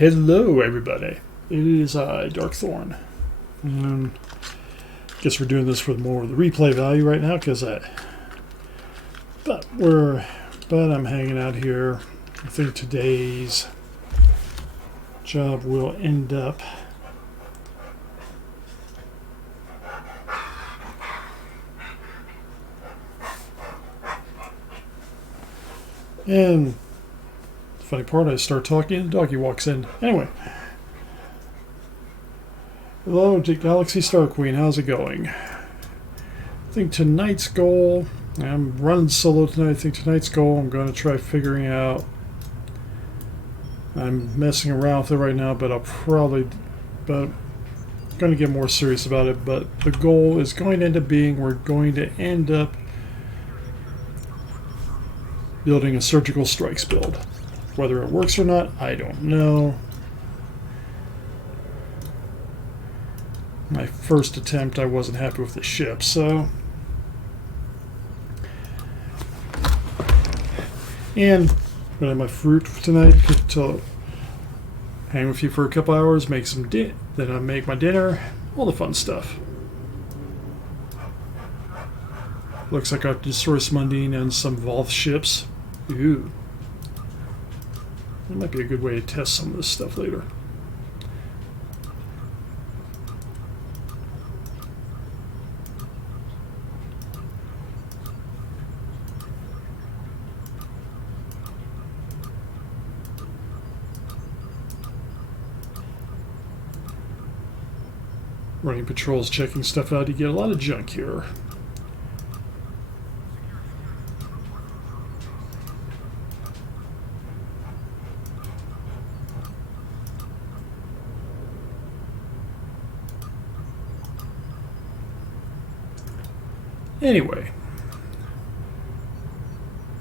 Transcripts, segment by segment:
Hello, everybody. It is Darkthorne. Guess we're doing this for more of the replay value right now, because but I'm hanging out here. I think today's job will end up and the funny part, I start talking and the doggy walks in. Anyway. Hello, Galaxy Star Queen. How's it going? I think tonight's goal, I'm running solo tonight. I think tonight's goal, I'm going to try figuring out, I'm messing around with it right now, but I'm going to get more serious about it. But the goal is going to end up being, we're going to end up building a surgical strikes build. Whether it works or not, I don't know. My first attempt, I wasn't happy with the ship, so. And I'm going to have my fruit tonight to hang with you for a couple hours, make some then I make my dinner, all the fun stuff. Looks like I have to destroy some Undine and some Voth ships. Ooh. That might be a good way to test some of this stuff later. Running patrols, checking stuff out. You get a lot of junk here. Anyway,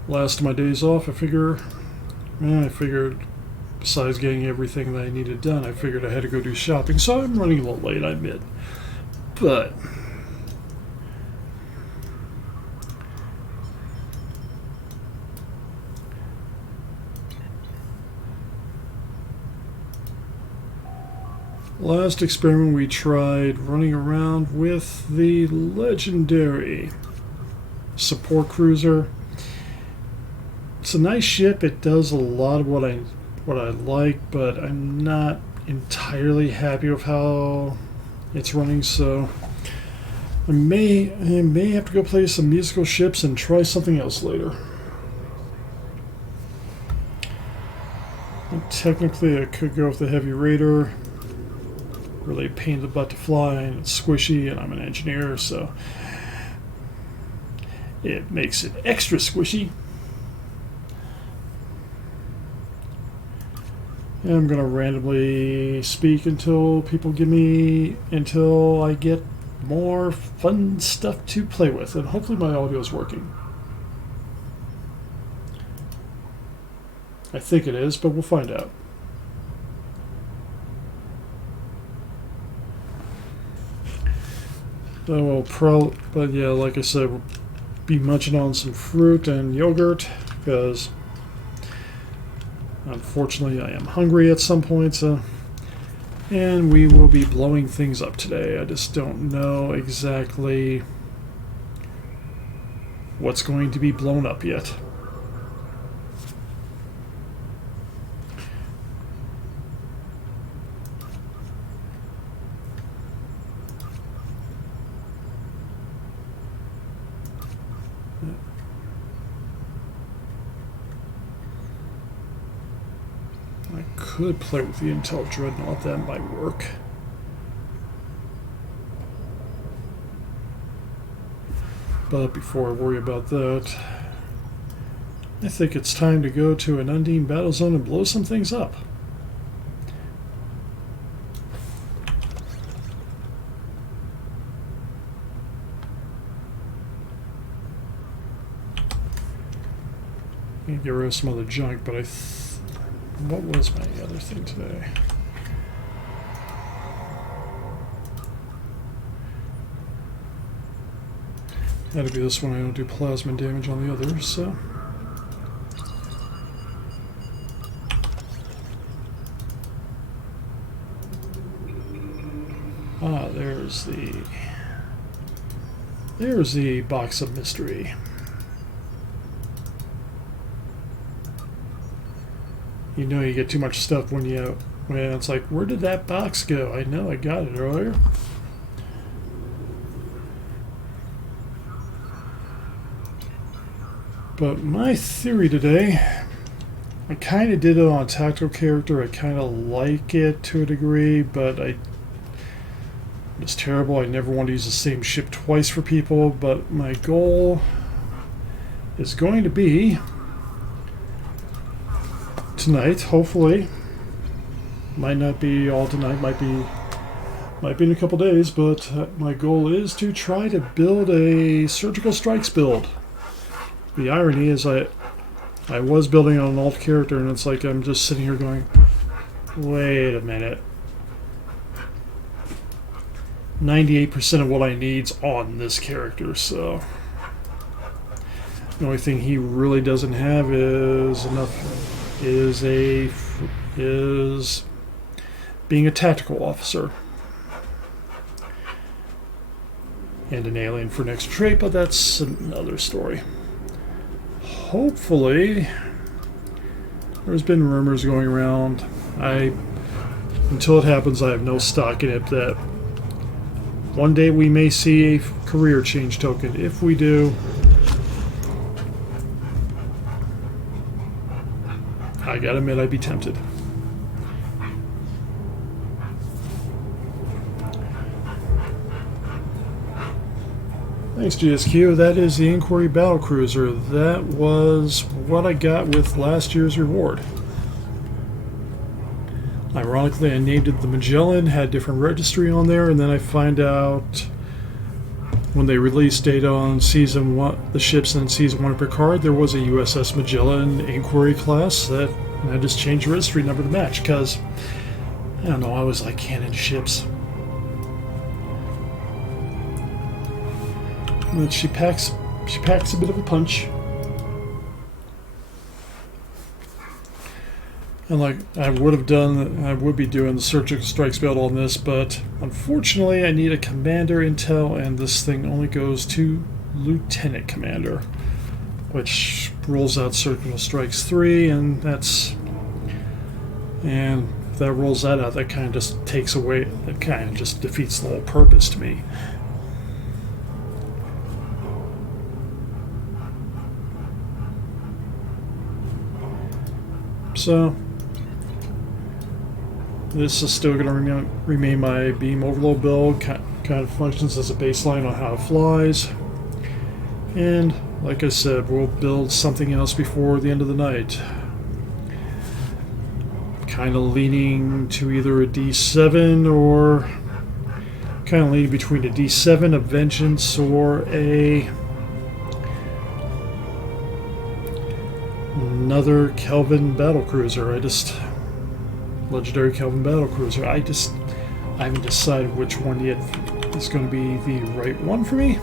last of my days off, I figured besides getting everything that I needed done, I figured I had to go do shopping, so I'm running a little late, I admit. But last experiment we tried running around with the legendary support cruiser. It's a nice ship. It does a lot of what I like, but I'm not entirely happy with how it's running, so I may have to go play some musical ships and try something else later. And technically I could go with the Heavy Raider. Really a pain in the butt to fly, and it's squishy, and I'm an engineer, so it makes it extra squishy. And I'm going to randomly speak until I get more fun stuff to play with, and hopefully my audio is working. I think it is, but we'll find out. But yeah, like I said, we'll be munching on some fruit and yogurt, because unfortunately I am hungry at some point, so, and we will be blowing things up today. I just don't know exactly what's going to be blown up yet. Could play with the Intel Dreadnought, that might work. But before I worry about that, I think it's time to go to an Undine battle zone and blow some things up. Get rid of some other junk, but what was my other thing today? That'd be this one. I don't do plasma damage on the others, so. There's the box of mystery. You know you get too much stuff when it's like, where did that box go? I know I got it earlier. But my theory today, I kind of did it on a tactical character. I kind of like it to a degree, but it's terrible. I never want to use the same ship twice for people, but my goal is going to be tonight, hopefully. Might not be all tonight, might be in a couple days, but my goal is to try to build a surgical strikes build. The irony is I was building on an alt character, and it's like I'm just sitting here going, wait a minute. 98% of what I need's on this character, so the only thing he really doesn't have is being a tactical officer and an alien for next trait, but that's another story. Hopefully, there's been rumors going around. Until it happens, I have no stock in it that one day we may see a career change token. If we do, I gotta admit I'd be tempted. Thanks, GSQ. That is the Inquiry Battlecruiser. That was what I got with last year's reward. Ironically, I named it the Magellan, had different registry on there, and then I find out when they released data on Season 1, the ships in Season 1 of Picard, there was a USS Magellan Inquiry class that I just changed the registry number to match, because, I don't know, I was like canon ships. But she packs a bit of a punch. And like I would be doing the surgical strikes build on this, but unfortunately I need a commander intel, and this thing only goes to lieutenant commander, which rolls out surgical strikes 3, and if that rolls that out, that kind of just takes away, that kind of just defeats the whole purpose to me. So this is still going to remain my beam overload build. Kind of functions as a baseline on how it flies. And like I said, we'll build something else before the end of the night. Kind of leaning to either a D7 or kind of leaning between a D7, a Vengeance, or another Kelvin battlecruiser. Legendary Kelvin battlecruiser. I haven't decided which one yet is going to be the right one for me.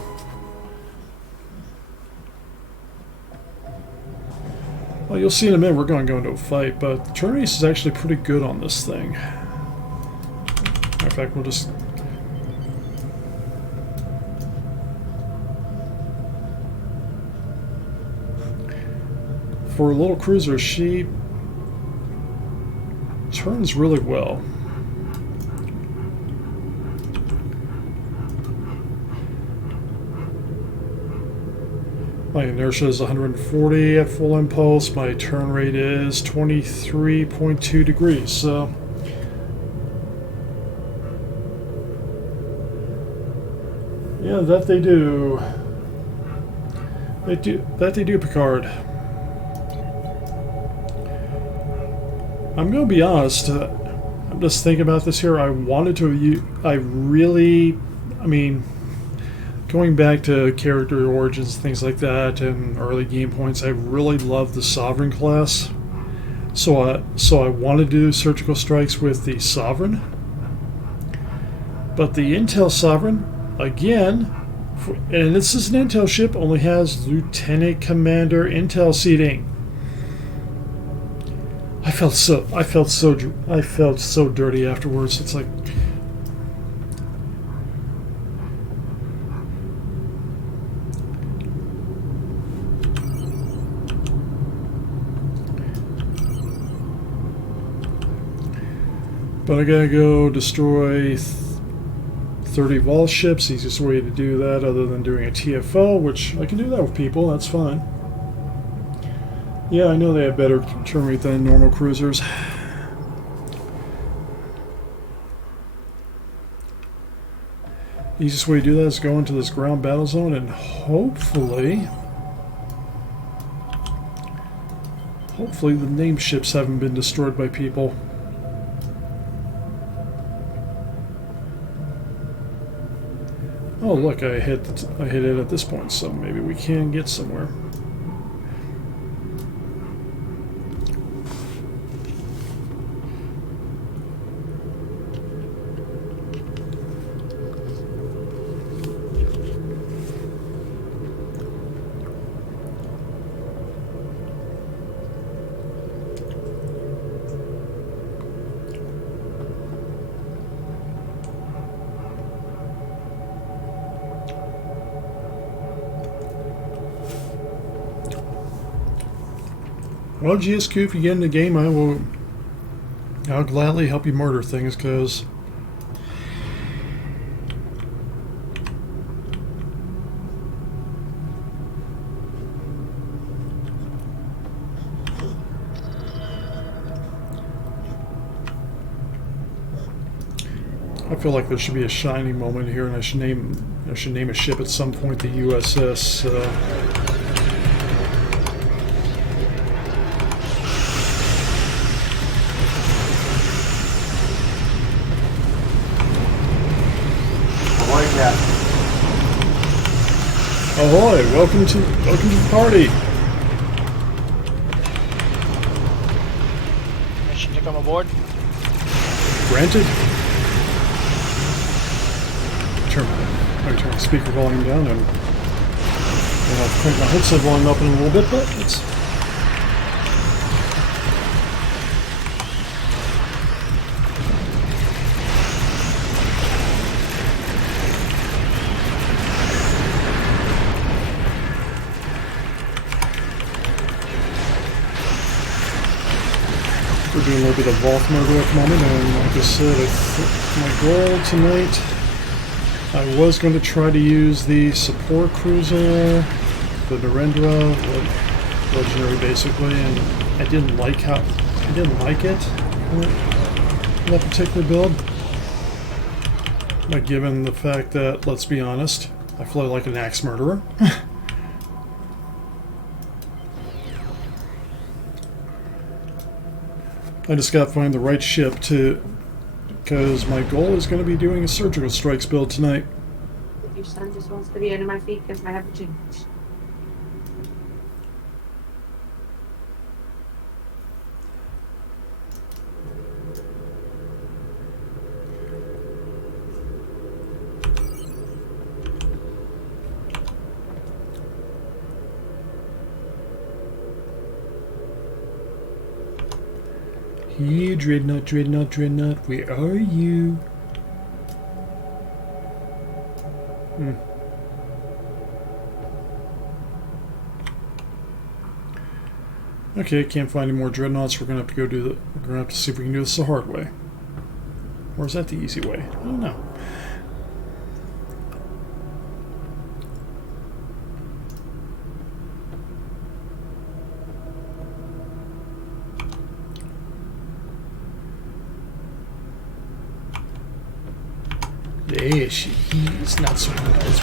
Well, you'll see in a minute we're going to go into a fight, but turn race is actually pretty good on this thing. Matter of fact, we'll just... For a little cruiser, she turns really well. My inertia is 140 at full impulse. My turn rate is 23.2 degrees. So yeah, that they do. They do, Picard. I'm going to be honest, I'm just thinking about this here. I mean, going back to character origins, things like that, and early game points, I really love the Sovereign class. So I wanted to do surgical strikes with the Sovereign. But the Intel Sovereign, again, and this is an Intel ship, only has Lieutenant Commander Intel seating. I felt so dirty afterwards. It's like, But I gotta go destroy 30 Vol ships. Easiest way to do that other than doing a TFO, which I can do that with people, that's fine. Yeah, I know they have better turn rate than normal cruisers. Easiest way to do that is go into this ground battle zone and hopefully the named ships haven't been destroyed by people. Oh look, I hit it at this point, so maybe we can get somewhere. Well, GSQ, if you get in the game, I'll gladly help you murder things, because I feel like there should be a shining moment here, and I should name a ship at some point the USS. Ahoy! Welcome to the party. Permission to come aboard? Granted. Turn the speaker volume down, and I'll crank my headset volume up in a little bit, but it's. We're doing a little bit of vault mode at the moment, and like I said, my goal tonight, I was going to try to use the support cruiser, the Narendra, legendary basically, and I didn't like it in that particular build. But given the fact that, let's be honest, I fly like an axe murderer. I just got to find the right ship because my goal is going to be doing a surgical strikes build tonight. Your son just wants to be under my feet because I have a change. Here, Dreadnought, where are you? Okay, can't find any more Dreadnoughts. We're gonna have to go we're gonna have to see if we can do this the hard way. Or is that the easy way? I don't know. There she is, not surprised.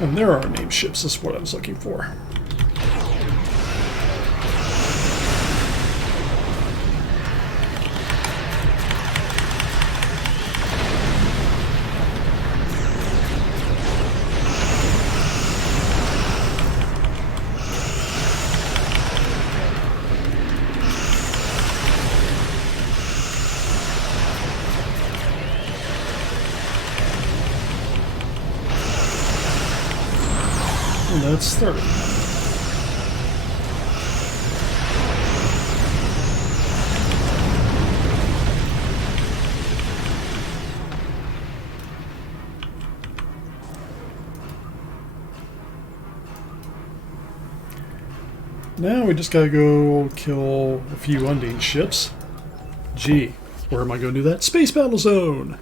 And there are named ships, that's what I was looking for. get started. Now we just gotta go kill a few Undine ships. Gee, where am I going to do that? Space Battle Zone!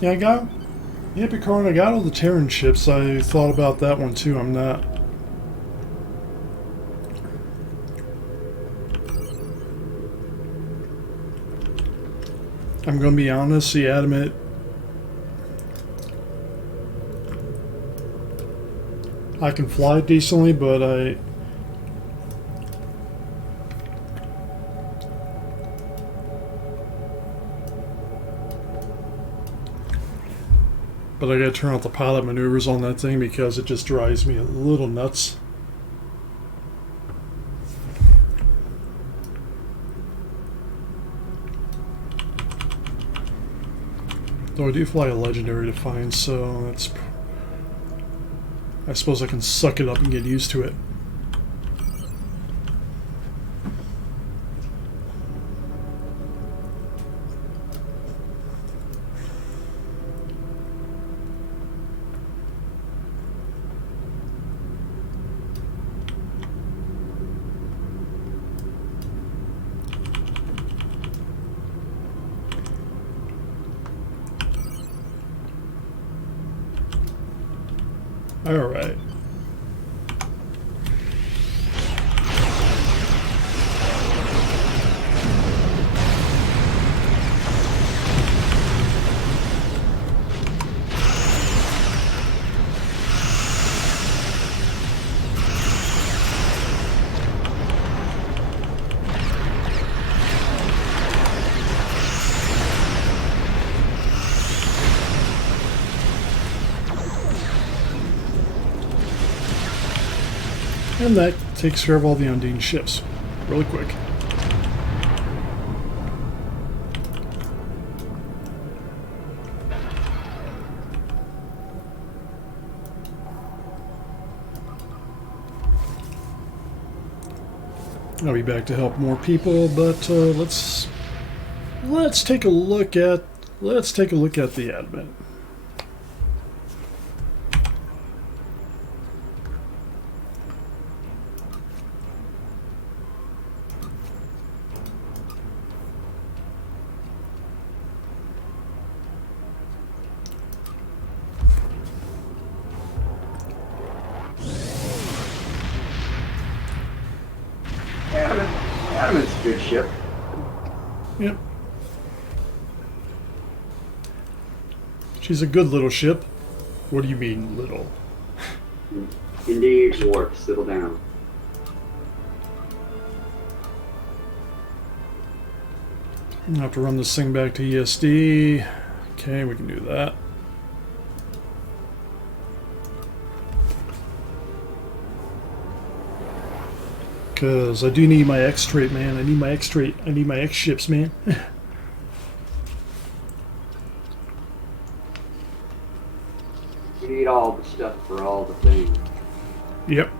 Yeah, I got Picard, I got all the Terran ships. I thought about that one too. I'm gonna be honest, the Adamant I can fly decently, but I gotta turn off the pilot maneuvers on that thing because it just drives me a little nuts. Though I do fly a legendary Defiance, so that's... I suppose I can suck it up and get used to it. Alright. And that takes care of all the Undine ships really quick. I'll be back to help more people, but let's take a look at the admin. It's a good ship. Yep. She's a good little ship. What do you mean, little? Indeed, warp. Settle down. I have to run this thing back to ESD. Okay, we can do that. Because I do need my X trait, man. I need my X trait. I need my X ships, man. You need all the stuff for all the things. Yep.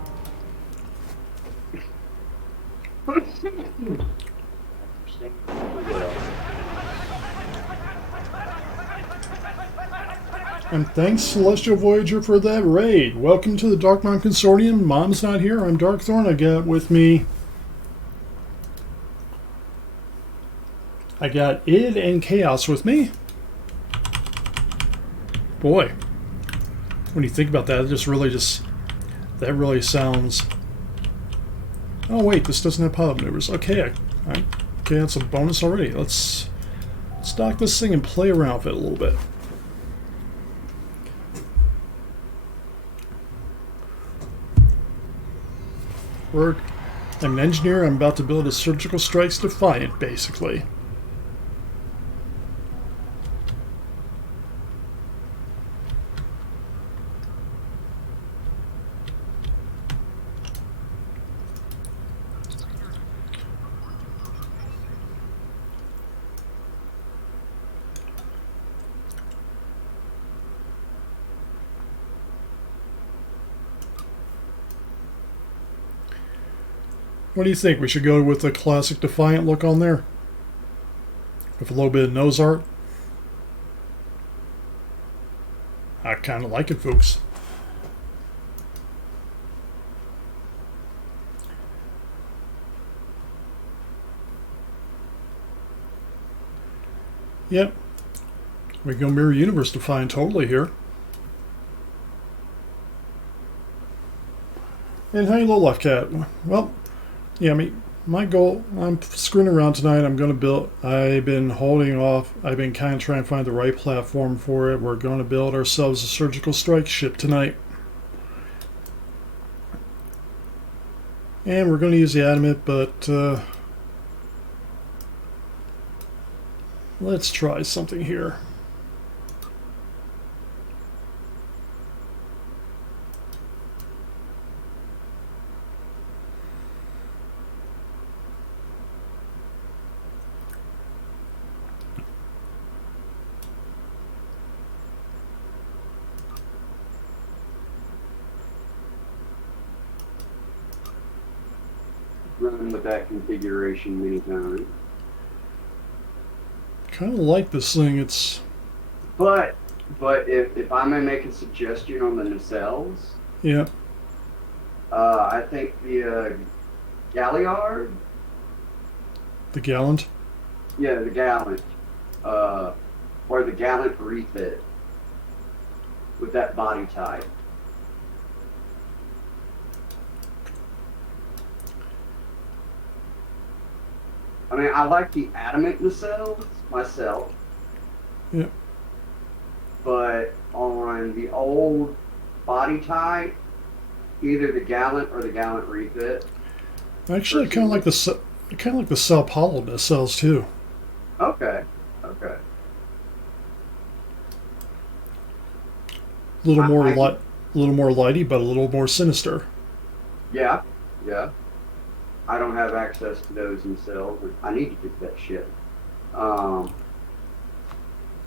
And thanks, Celestial Voyager, for that raid. Welcome to the Darkmom Consortium. Mom's not here. I'm Darkthorne. I got with me... I got Id and Chaos with me. Boy. When you think about that, that really sounds... Oh wait, this doesn't have pilot maneuvers. Okay, okay, that's a bonus already. Let's dock this thing and play around with it a little bit. I'm an engineer. I'm about to build a surgical strikes Defiant, basically. What do you think? We should go with the classic Defiant look on there? With a little bit of nose art? I kind of like it, folks. Yep. We go Mirror Universe Defiant totally here. And how you low life cat? Well, yeah, I mean, my goal, I'm screwing around tonight. I'm going to build, I've been holding off. I've been kind of trying to find the right platform for it. We're going to build ourselves a surgical strike ship tonight. And we're going to use the adamant, but let's try something here. Run with that configuration many times. Kind of like this thing. It's But if I may make a suggestion on the nacelles, yeah. I think the Galliard, The Gallant. yeah, the Gallant, or the Gallant refit with that body type. I mean, I like the adamant nacelles myself. Yeah. But on the old body type, either the Gallant or the Gallant refit. Actually, I kind of like the Sao Paulo nacelles too. Okay. Okay. A little more light, a little more lighty, but a little more sinister. Yeah. Yeah. I don't have access to those themselves. I need to get that shit.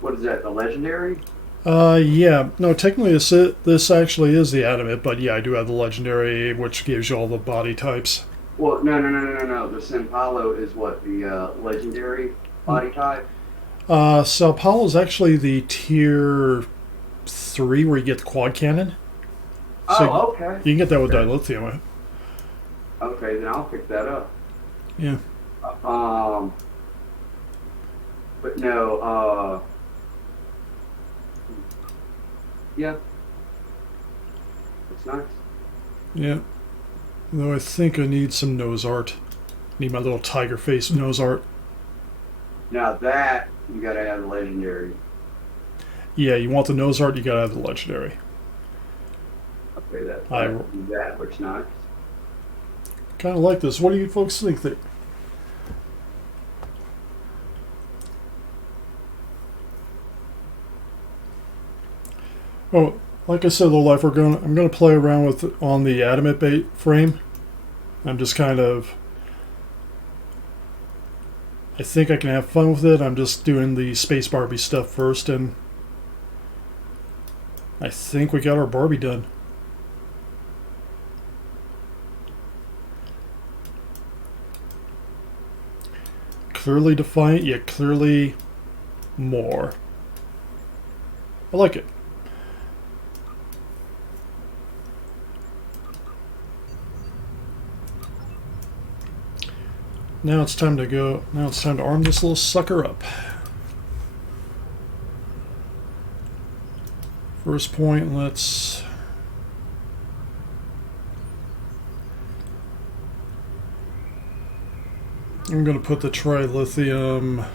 What is that? The legendary? Yeah. No, technically this actually is the adamant, but yeah, I do have the legendary, which gives you all the body types. Well, no. The Sao Paulo is what, the legendary body type? Sao Paulo is actually the tier 3 where you get the quad cannon. So Oh, okay. you can get that with Okay. dilithium. Okay, then I'll pick that up. Yeah. But no, yeah. It's nice. Yeah. Though I think I need some nose art. Need my little tiger face nose art. Now that, you gotta have the legendary. Yeah, you want the nose art, you gotta have the legendary. Okay, I- that looks nice. Kind of like this. What do you folks think? Oh, like I said, low life, I'm gonna play around with on the adamant bait frame. I'm just kind of. I think I can have fun with it. I'm just doing the Space Barbie stuff first, and I think we got our Barbie done. Clearly defiant, yet clearly more. I like it. Now it's time to go. Now it's time to arm this little sucker up. First point, let's. I'm going to put the trilithium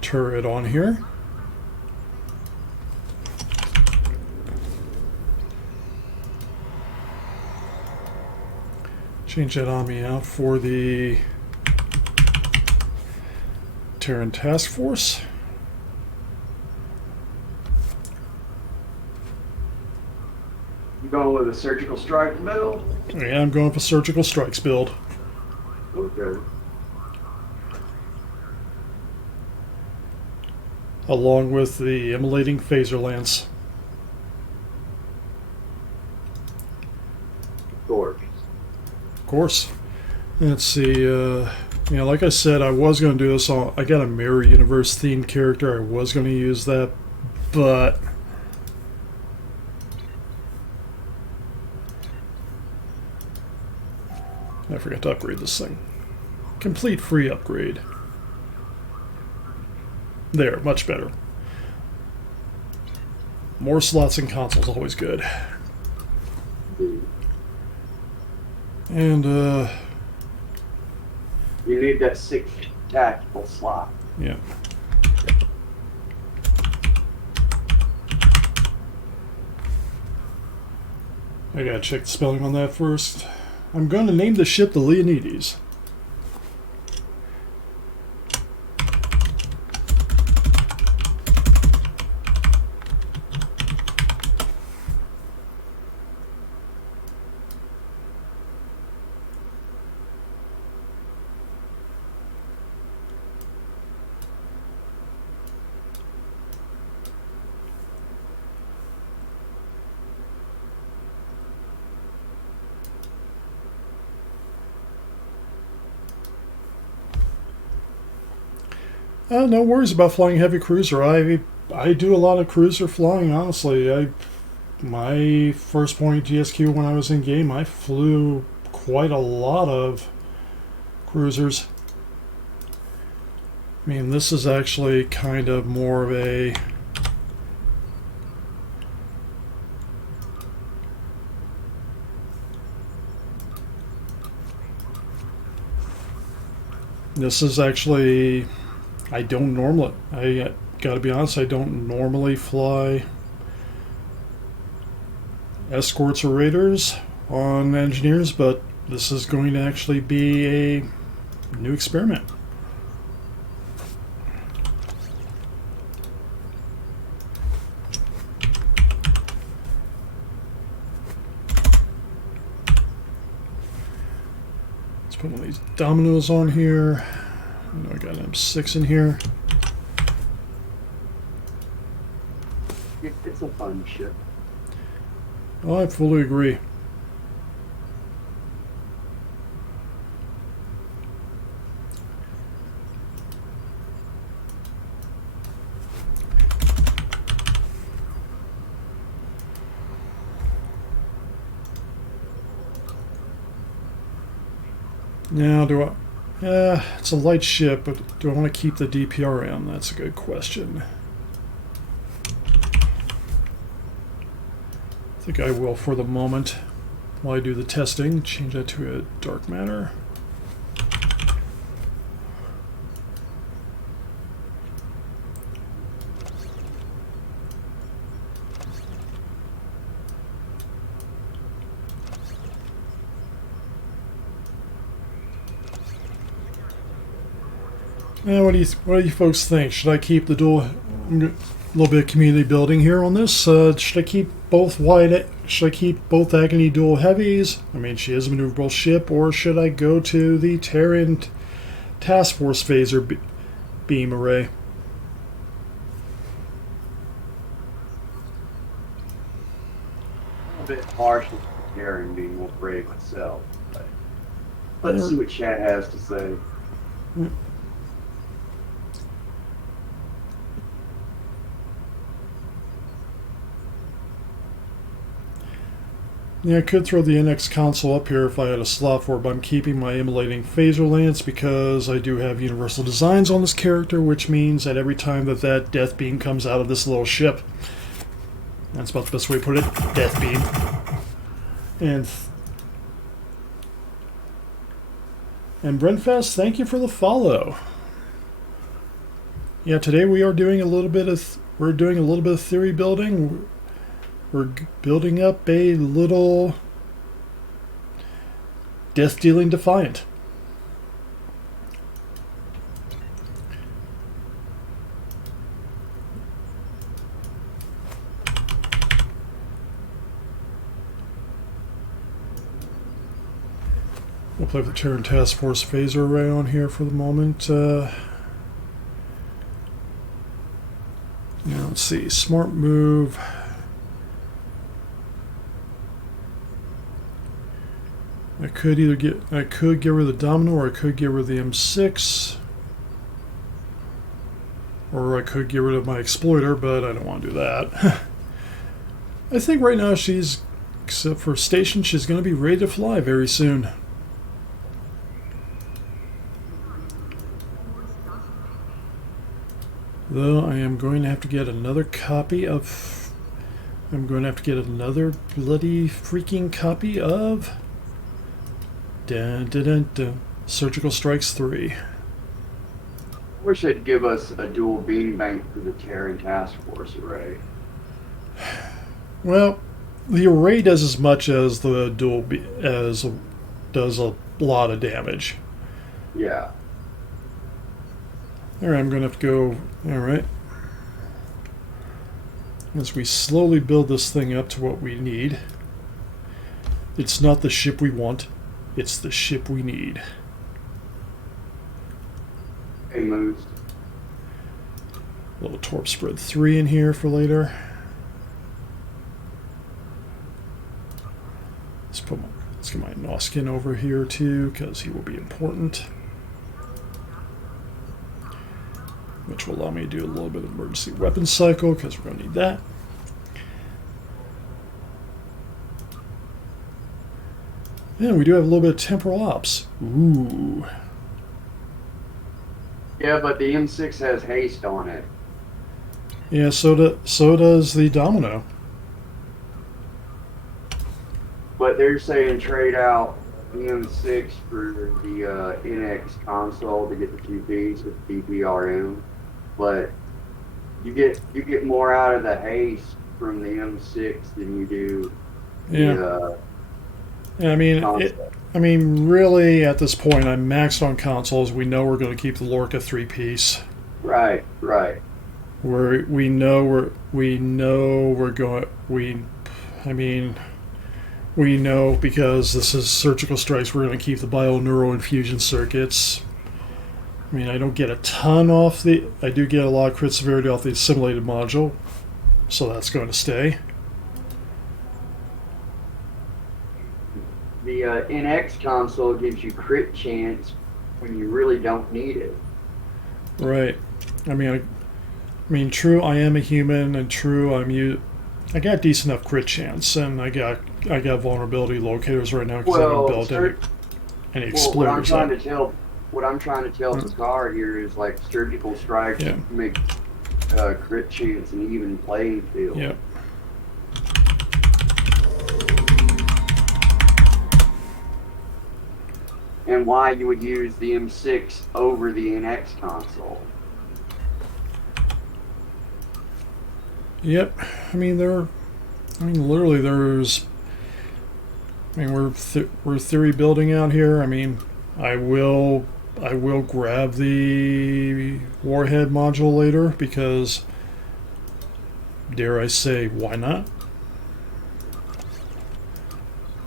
turret on here. Change that on me out for the Terran Task Force. You going with a surgical strike build? Yeah, I'm going for surgical strikes build. Okay. Along with the immolating phaser lance. Gorgeous. Of course. Let's see. Like I said, I was going to do this on. I got a Mirror Universe themed character. I was going to use that, but I forgot to upgrade this thing. Complete free upgrade. There, much better. More slots in consoles, always good. And, you need that 6th tactical slot. yeah. I gotta check the spelling on that first. I'm going to name the ship the Leonides. No worries about flying heavy cruiser. I do a lot of cruiser flying, honestly. My first point GSQ when I was in game, I flew quite a lot of cruisers. I mean, this is actually kind of more of a... This is actually... I don't normally... I gotta be honest, I don't normally fly escorts or raiders on engineers, but this is going to actually be a new experiment. Let's put one of these dominoes on here. I got an M6 in here. It's a fun ship. Oh, I fully agree. Now, it's a light ship, but do I want to keep the DPR in? That's a good question. I think I will for the moment. While I do the testing, change that to a dark matter. Now, what do you folks think? Should I keep the dual, a little bit of community building here on this? Should I keep both should I keep both Agony dual heavies? I mean, she is a maneuverable ship, or should I go to the Terran Task Force phaser beam array? A bit harsh with Terran being more brave itself. But let's see what chat has to say. Yeah, I could throw the NX console up here if I had a slot for it, but I'm keeping my emulating phaser lance because I do have universal designs on this character, which means that every time that death beam comes out of this little ship, that's about the best way to put it, death beam. And Brenfast, thank you for the follow. Yeah, today we are doing a little bit of theory building. We're building up a little death-dealing Defiant. We'll play with the Terran Task Force phaser array on here for the moment. Now let's see, smart move. could either get rid of the domino, or I could get rid of the M6, or I could get rid of my exploiter, but I don't want to do that. I think right now she's, except for station, she's going to be ready to fly very soon. Though I am going to have to get another copy of... I'm going to have to get another bloody freaking copy of... Dun, dun, dun, dun. Surgical Strikes 3. Wish they'd give us a dual beam bank for the Terran Task Force array. Well, the array does as much as the as does a lot of damage. Yeah. Alright, I'm going to have to go... Alright. As we slowly build this thing up to what we need. It's not the ship we want, it's the ship we need. Hey, Moose. A little Torp Spread 3 in here for later. Let's get my Noskin over here too, because he will be important. Which will allow me to do a little bit of emergency weapons cycle, because we're going to need that. And we do have a little bit of temporal ops. Ooh. Yeah, but the M6 has haste on it. Yeah, so does the Domino. But they're saying trade out the M6 for the NX console to get the 2Ps with DPRM. But you get more out of the haste from the M6 than you do the yeah, I mean, really, at this point, I'm maxed on consoles. We know we're going to keep the Lorca 3-piece. Right. We know because this is Surgical Strikes, we're going to keep the bio-neuro infusion circuits. I mean, I don't get a ton off the... I do get a lot of crit severity off the assimilated module, so that's going to stay. The NX console gives you crit chance when you really don't need it. Right. I mean, true, I am a human, and true, I got decent enough crit chance, and I got vulnerability locators right now because I haven't built any exploders. What I'm trying to tell Picard here is, like, Surgical Strikes make crit chance an even playing field. Yep. And why you would use the M6 over the NX console. Yep. Literally we're theory building out here. I mean, I will grab the warhead module later because, dare I say, why not?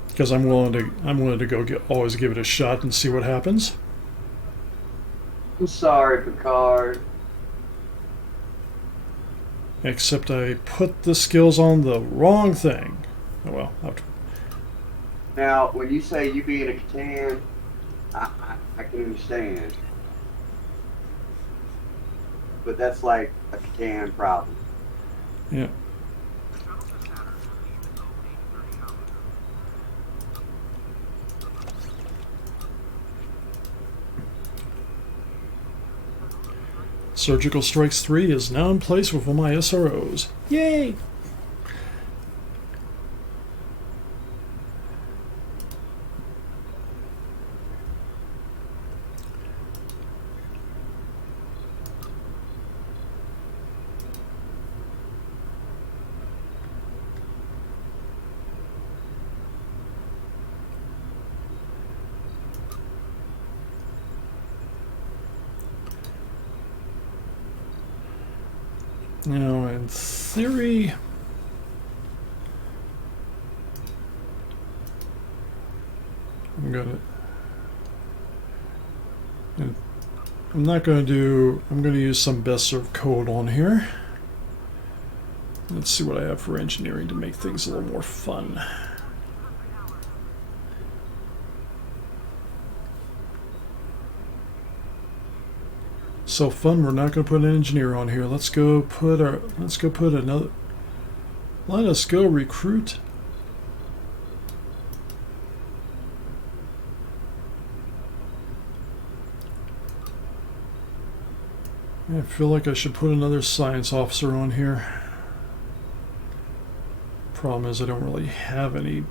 Because I'm willing to go always give it a shot and see what happens. I'm sorry, Picard. Except I put the skills on the wrong thing. Oh well. Now, when you say you being a Catan, I can understand. But that's like a Catan problem. Yeah. Surgical Strikes 3 is now in place with all my SROs. Yay! Now, in theory, I'm going to use some best served code on here. Let's see what I have for engineering to make things a little more fun. myself fun. We're not going to put an engineer on here. Let's go put another. Let us go recruit. I feel like I should put another science officer on here. Problem is I don't really have any.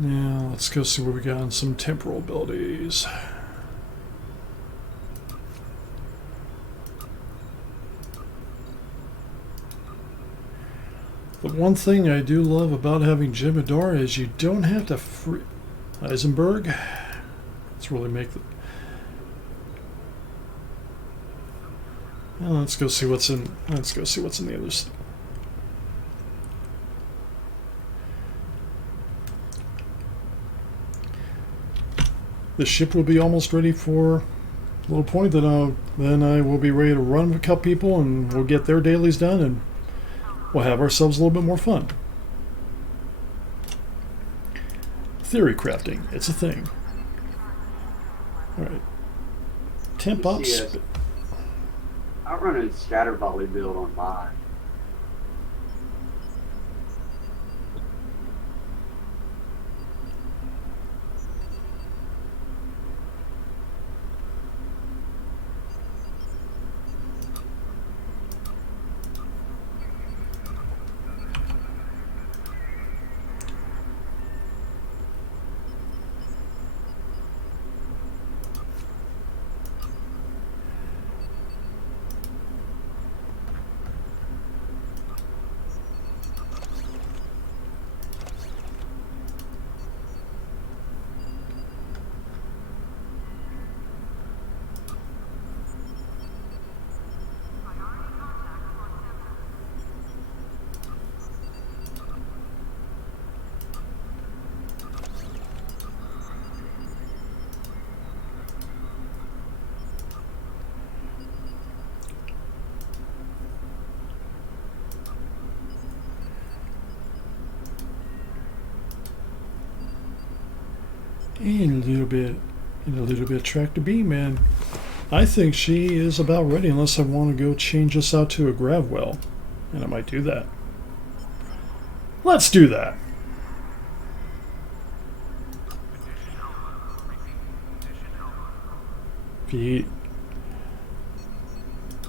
Now let's go see what we got on some temporal abilities. The one thing I do love about having Jem'Hadar is you don't have to free Eisenberg. Let's really make the. Well, let's go see what's in. Let's go see what's in the others. The ship will be almost ready for a little point that then I will be ready to run with a couple people and we'll get their dailies done and we'll have ourselves a little bit more fun. Theory crafting, it's a thing. Alright. Temp ops. I'll run a scatter volley build on mine. And a little bit tractor beam, man. I think she is about ready unless I want to go change this out to a grav well. And I might do that. Let's do that. Pete.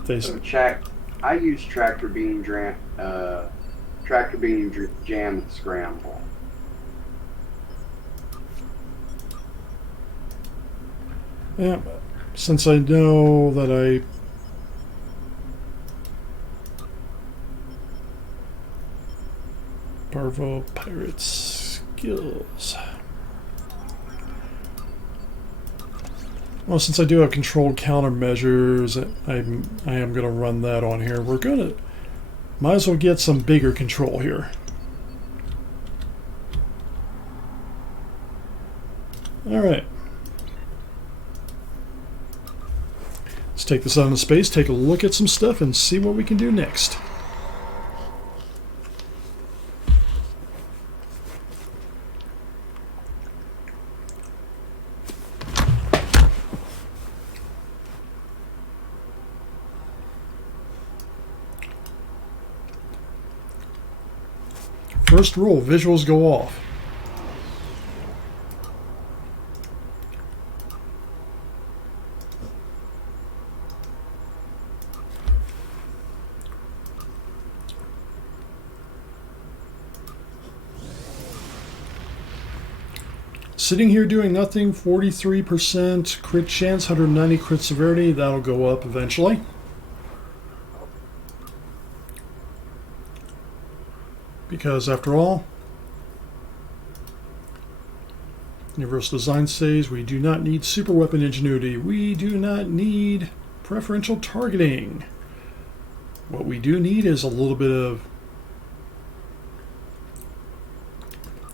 So I use tractor beam jam scramble. Yeah, since I know that Parvo Pirate skills. Well, since I do have controlled countermeasures, I am going to run that on here. Might as well get some bigger control here. All right. Let's take this out into space, take a look at some stuff, and see what we can do next. First rule, visuals go off. Sitting here doing nothing, 43% crit chance, 190 crit severity. That'll go up eventually. Because after all, Universal Design says we do not need super weapon ingenuity. We do not need preferential targeting. What we do need is a little bit of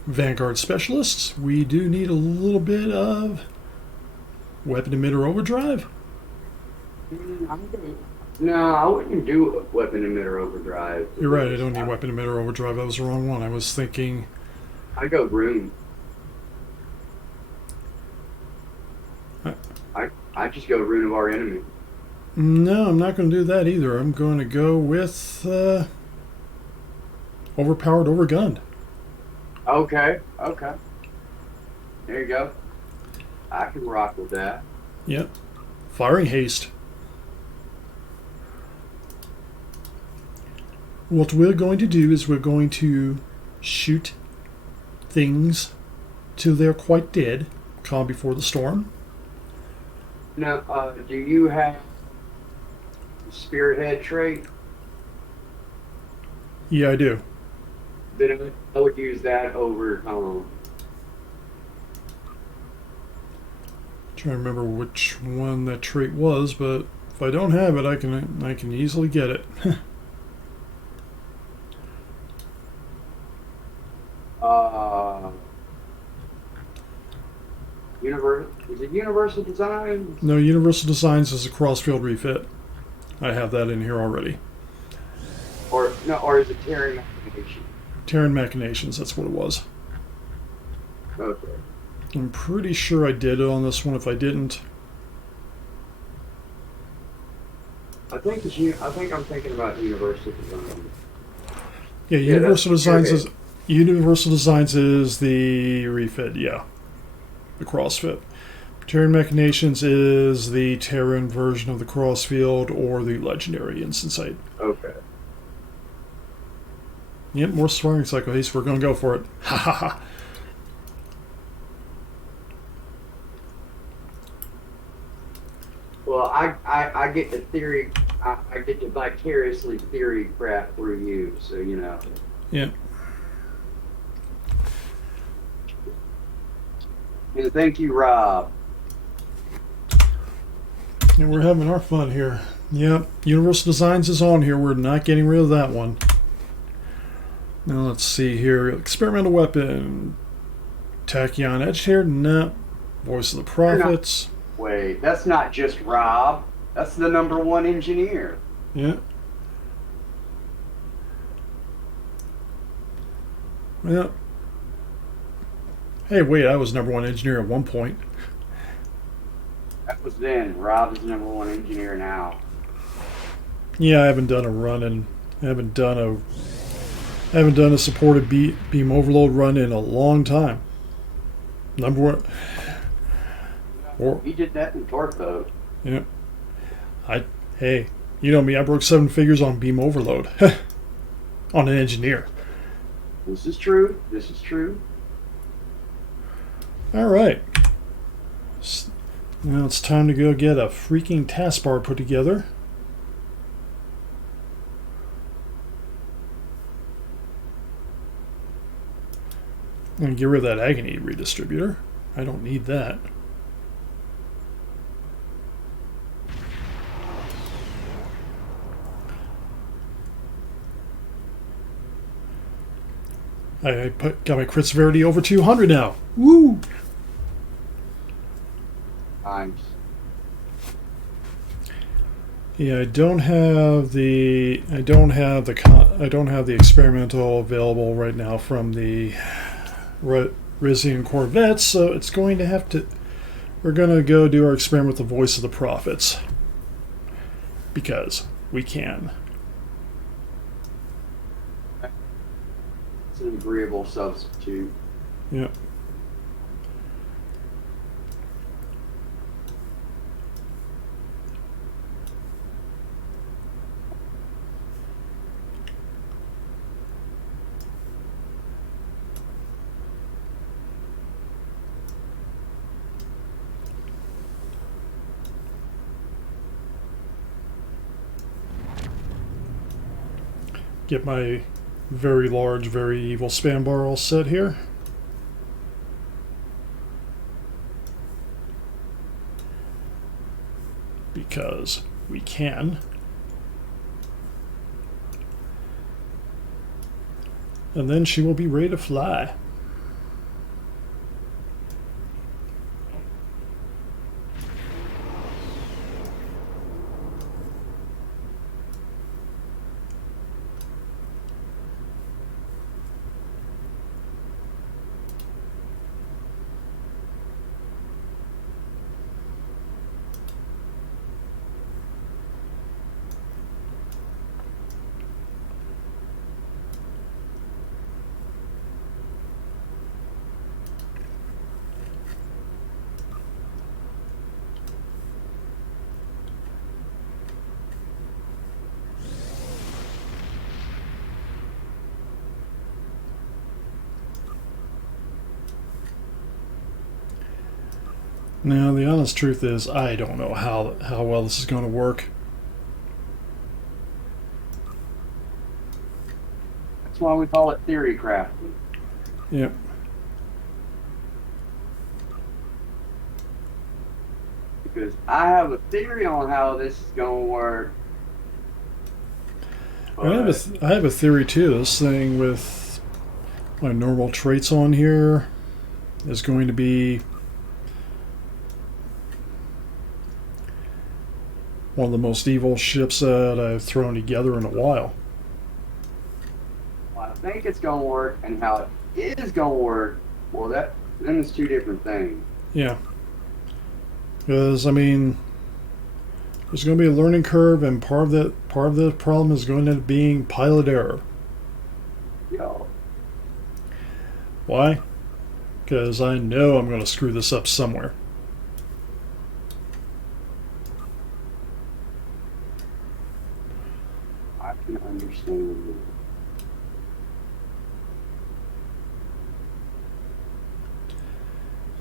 Vanguard specialists. We do need a little bit of weapon emitter overdrive. No, I wouldn't do weapon emitter overdrive. You're right, I don't need weapon emitter overdrive. That was the wrong one. I was thinking... I go rune. I just go rune of our enemy. No, I'm not going to do that either. I'm going to go with overpowered, overgunned. Okay. There you go. I can rock with that. Yep. Firing haste. What we're going to do is we're going to shoot things till they're quite dead. Calm before the storm. Now, do you have Spearhead trait? Yeah, I do. Then I would use that over Trying to remember which one that trait was, but if I don't have it, I can easily get it. Is it Universal Design? No, Universal Designs is a crossfield refit. I have that in here already. Or is it Terran Machination? Terran Machinations, that's what it was. Okay. I'm pretty sure I did it on this one. If I didn't, I think I'm thinking about Universal Design. yeah, Universal Designs is the refit, yeah, the crossfit. Terran Machinations is the Terran version of the crossfield or the legendary Instancite. Okay. Yep, more swearing cycle haste. We're going to go for it. Ha ha ha. Well, I get the theory. I get to vicariously theory crap through you, so you know. Yeah. And thank you, Rob. And we're having our fun here. Yep, Universal Designs is on here. We're not getting rid of that one. Now let's see here. Experimental weapon. Tachyon Edge here. No. Voice of the Prophets. Wait, that's not just Rob. That's the #1 engineer. Yeah. Yeah. Hey, wait, I was #1 engineer at one point. That was then. Rob is #1 engineer now. Yeah, I haven't done a run and I haven't done a supported beam overload run in a long time. #1. He did that in Torpo. Yeah. Hey, you know me, I broke 7 figures on beam overload. On an engineer. This is true. This is true. Alright. Now it's time to go get a freaking taskbar put together. And get rid of that agony redistributor. I don't need that. Got my crit severity over 200 now. Woo! Nice. Yeah, I don't have the experimental available right now from the Rizian Corvettes, so it's going to have to. We're gonna go do our experiment with the Voice of the Prophets because we can. It's an agreeable substitute. Yeah. Get my very large, very evil spam bar all set here. Because we can. And then she will be ready to fly. Now, the honest truth is, I don't know how well this is going to work. That's why we call it theory crafting. Yep. Because I have a theory on how this is going to work. I have a theory too. This thing with my normal traits on here is going to be one of the most evil ships that I've thrown together in a while. I think it's going to work, and how it is going to work, well, then it's two different things. Yeah. Because, I mean, there's going to be a learning curve, and part of the problem is going to end up being pilot error. Yo. Why? Because I know I'm going to screw this up somewhere. I can understand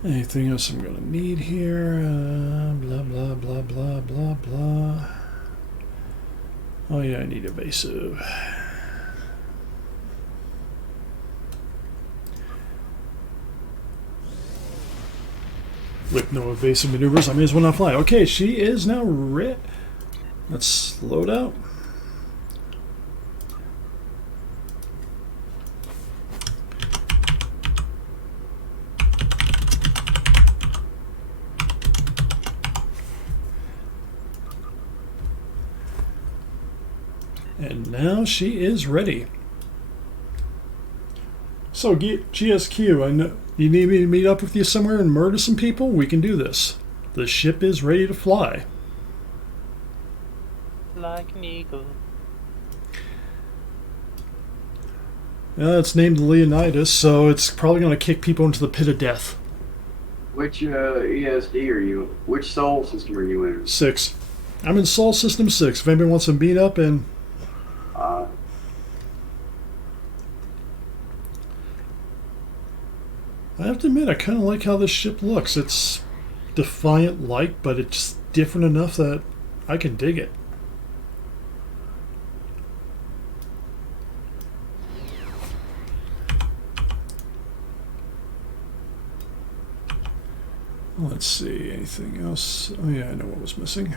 it. Anything else I'm going to need here? Blah, blah, blah, blah, blah, blah. Oh yeah, I need evasive. With no evasive maneuvers, I may as well not fly. Okay, she is now ready. Let's load out. And now she is ready. So, GSQ, I know you need me to meet up with you somewhere and murder some people? We can do this. The ship is ready to fly. Like an eagle. It's named Leonidas, so it's probably going to kick people into the pit of death. Which ESD are you? Which soul system are you in? 6. I'm in Sol System 6. If anybody wants to meet up and... I have to admit, I kind of like how this ship looks. It's Defiant-like, but it's different enough that I can dig it. Let's see, anything else? Oh yeah, I know what was missing.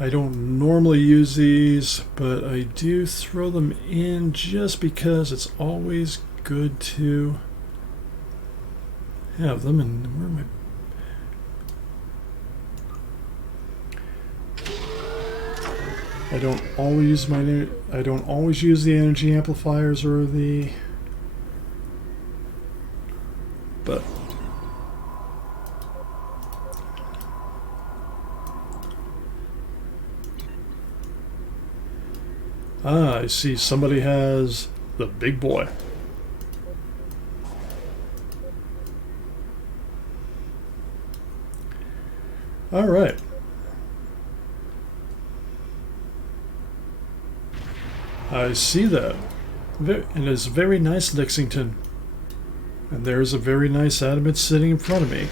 I don't normally use these, but I do throw them in just because it's always good to have them. And where am I? I don't always use the energy amplifiers or the, but I see somebody has the big boy. All right. I see that. And it's very nice, Lexington. And there's a very nice adamant sitting in front of me.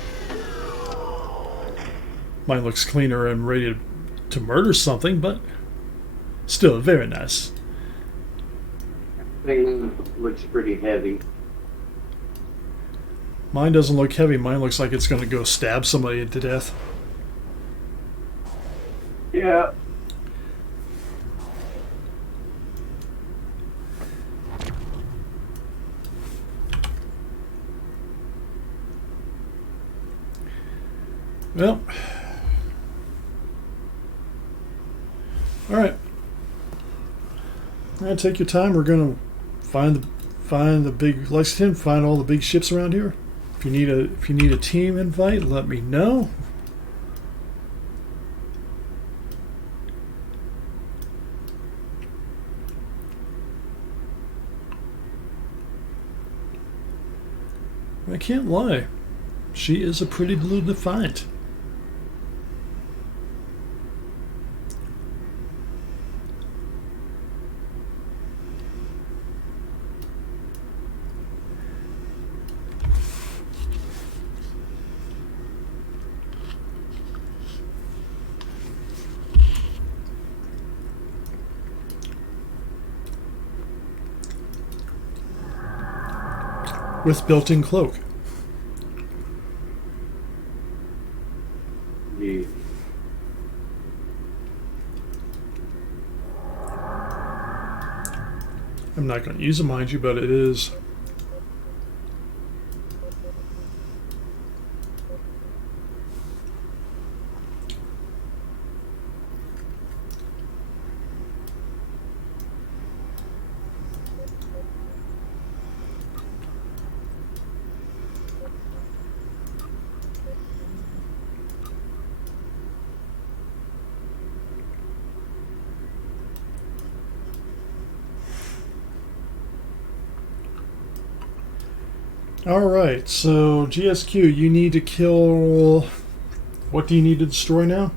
Mine looks cleaner and ready to murder something, but still very nice. Thing looks pretty heavy. Mine doesn't look heavy. Mine looks like it's going to go stab somebody to death. Yeah. Well. Alright. Take your time. We're going to find the big Lexington, find all the big ships around here. If you need a team invite, let me know. I can't lie. She is a pretty blue to find. With built-in cloak. Yeah. I'm not going to use it, mind you, but it is. Alright, so GSQ, you need to kill... What do you need to destroy now?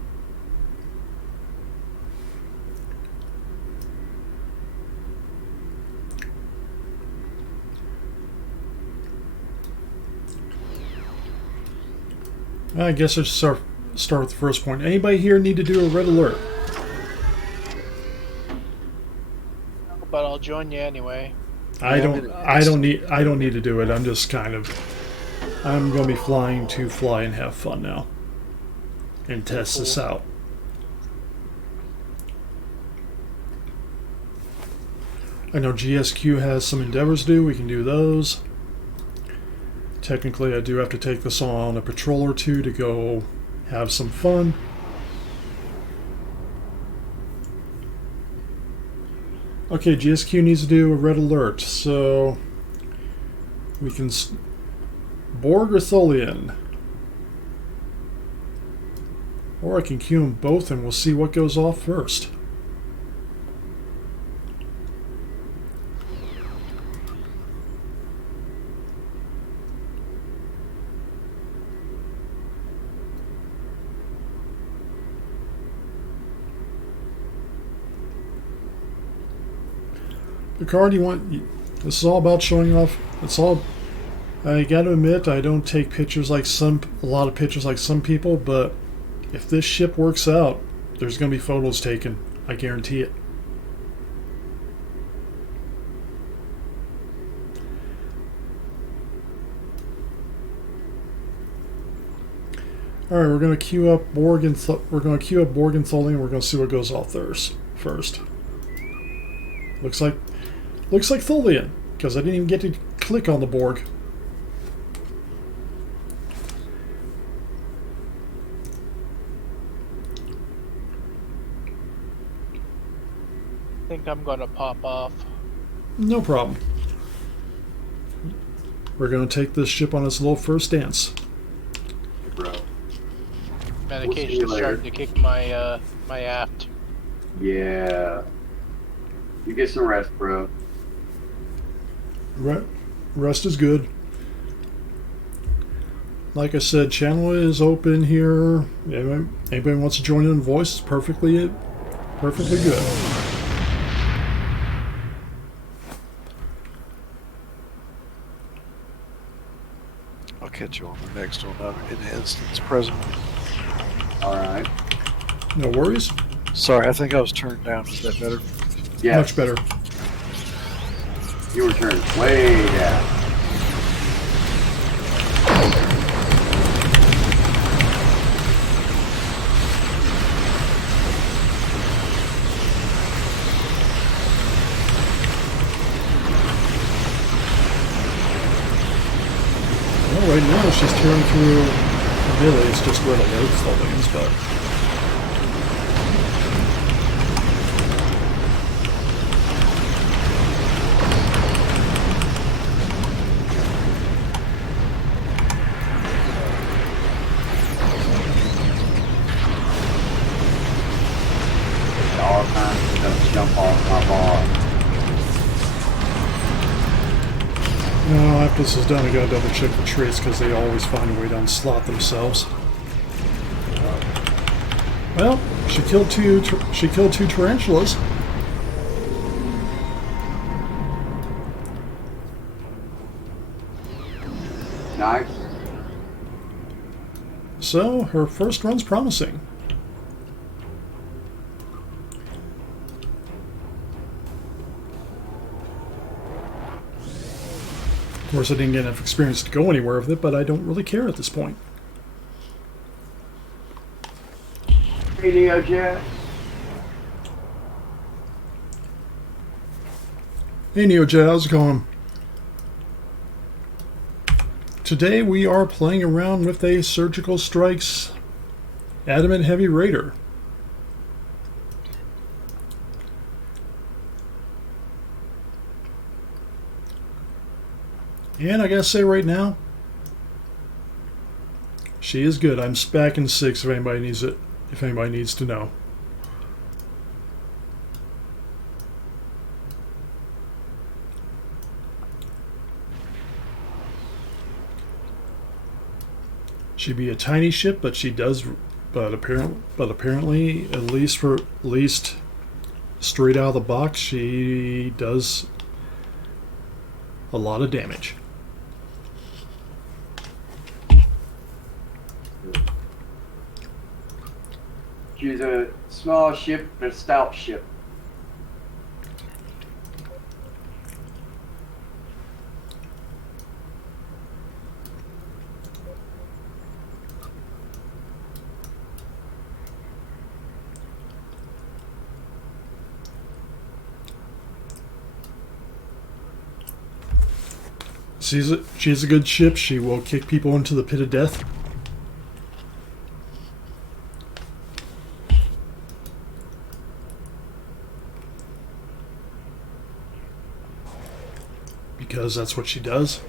I guess I'll start with the first point. Anybody here need to do a red alert? But I'll join you anyway. I don't need to do it. I'm just kind of, I'm going to be flying to fly and have fun now and test this out. I know GSQ has some endeavors to do. We can do those. Technically, I do have to take this on a patrol or two to go have some fun. Okay, GSQ needs to do a red alert, so we can Borg or Tholian. Or I can queue them both and we'll see what goes off first. Picard, this is all about showing off. It's all, I gotta admit, I don't take pictures like a lot of pictures like some people, but if this ship works out, there's gonna be photos taken. I guarantee it. All right, we're gonna queue up Borg and Tholian. We're gonna see what goes off first. Looks like Tholian, because I didn't even get to click on the Borg. I think I'm gonna pop off. No problem. We're going to take this ship on its little first dance. Bro. Medication's starting to kick my my aft. Yeah. You get some rest, bro. Rest is good. Like I said, channel is open here. Anybody wants to join in voice, it's perfectly good. I'll catch you on the next one. I'm in instance present. Alright. No worries. Sorry, I think I was turned down. Is that better? Yeah. Much better. You were turned way down. Well, right now she's tearing through. Really, it's just where the load still lands, but. All kinds of them jump off my bar. No, after this is done, I gotta double check the traits because they always find a way to unslot themselves. Well, she killed two tarantulas. Nice. So her first run's promising. Of course, I didn't get enough experience to go anywhere with it, but I don't really care at this point. Hey, Neo Jet. Hey NeoJet, how's it going? Today we are playing around with a Surgical Strikes Adamant Heavy Raider. And I gotta say right now, she is good. I'm spacking 6 if anybody needs it. If anybody needs to know. She'd be a tiny ship, but she does. But apparently, at least straight out of the box, she does a lot of damage. She's a small ship and a stout ship. She's a good ship. She will kick people into the pit of death. Because that's what she does.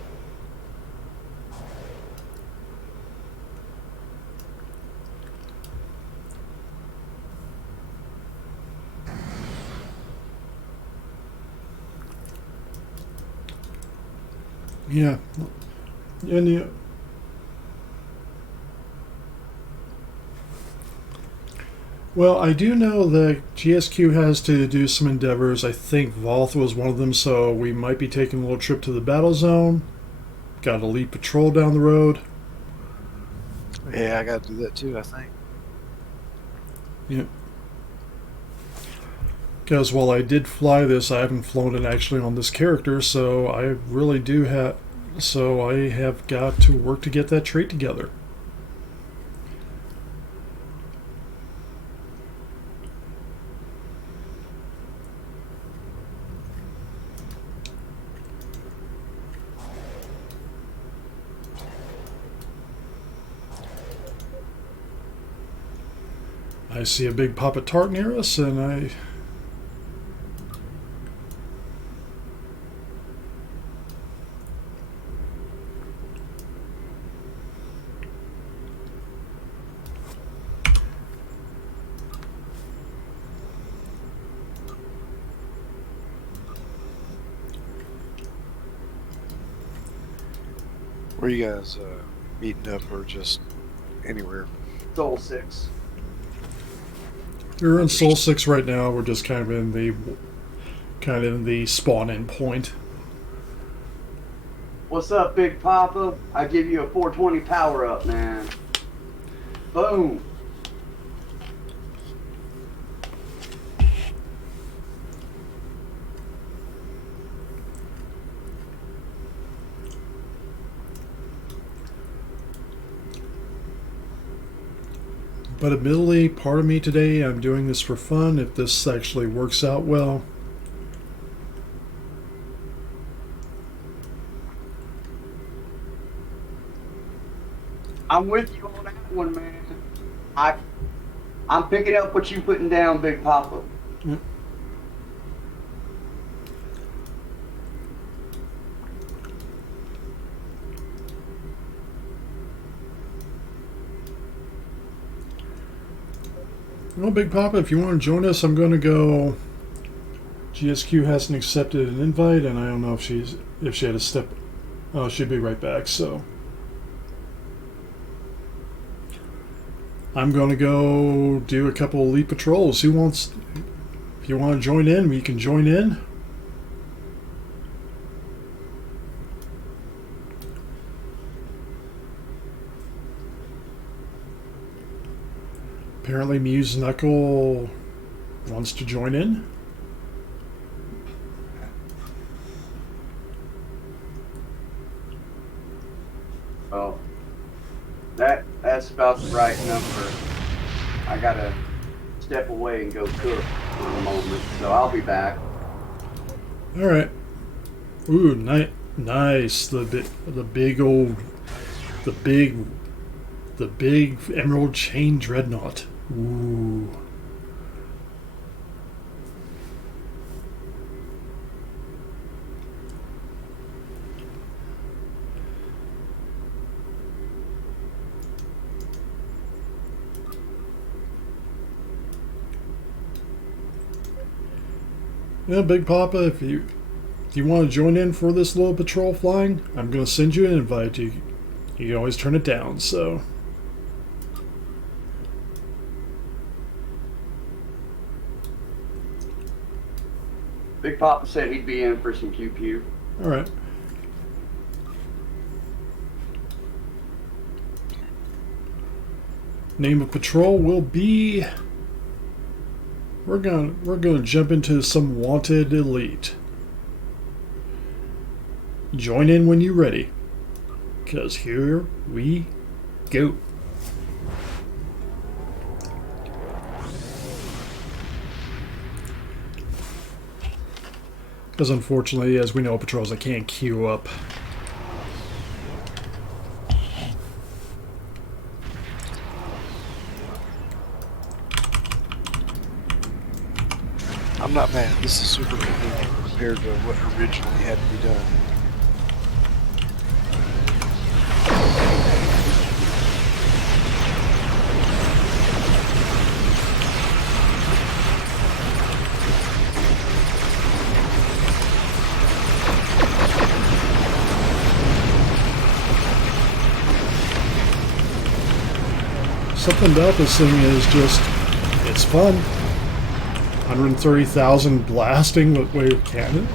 Yeah. And yeah. Well, I do know that GSQ has to do some endeavors. I think Volth was one of them, so we might be taking a little trip to the battle zone. Got a elite patrol down the road. Yeah, I got to do that too, I think. Yeah. Because while I did fly this, I haven't flown it actually on this character, so I really do have... So I have got to work to get that trait together. I see a big Papa Tart near us, and I... Where you guys meeting up or just anywhere? Soul 6. We're in Soul 6 right now. We're just kind of in the spawn-in point. What's up, Big Papa? I give you a 420 power-up, man. Boom. But admittedly, part of me today, I'm doing this for fun. If this actually works out well, I'm with you on that one, man. I'm picking up what you putting down, Big Papa. yeah. Well, Big Papa, if you want to join us, I'm going to go. GSQ hasn't accepted an invite, and I don't know if she had to step. Oh, she'll be right back. So I'm going to go do a couple of elite patrols. Who wants? If you want to join in, we can join in. Apparently, Muse Knuckle wants to join in. Oh, that's about the right number. I gotta step away and go cook for a moment, so I'll be back. All right. Ooh, nice. The big emerald chain dreadnought. Ooh. Yeah, Big Papa, if you want to join in for this little patrol flying, I'm going to send you an invite. You can always turn it down, so. Big Papa said he'd be in for some pew. All right. Name of patrol will be. We're gonna jump into some wanted elite. Join in when you're ready, 'cause here we go. Because unfortunately, as we know, patrols I can't queue up. I'm not mad. This is super convenient compared to what originally had to be done. Something about this thing is just, it's fun. 130,000 blasting with wave cannon.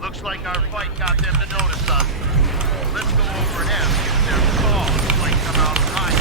Looks like our fight got them to notice us. Let's go over and ask if their claws might come out high.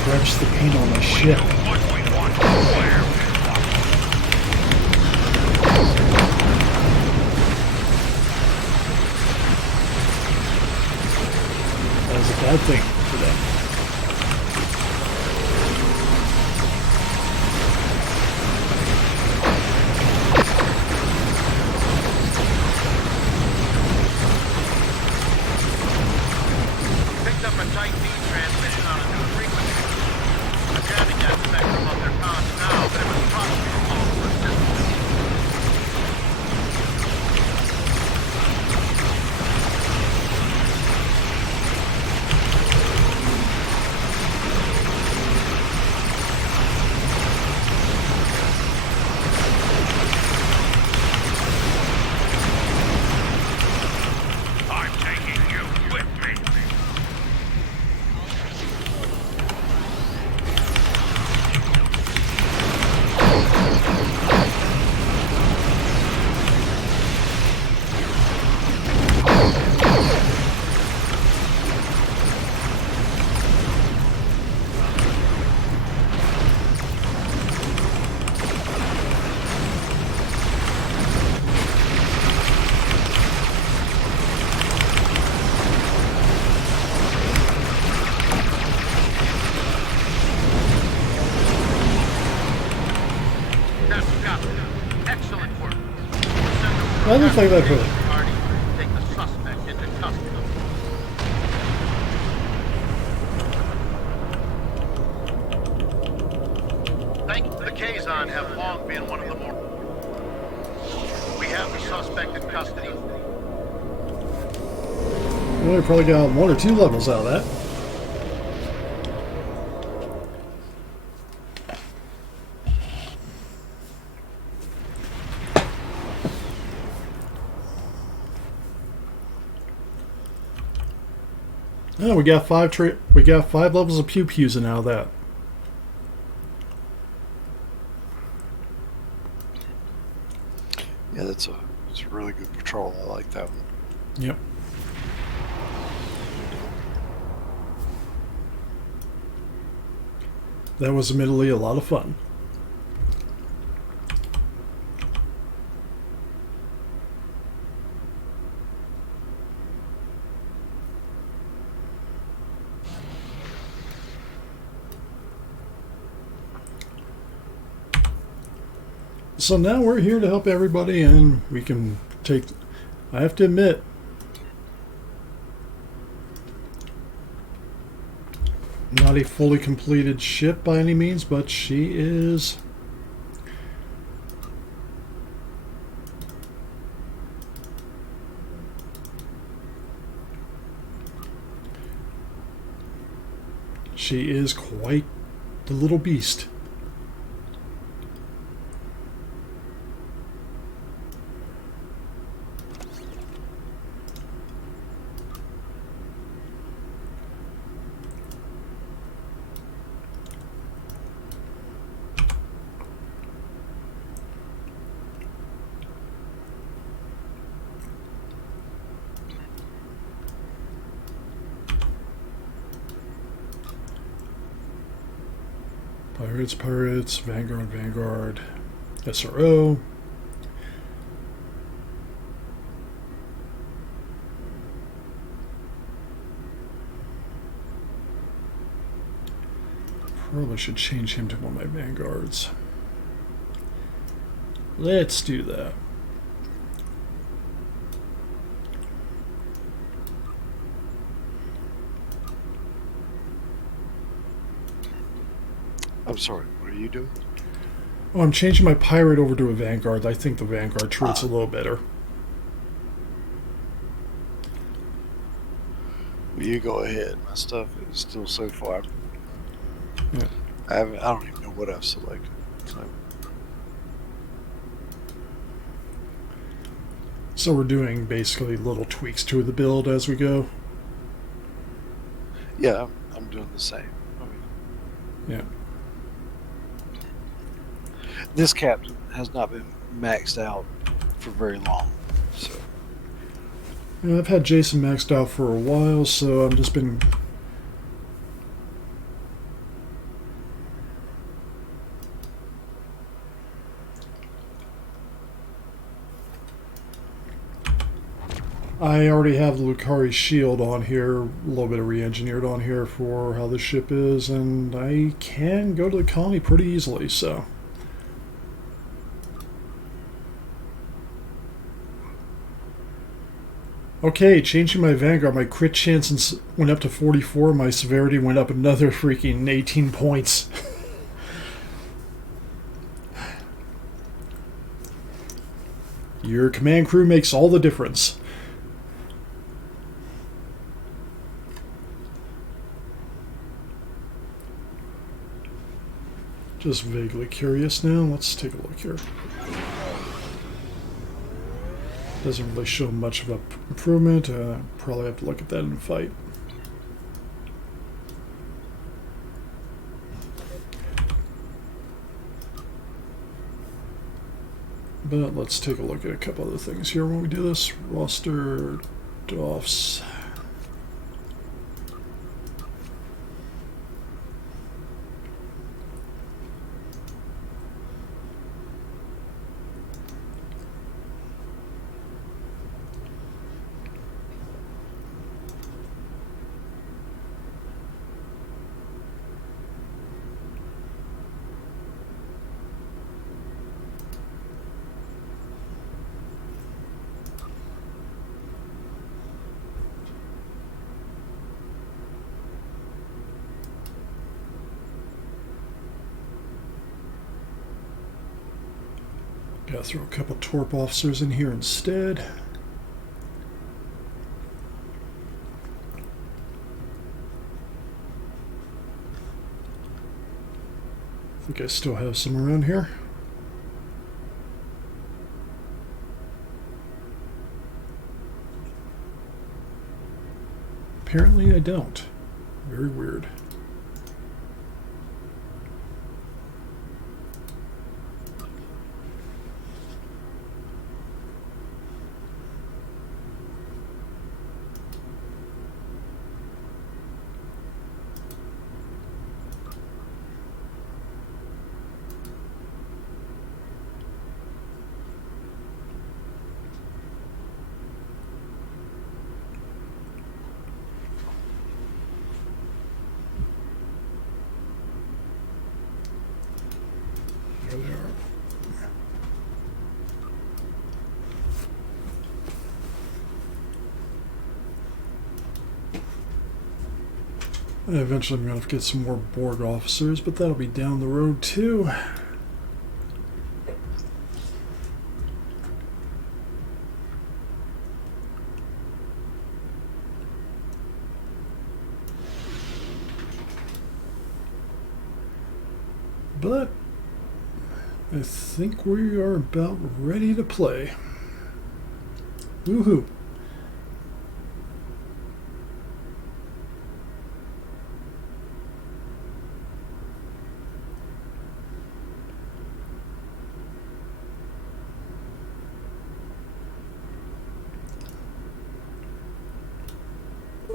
scratch the paint on my ship. What we want, where we want. That was a bad thing for them. Picked up a tight beam transmission on a new frequency. I'm jamming that spectrum of their comms now, but it was probably a call for assistance. I'm taking you with me. That's got it. Excellent work. That looks like that hurt. Party, take the suspect into custody. The Kazon have long been one of the more... We have the suspect in custody. Well, we probably got 1 or 2 levels out of that. Oh, we got 5 levels of pew-pews and out of that. Yeah, it's a really good patrol. I like that one. Yep. That was admittedly a lot of fun. So now we're here to help everybody, and we can take... I have to admit, not a fully completed ship by any means, but she is... She is quite the little beast. Pirates, Vanguard, SRO. Probably should change him to one of my Vanguards. Let's do that. I'm sorry, what are you doing? Oh, I'm changing my pirate over to a Vanguard. I think the Vanguard treats a little better. Well, you go ahead. My stuff is still so far. Yeah. I don't even know what I've selected. So we're doing basically little tweaks to the build as we go. Yeah, I'm doing the same. Yeah. This captain has not been maxed out for very long, so. Yeah, I've had Jason maxed out for a while, so I've just been I already have the Lucari shield on here, a little bit of re-engineered on here for how the ship is, and I can go to the colony pretty easily, so. Okay, changing my Vanguard, my crit chance went up to 44, my severity went up another freaking 18 points. Your command crew makes all the difference. Just vaguely curious now. Let's take a look here. Doesn't really show much of an improvement. Probably have to look at that in a fight. But let's take a look at a couple other things here when we do this. Roster DOFs. Gotta throw a couple Torp officers in here instead. I think I still have some around here. Apparently I don't. Very weird. Eventually I'm going to get some more Borg officers, but that'll be down the road too. But I think we are about ready to play. Woohoo!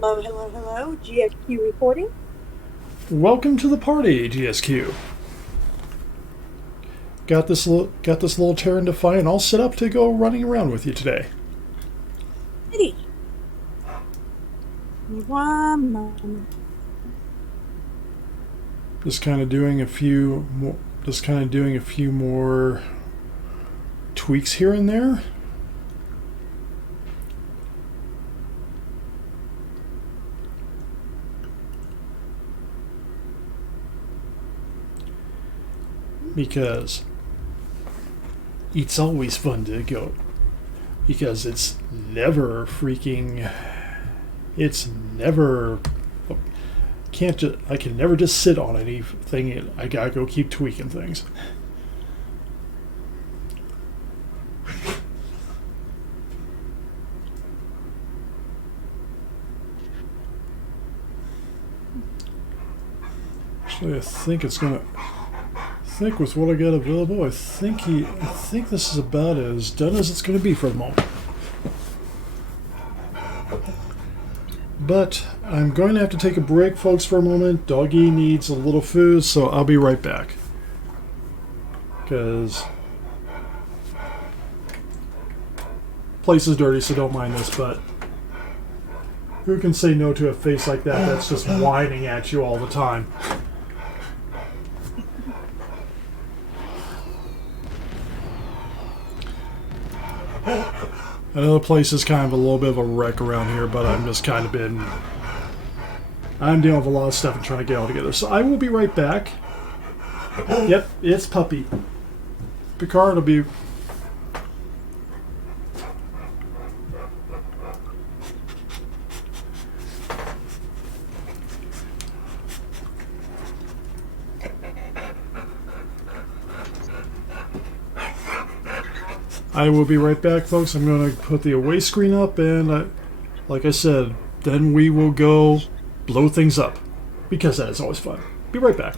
Hello, hello, hello. GSQ reporting. Welcome to the party, GSQ. Got this little Terran Defiant all set up to go running around with you today. Ready. 1 moment. Just kind of doing a few more tweaks here and there. Because it's always fun to go. Because it's never I can never just sit on anything. I gotta go keep tweaking things. Actually, I think with what I got available, I think this is about as done as it's going to be for the moment. But I'm going to have to take a break, folks, for a moment. Doggy needs a little food, so I'll be right back. Because place is dirty, so don't mind this, but Who can say no to a face like that that's just whining at you all the time? I know the place is kind of a little bit of a wreck around here, but I'm just kind of been... I'm dealing with a lot of stuff and trying to get it all together. So I will be right back. Yep, it's Puppy. Picard will be... I will be right back, folks. I'm going to put the away screen up, and like I said, then we will go blow things up, because that is always fun. Be right back.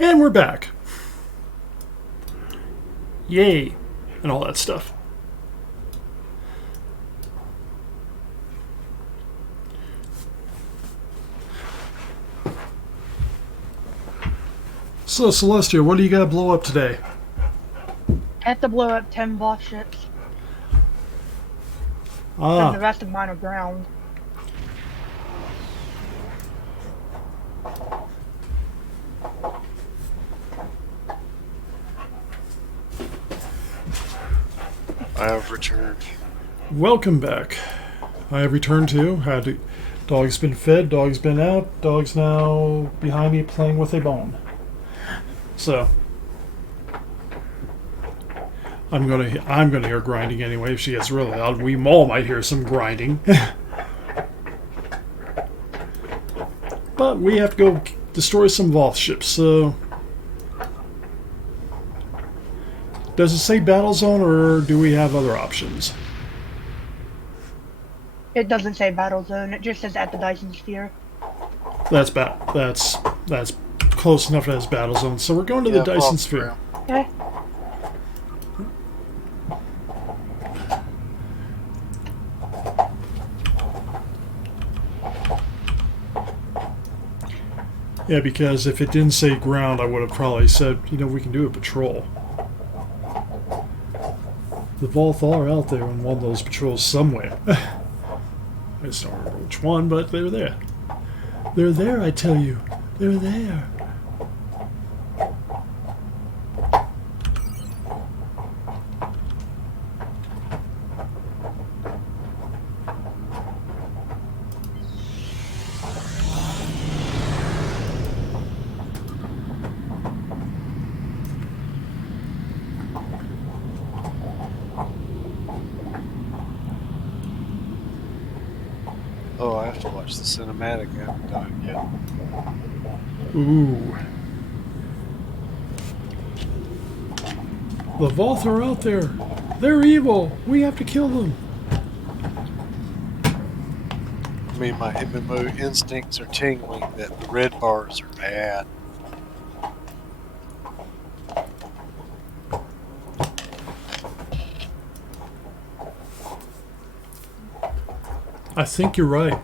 And we're back. Yay. And all that stuff. So, Celestia, what do you got to blow up today? I have to blow up 10 boss ships. And the rest of mine are ground. I have returned. Welcome back. I have returned too. Dog's been fed, dog's been out, dog's now behind me playing with a bone. So I'm gonna hear grinding anyway. If she gets really loud, we all might hear some grinding. But we have to go destroy some Voth ships. So does it say battle zone, or do we have other options? It doesn't say battle zone, it just says at the Dyson Sphere. That's close enough as battle zone. So we're going to the Dyson Sphere. Okay. Yeah, because if it didn't say ground, I would have probably said, you know, we can do a patrol. The Voth are out there on one of those patrols somewhere. I just don't remember which one, but they're there. They're there, I tell you. They're there. Oh, I have to watch the cinematic. I haven't done it yet. Ooh. The Voth are out there. They're evil. We have to kill them. I mean, my MMO instincts are tingling that the red bars are bad. I think you're right.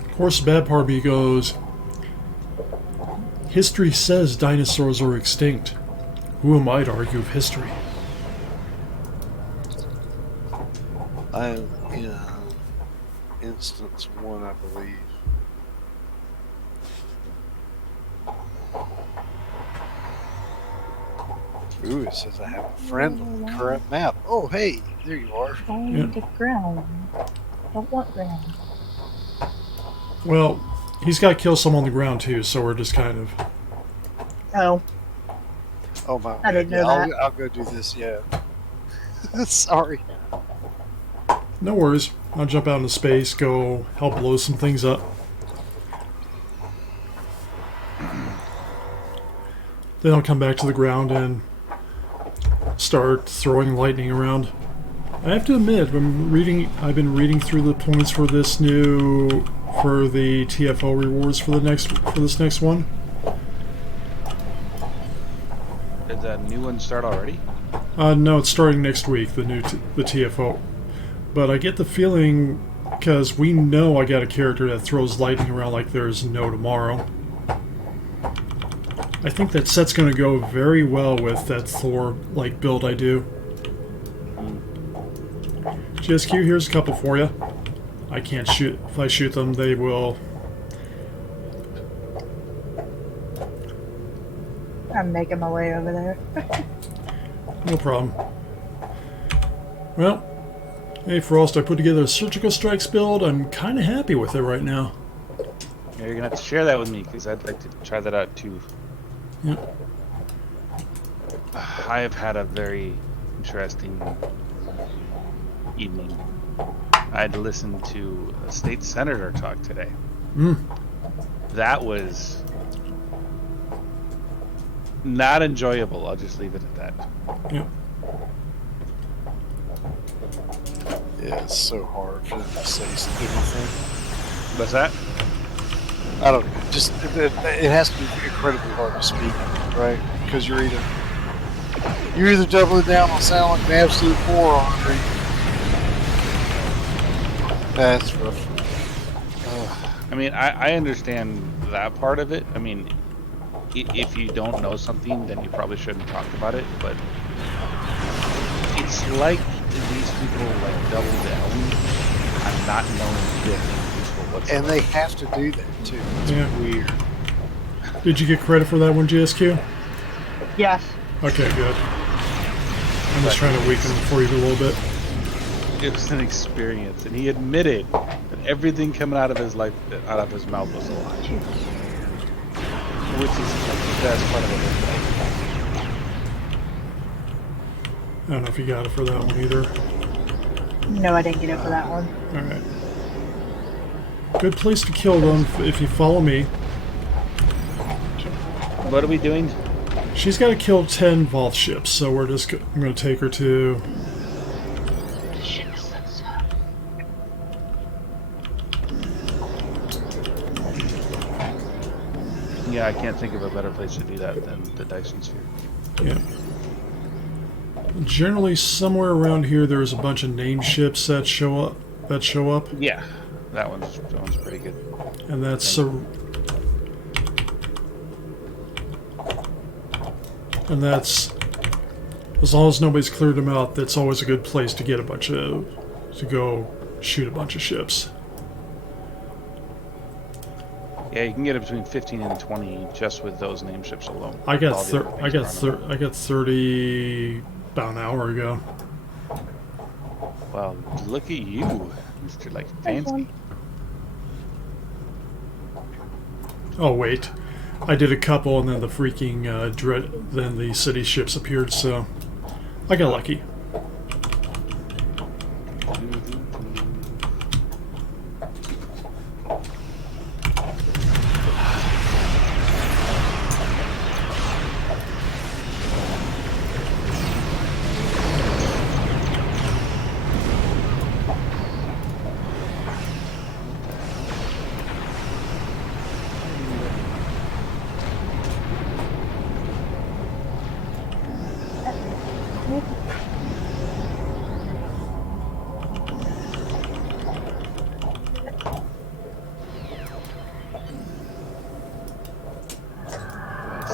Of course, the bad part of me goes, history says dinosaurs are extinct. Who am I to argue with history? I am in instance 1, I believe. Ooh, it says I have a friend on the current map. Oh, hey, there you are. Find the ground. Don't want ground. Well, he's got to kill some on the ground too, so we're just kind of... Oh. Oh my! I didn't know that. I'll go do this. Yeah. Sorry. No worries. I'll jump out into space, go help blow some things up. Then I'll come back to the ground and start throwing lightning around. I have to admit, I've been reading through the points for the TFO rewards for this next one. Did the new one start already? No, it's starting next week, the TFO. But I get the feeling, because we know I got a character that throws lightning around like there's no tomorrow. I think that set's going to go very well with that Thor-like build I do. GSQ, here's a couple for you. I can't shoot. If I shoot them, they will... I'm making my way over there. No problem. Well, hey Frost, I put together a surgical strikes build. I'm kind of happy with it right now. Yeah, you're gonna have to share that with me because I'd like to try that out too. Yep. I have had a very interesting evening. I had to listen to a state senator talk today. That was not enjoyable. I'll just leave it at that. Yep. Yeah, it's so hard for them to say anything. What's that? I don't know. Just it has to be incredibly hard to speak, right? Because you're either doubling down on sound like an absolute moron, or that's rough. I mean, I understand that part of it. I mean, if you don't know something, then you probably shouldn't talk about it. But it's like these people like double down on not knowing anything useful whatsoever. And they have to do that too. It's weird. Did you get credit for that one, GSQ? Yes. Okay, good. I'm just trying to weaken it for you a little bit. It was an experience, and he admitted that everything coming out of his mouth was a lie, which is like the best part of it. I don't know if you got it for that one either. No, I didn't get it for that one. Alright. Good place to kill them if you follow me. What are we doing? She's got to kill 10 vault ships, so we're just I'm going to take her to... Yeah, I can't think of a better place to do that than the Dyson Sphere. Yeah. Generally, somewhere around here, there's a bunch of named ships that show up. Yeah, that one's pretty good. And that's as long as nobody's cleared them out. That's always a good place to get to go shoot a bunch of ships. Yeah, you can get it between 15 and 20 just with those name ships alone. I got 30 about an hour ago. Well, look at you, Mr. Like Fancy. Oh wait, I did a couple, and then the freaking then the city ships appeared, so I got lucky.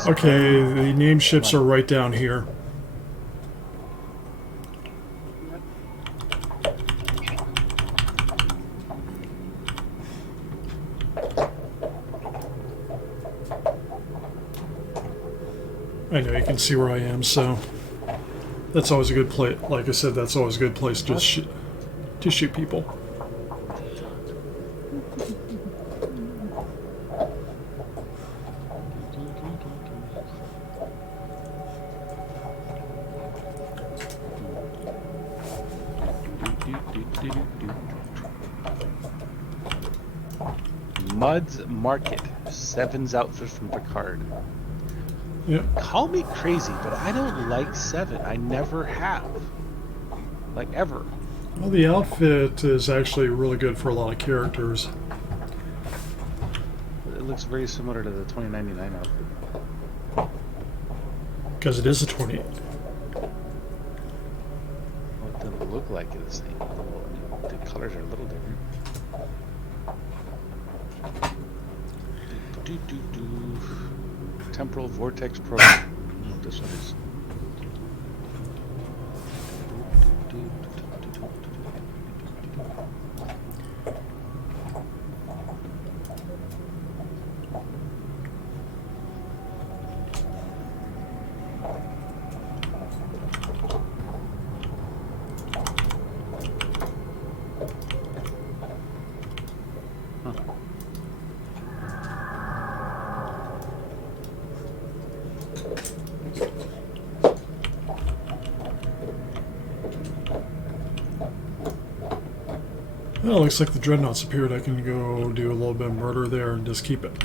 Okay, the named ships are right down here. I know you can see where I am, so that's always a good place. Like I said, that's always a good place to shoot people. Mud's Market, Seven's outfit from Picard. Yep. Call me crazy, but I don't like Seven. I never have. Like, ever. Well, the outfit is actually really good for a lot of characters. It looks very similar to the 2099 outfit. Because it is a 20. Well, it doesn't look like it the same. The colors are a little different. Temporal Vortex Program. I don't know what this one is. Well, looks like the dreadnought's appeared. I can go do a little bit of murder there and just keep it.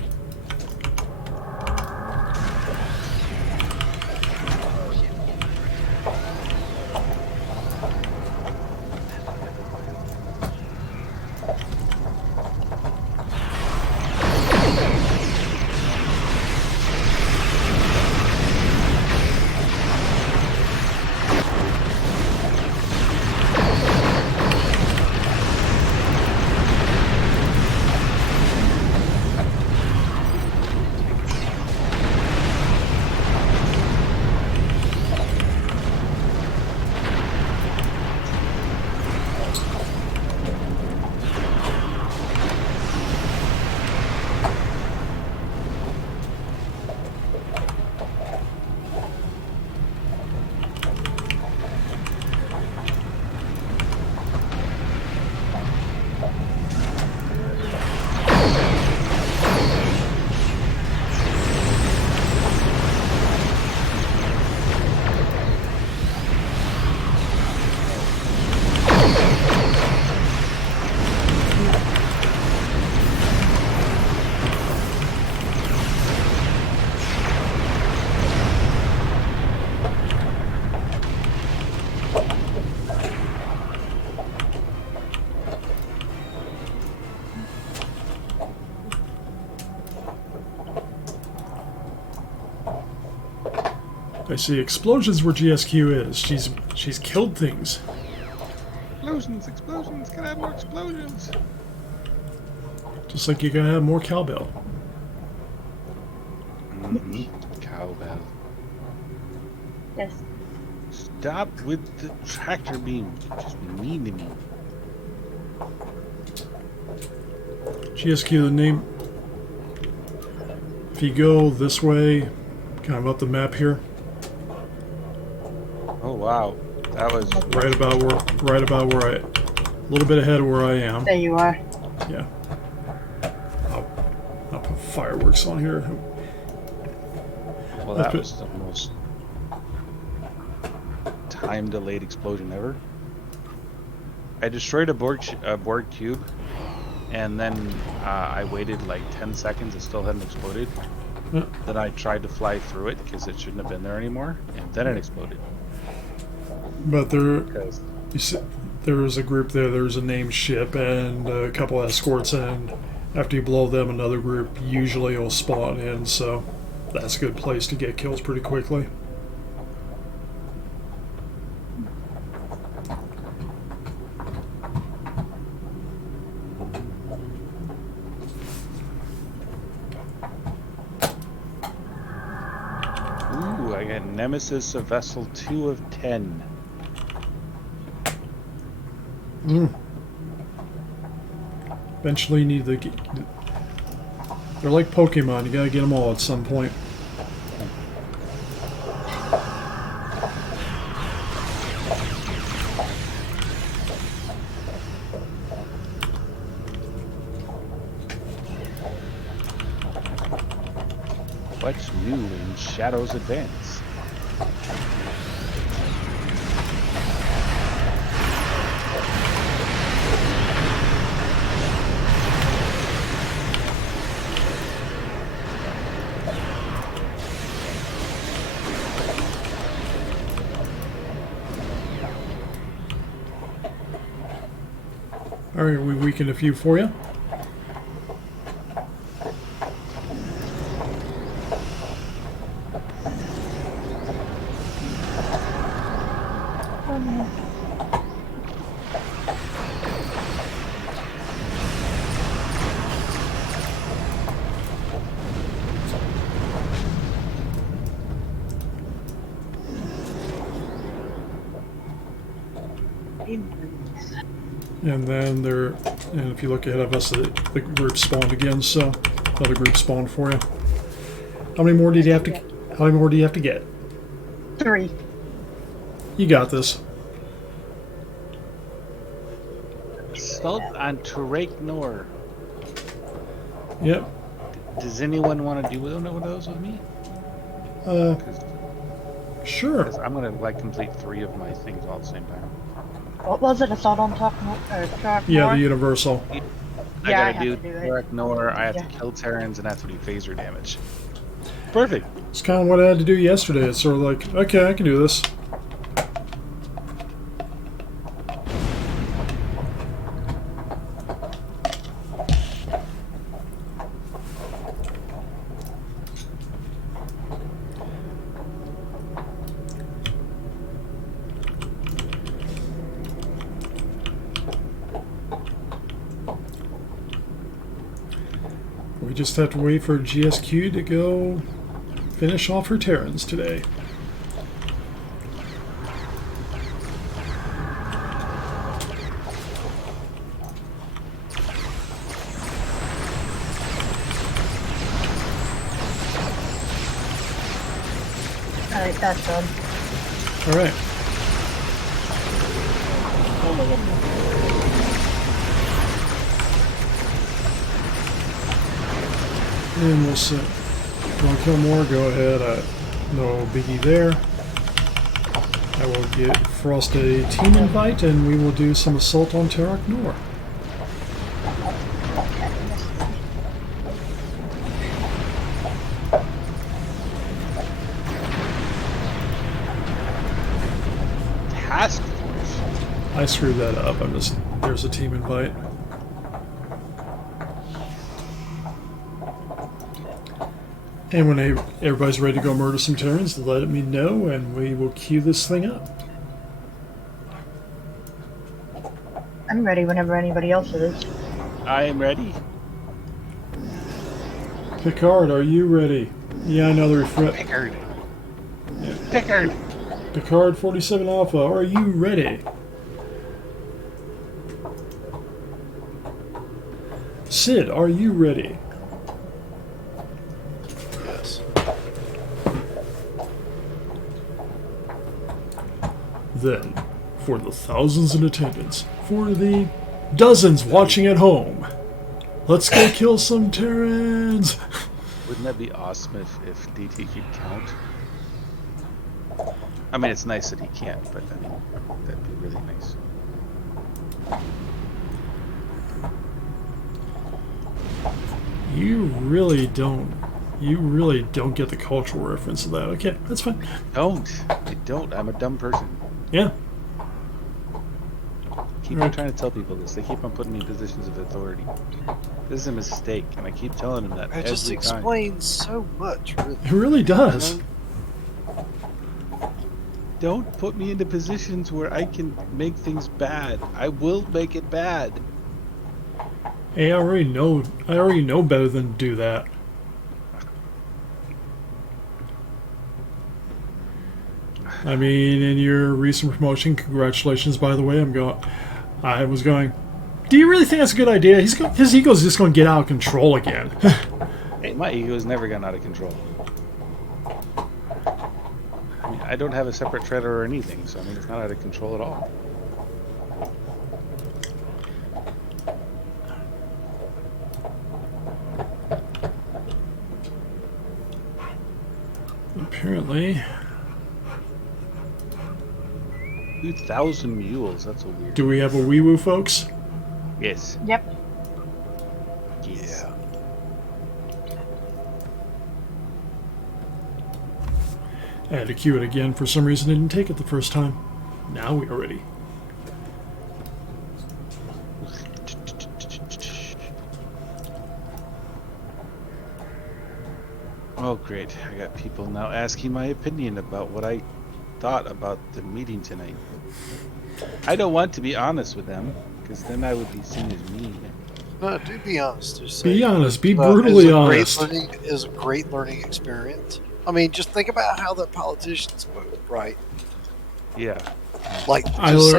I see explosions where GSQ is. She's killed things. Explosions, explosions. Can I have more explosions? Just like you gotta have more cowbell. Mm-hmm. Cowbell. Yes. Stop with the tractor beam. You're just mean to me. GSQ, the name. If you go this way, kind of up the map here, Oh wow, that was right about where a little bit ahead of where I am. There you are. Yeah. I'll put fireworks on here. well. That was the most time-delayed explosion ever. I destroyed a Borg cube, and then I waited like 10 seconds. It still hadn't exploded. Yeah. Then I tried to fly through it because it shouldn't have been there anymore, and then it exploded. But there, Because you see, there was a group there. There was a named ship and a couple escorts, and after you blow them, another group usually will spawn in. So that's a good place to get kills pretty quickly. ooh, I got Nemesis of Vessel 2 of 10. Eventually, you need to get. They're like Pokemon. You gotta get them all at some point. What's new in Shadow's Advance? All right, we weakened a few for you. And then and if you look ahead of us, the group spawned again, so another group spawned for you. How many more do you have to? How many more do you have to get? 3. You got this. Assault on Turaknor. Yep. Does anyone want to do one of those with me? Sure. Because I'm gonna like complete 3 of my things all at the same time. What was it? Assault on Darkmom? Yeah, the universal. I Yeah, I gotta do have to do it. Turaknor, I have Yeah. to kill Terrans, and I have to do phaser damage. Perfect. It's kind of what I had to do yesterday. It's sort of like, okay, I can do this. We just have to wait for GSQ to go finish off her Terrans today. Alright, that's done. All right. And we'll see. If you want to kill more, go ahead. No biggie there. I will get Frost a team invite, and we will do some assault on Turaknor. Task Force. I screwed that up. There's a team invite. And when everybody's ready to go murder some Terrans, let me know, and we will queue this thing up. I'm ready whenever anybody else is. I am ready. Picard, are you ready? Yeah, I know the refresh. Pickard. Yeah. Pickard. Picard 47 Alpha, are you ready? Sid, are you ready? Yes. Then, for the thousands in attendance, for the dozens watching at home, let's go kill some Terrans! Wouldn't that be awesome if DT could count? I mean, it's nice that he can't, but I mean, that'd be really nice. You really don't get the cultural reference of that. Okay, that's fine. I don't. I'm a dumb person. Yeah. Keep on trying to tell people this. They keep on putting me in positions of authority. This is a mistake, and I keep telling them that It every just time. explains so much, really. It really does. Don't put me into positions where I can make things bad. I will make it bad. Hey, I already know better than to do that. I mean, in your recent promotion, congratulations, by the way. I was going, do you really think that's a good idea? His ego's just going to get out of control again. Hey, my ego's never gotten out of control. I mean, I don't have a separate treader or anything, so I mean, it's not out of control at all. Apparently. 2,000 mules, that's a weird... Do we have a wee-woo, folks? Yes. Yep. Yes. Yeah. I had to queue it again. For some reason, I didn't take it the first time. Now we are ready. Oh, great. I got people now asking my opinion about what I thought about the meeting tonight. I don't want to be honest with them, because then I would be seen as mean. No, do be honest. Just Be say, honest. Be brutally honest. It was a great learning experience. I mean, just think about how the politicians vote, right? Yeah. Like, just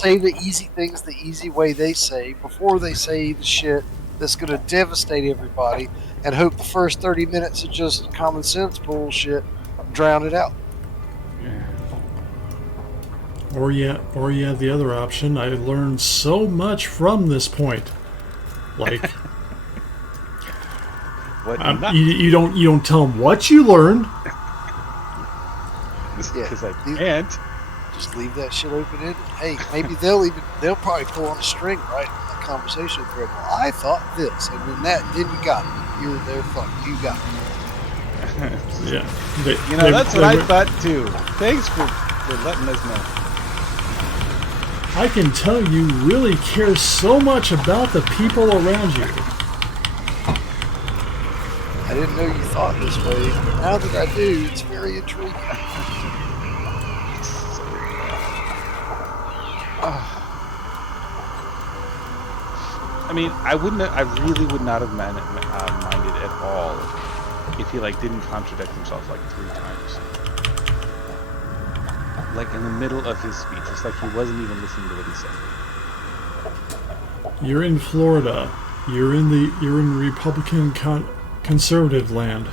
say the easy things the easy way they say before they say the shit that's going to devastate everybody, and hope the first 30 minutes of just common sense bullshit drown it out. Or you have the other option. I learned so much from this point. Like, What? you don't tell them what you learned. Because I can't. Just leave that shit open-ended. Hey, maybe they'll probably pull on a string, right? A conversation thread. Well, I thought this, and then you got it. You were there, fuck, you got it. Yeah. That's what I thought too. Thanks for letting us know. I can tell you really care so much about the people around you. I didn't know you thought this way. Now that I do, it's very intriguing. I mean, I really would not have minded at all if he didn't contradict himself 3 times. In the middle of his speech, it's like he wasn't even listening to what he said. You're in Florida. You're in Republican conservative land.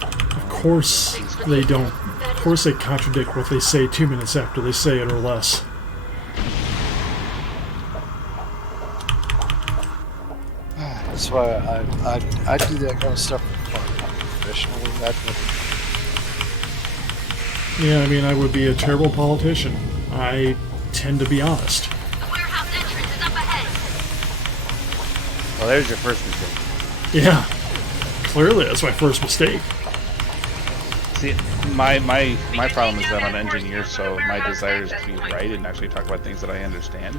Of course they don't. Of course they contradict what they say 2 minutes after they say it or less. That's why I do that kind of stuff professionally. Yeah, I mean, I would be a terrible politician. I tend to be honest. The warehouse entrance is up ahead. Well, there's your first mistake. Yeah. Clearly, that's my first mistake. See, my problem is that I'm an engineer, so my desire is to be right and actually talk about things that I understand.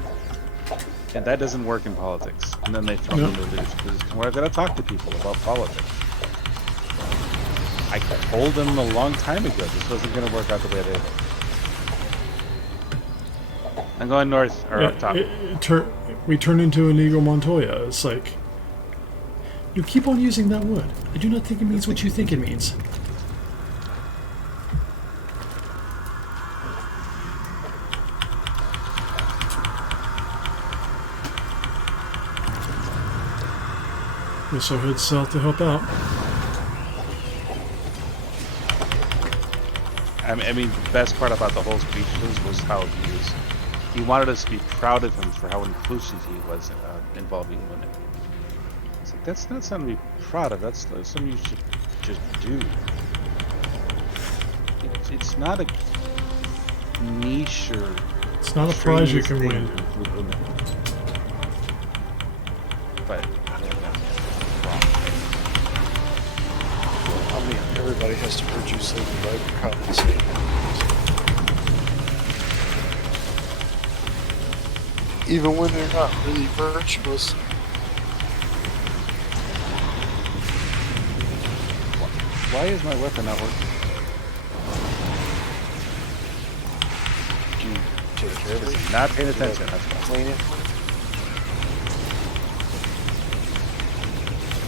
And that doesn't work in politics. And then they throw me into this position where I've got to talk to people about politics. I told them a long time ago this wasn't going to work out the way they. I'm going north or up top. We turn into Inigo Montoya. It's like, you keep on using that word. I do not think it means what you think it means. Guess I'll head south to help out. I mean, the best part about the whole speech was how he wanted us to be proud of him for how inclusive he was involving women. It's like, that's not something to be proud of. That's something you should just do. It's not a niche or... It's not a prize you can win. But... I mean, everybody has to produce their right compensation. Even when they're not really virtuous. Why is my weapon not working? Do you take care of it? Not paying attention. That's why. Clean it.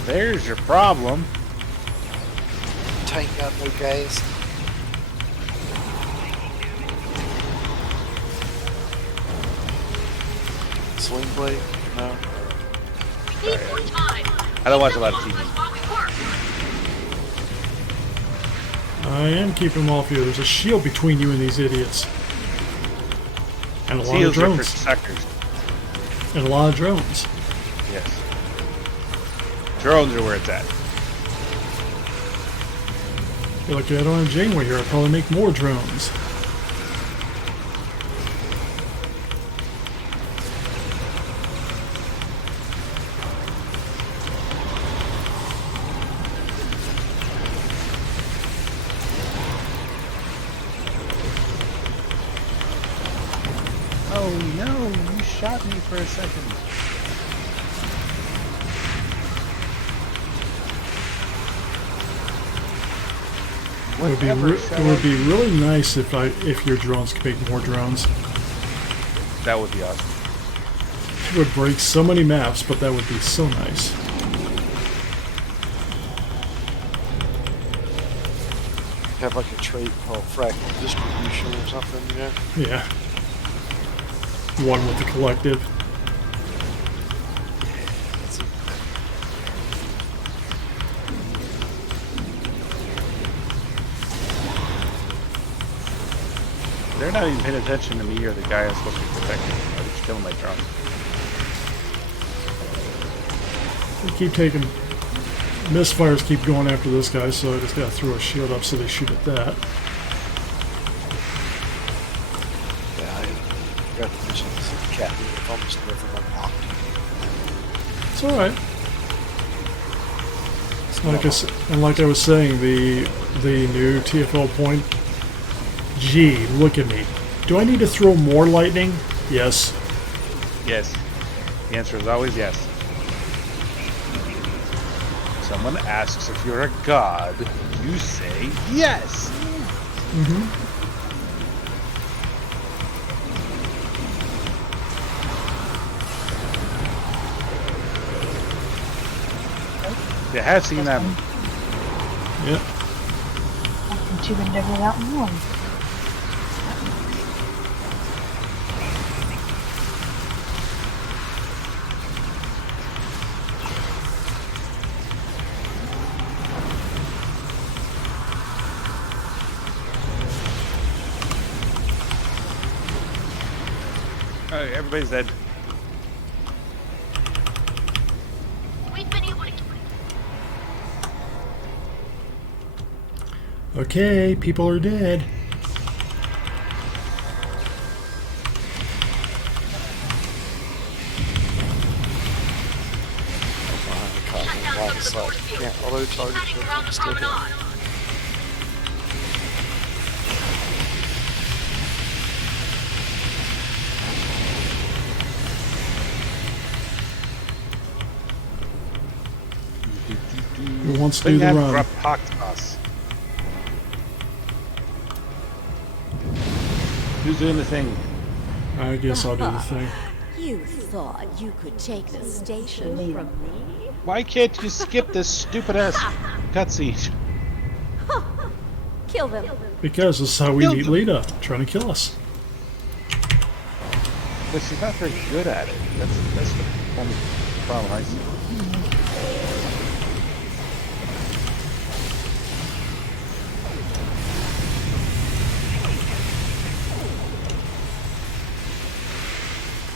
There's your problem. Tank got no gas. Sling blade? No. We need more time. I don't watch a lot of TV. While we work. I am keeping them off you. There's a shield between you and these idiots. And a lot of Seals are for drones. suckers. And a lot of drones. Yes. Drones are where it's at. You're lucky I don't have Janeway here. I'll probably make more drones. Oh no, you shot me for a second. It would be really nice if your drones could make more drones. That would be awesome. It would break so many maps, but that would be so nice. Have like a trait called fractal distribution or something, you know? Yeah. One with the collective. They're not even paying attention to me or the guy I'm supposed to be protecting. They're just killing my drone. They keep taking... Misfires keep going after this guy, so I just gotta throw a shield up so they shoot at that. Yeah, I got the mission as a captain with almost everyone locked. It's alright. Like I was saying, the new TFL point... Gee, look at me. Do I need to throw more lightning? Yes. Yes. The answer is always yes. Someone asks if you're a god, you say yes. Mm-hmm. You have seen them. Yep. Welcome to the Devil Out in One. Alright, everybody's dead. We've been able to. Okay, people are dead. Can't auto target still down. Who wants to do the run? Crypticast. Who's doing the thing? I guess I'll do the thing. You thought you could take the station from me? Why can't you skip this stupid ass cutscene? Kill them. Because this is how we meet Lita, trying to kill us. But she's not very good at it. That's the only problem I see.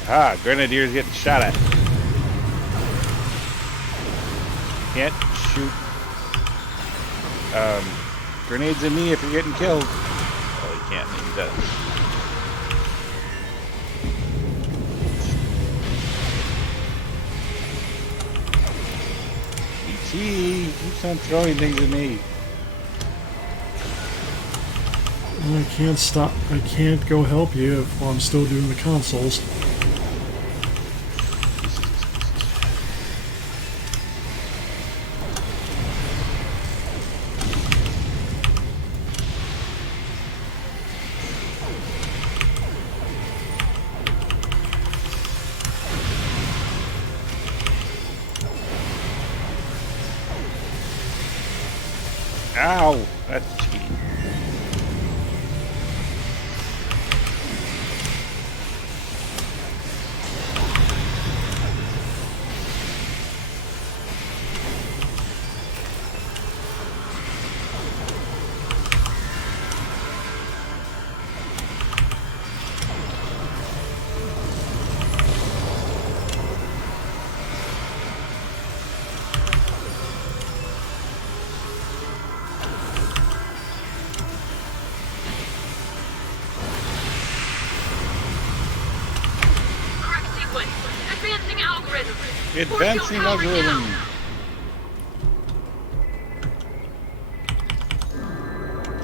Ah, Grenadier's getting shot at. Can't shoot grenades at me if you're getting killed. Oh, he can't. He does. He keeps on throwing things at me. I can't stop. I can't go help you while I'm still doing the consoles. Ow! That's cheating. Advancing algorithm.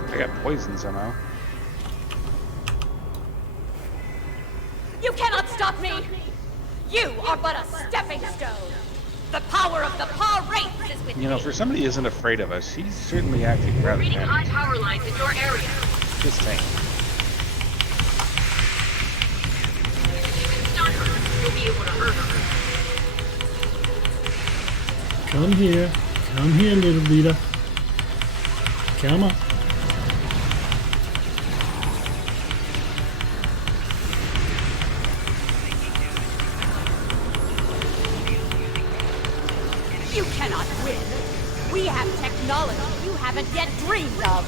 I got poison somehow. You cannot stop me! You are but a stepping stone! The power of the Paw Wraith is with You know, me! for somebody who isn't afraid of us, he's certainly acting rather Reading high bad. power lines in your area. Just saying. If you can stun her, you'll be able to hurt her. Come here, little Lita. Come on. You cannot win! We have technology you haven't yet dreamed of!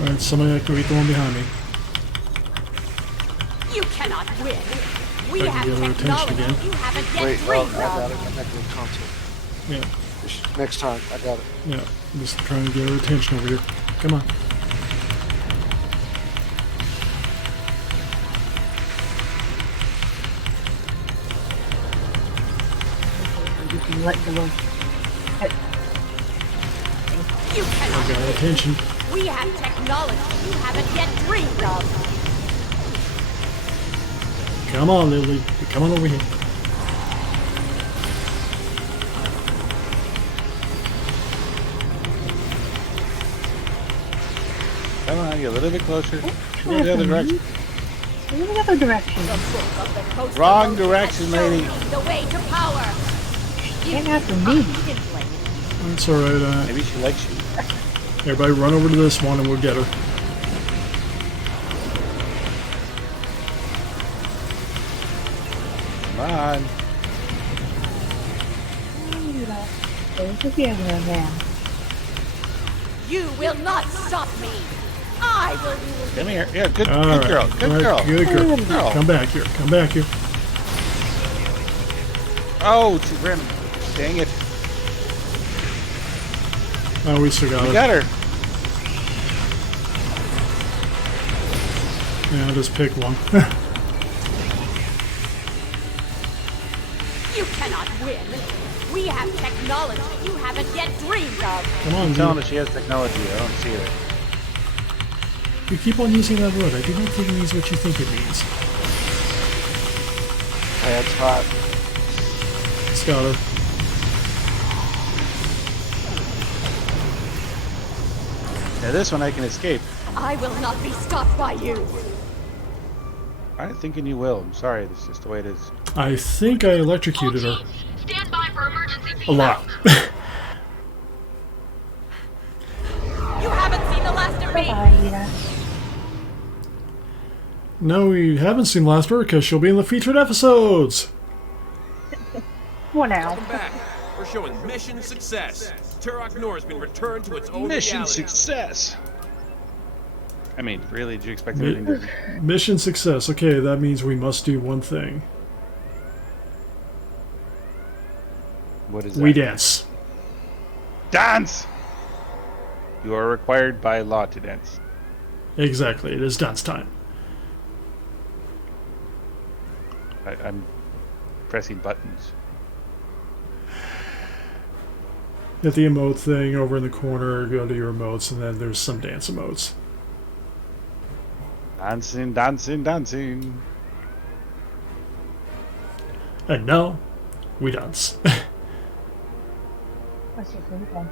Alright, somebody activate the one behind me. You cannot win! We I can have get her attention technology again. you haven't yet Wait, well, dreamed I got of! it. I'm not doing content. Yeah, Next time, I got it. yeah. I'm just trying to get her attention over here. Come on. You can let go. You I cannot got her win! attention. We have technology you haven't yet dreamed of! Come on, Lily. Come on over here. Come on, get a little bit closer. Go the other direction. Go the other direction. The book of the coast Wrong of Ocean direction, has shown lady. me the way to power! Get after me. That's alright. Maybe she likes you. Everybody run over to this one and we'll get her. Come on. Go together now. You will not stop me! I will rule Come here. Yeah, good, All good right. girl. Good All right, girl. Good girl. Good girl. Come back here. Come back here. Oh, she ran. Dang it. Oh, we still got We her. got her. Yeah, I'll just pick one. You cannot win! We have technology you haven't yet dreamed of! Come on, I'm telling her Lita. she has technology. I don't see her. You keep on using that word. I do not think it means what you think it means. That's hot. It's got her. Now this one I can escape. I will not be stopped by you. I'm thinking you will. I'm sorry. That's just the way it is. I think I electrocuted her. Stand by for emergency A lot. You haven't seen the last of me. Yeah. No, we haven't seen last her because she'll be in the featured episodes. For now. Welcome back. We're showing mission success. Turok Nor has been returned to its own Mission reality. success. I mean, really? Did you expect everything to... Mission success. Okay, that means we must do one thing. What is that? We dance. Dance! You are required by law to dance. Exactly. It is dance time. I'm pressing buttons. Hit the emote thing over in the corner, go to your emotes, and then there's some dance emotes. Dancing, dancing, dancing. And now, we dance. That's your favorite one.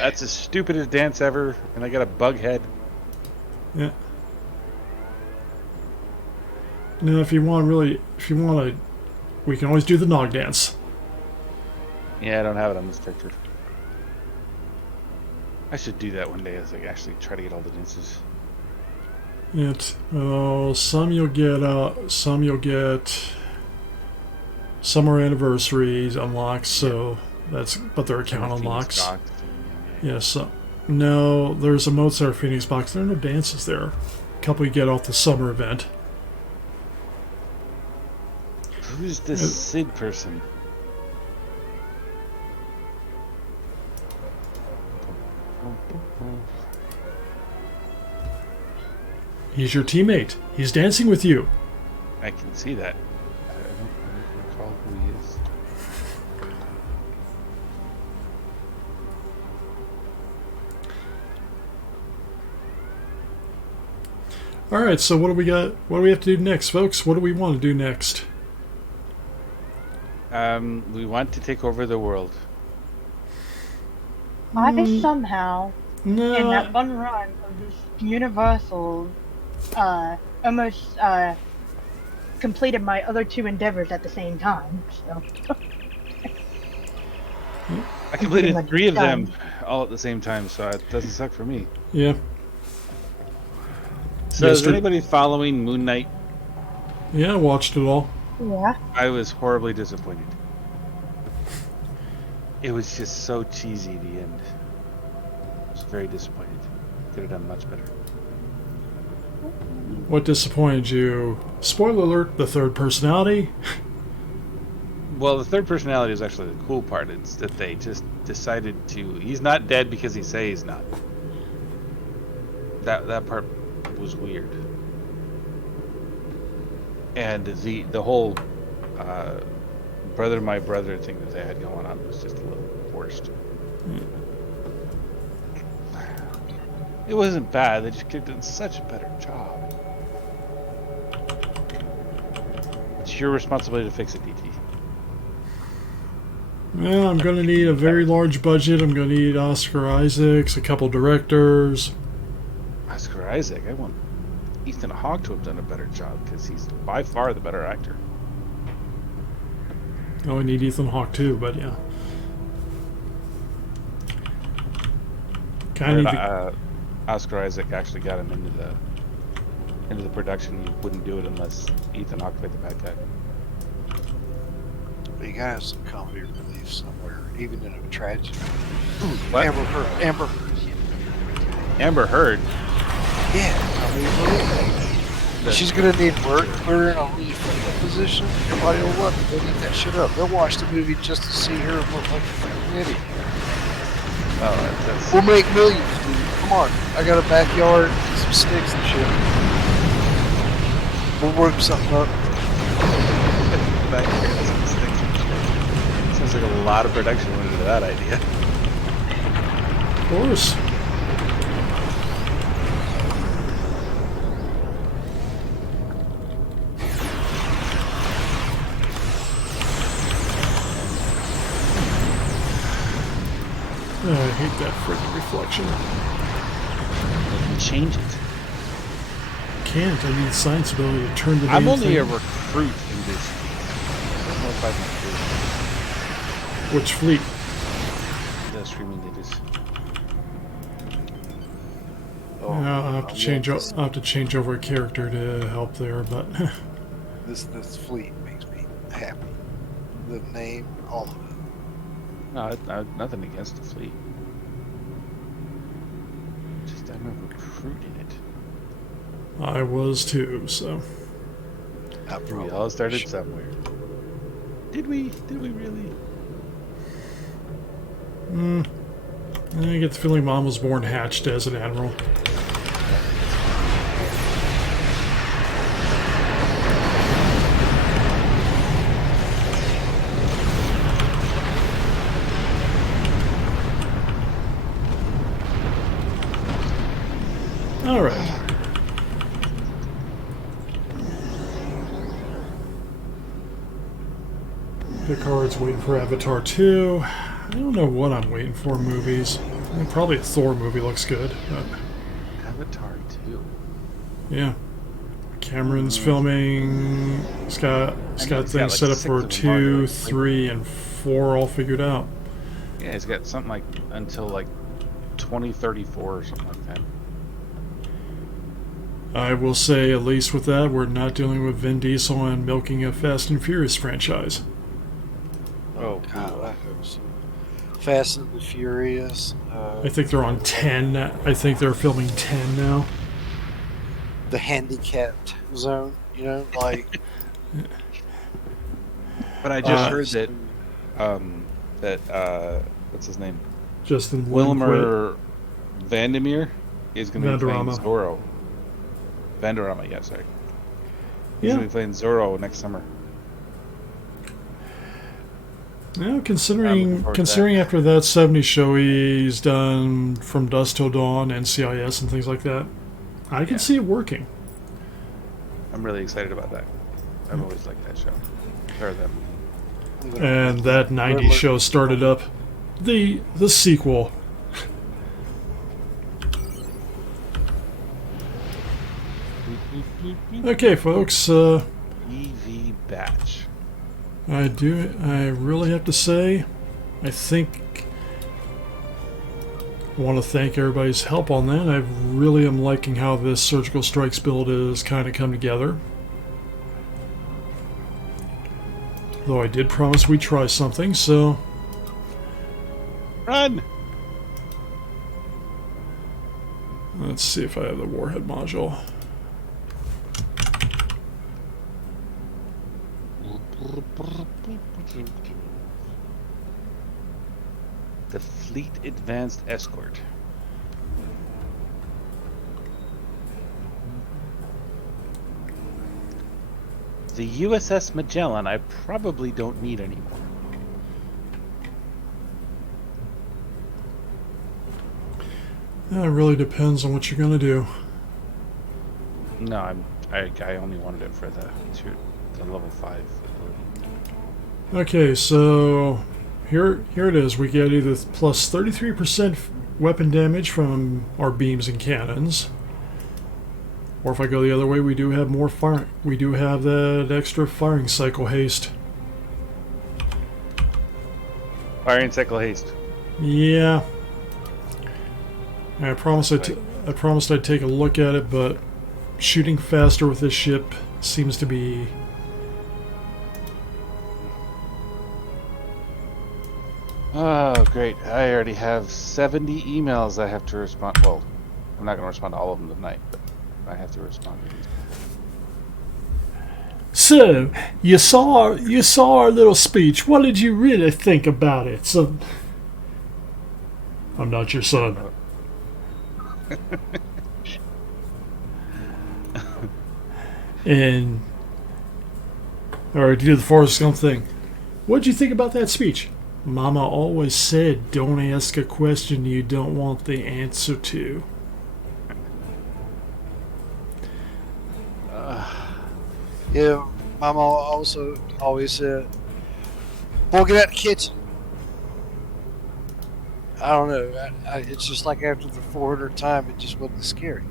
That's the stupidest dance ever, and I got a bug head. Yeah. Now, if you want to, we can always do the nog dance. Yeah, I don't have it on this picture. I should do that one day as I actually try to get all the dances. Some you'll get summer anniversaries unlocked, so but their account unlocks. Yes. So, no, there's emotes that are Phoenix Box. There are no dances there. A couple you get off the summer event. Who's this Sid person? He's your teammate. He's dancing with you. I can see that. I don't recall who he is. Alright, so what do we got? What do we have to do next, folks? What do we want to do next? We want to take over the world. I somehow, No. in that one run of this universal, almost completed my other two endeavors at the same time. So. I completed 3 of them all at the same time, so it doesn't suck for me. Yeah. So is anybody following Moon Knight? Yeah, I watched it all. Yeah. I was horribly disappointed. It was just so cheesy, the end. I was very disappointed. Could have done much better. What disappointed you? Spoiler alert, the third personality? Well, the third personality is actually the cool part. It's that they just decided to... He's not dead because he say he's not. That part was weird. And the whole brother my brother thing that they had going on was just a little forced. It wasn't bad. They just could have done such a better job. It's your responsibility to fix it, DT. Well, I'm going to need a very large budget. I'm going to need Oscar Isaacs, a couple directors. Oscar Isaac? I want Ethan Hawke to have done a better job because he's by far the better actor. Oh, I need Ethan Hawke too, but yeah. Oscar Isaac actually got him into the production. He wouldn't do it unless Ethan Hawke played the bad guy. But you gotta have some comedy relief somewhere, even in a tragedy. What? Amber Amber Heard? Yeah, comedy relief. She's gonna need work. Put her in a lead position. Everybody will love it. They'll eat that shit up. They'll watch the movie just to see her look like a fucking idiot. Oh, that's... We'll make millions, dude. Come on. I got a backyard, some sticks and shit. We'll work something up. Backyard, some sticks and shit. Sounds like a lot of production went into that idea. Of course. I hate that freaking reflection. You can change it. Can't. I need science ability to turn the I'm damn only thing. a recruit in this fleet. I don't know if I'm a recruit. Which fleet? The streaming ladies. Oh, I'll have to change. I'll have to change over a character to help there, but this fleet makes me happy. The name, all of it. No, nothing against the fleet. Just I'm a recruit in it. I was too. So We all started somewhere. Did we? Did we really? I get the feeling Mom was born hatched as an admiral. All right. Picard's waiting for Avatar 2. I don't know what I'm waiting for movies. I mean, probably a Thor movie looks good. But Avatar 2. yeah. Cameron's filming. He's got things like set up 6 for of them 2, already, like, 3, and 4 all figured out. Yeah, he's got something like until like 2034 or something like that. I will say, at least with that, we're not dealing with Vin Diesel and milking a Fast and Furious franchise. Oh, God, I hope so. Fast and the Furious. I think they're on 10. I think they're filming 10 now. The handicapped zone, you know, like. But I just heard that what's his name? Justin Wilmer Vandermeer is going to be playing Vanderama. Zorro. Vanderama, yeah, sorry. He's Yeah. going to be playing Zorro next summer. Yeah, considering after that 70s show he's done From Dusk Till Dawn, NCIS, and things like that, I can see it working. I'm really excited about that. I've always liked that show. Or them. And that 90s show started up the sequel. Okay, folks. EV batch. I really have to say, I want to thank everybody's help on that. I really am liking how this Surgical Strikes build has kind of come together. Though I did promise we'd try something, so... Run! Let's see if I have the Warhead module. The Fleet Advanced Escort. The USS Magellan I probably don't need anymore. It really depends on what you're going to do. No, I only wanted it for the level 5 ability. Okay, so here it is. We get either plus 33% weapon damage from our beams and cannons, or if I go the other way, we do have more fire. We do have that extra firing cycle haste. Firing cycle haste. Yeah. I promised I'd take a look at it, but shooting faster with this ship seems to be... Oh, great. I already have 70 emails I have to respond. Well, I'm not going to respond to all of them tonight, but I have to respond to these. So, you saw our little speech. What did you really think about it? So, I'm not your son. And, or do the Forrest Gump thing. What did you think about that speech? Mama always said, don't ask a question you don't want the answer to. Yeah, Mama also always said, "Boy, get out the kitchen." I don't know. It's just like after the 400th time, it just wasn't scary.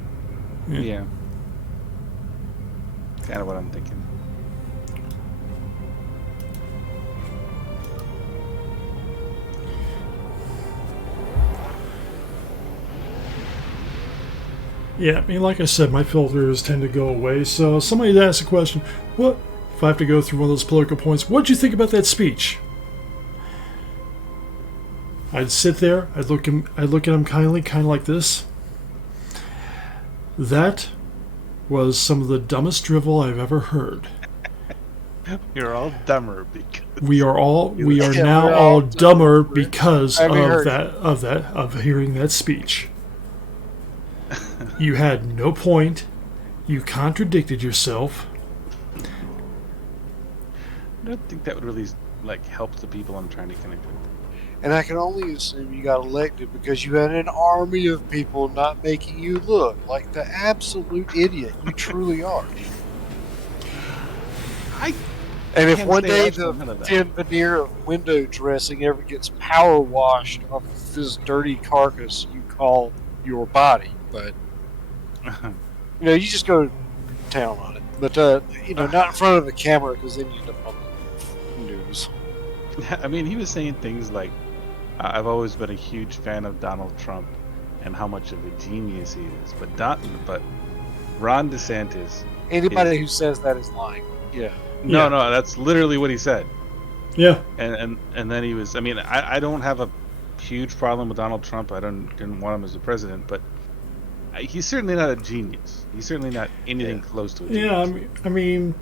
Yeah. Kind of what I'm thinking. Yeah, I mean, like I said, my filters tend to go away. So somebody asks a question, what, if I have to go through one of those political points, what did you think about that speech? I'd sit there, I'd look at him kindly, kind of like this. That was some of the dumbest drivel I've ever heard. You're all dumber because We are now all dumber because of hearing that speech. You had no point. You contradicted yourself. I don't think that would really help the people I'm trying to connect with. And I can only assume you got elected because you had an army of people not making you look like the absolute idiot you truly are. And if one day the thin veneer of window dressing ever gets power washed off of this dirty carcass you call your body, but you just go to town on it. But not in front of the camera because then you end up on the news. I mean, he was saying things like, "I've always been a huge fan of Donald Trump and how much of a genius he is," but Ron DeSantis. Anybody who says that is lying. Yeah. No, that's literally what he said. Yeah. And then he was. I mean, I don't have a huge problem with Donald Trump. I didn't want him as the president, but he's certainly not a genius. He's certainly not anything close to a genius. Yeah, I mean,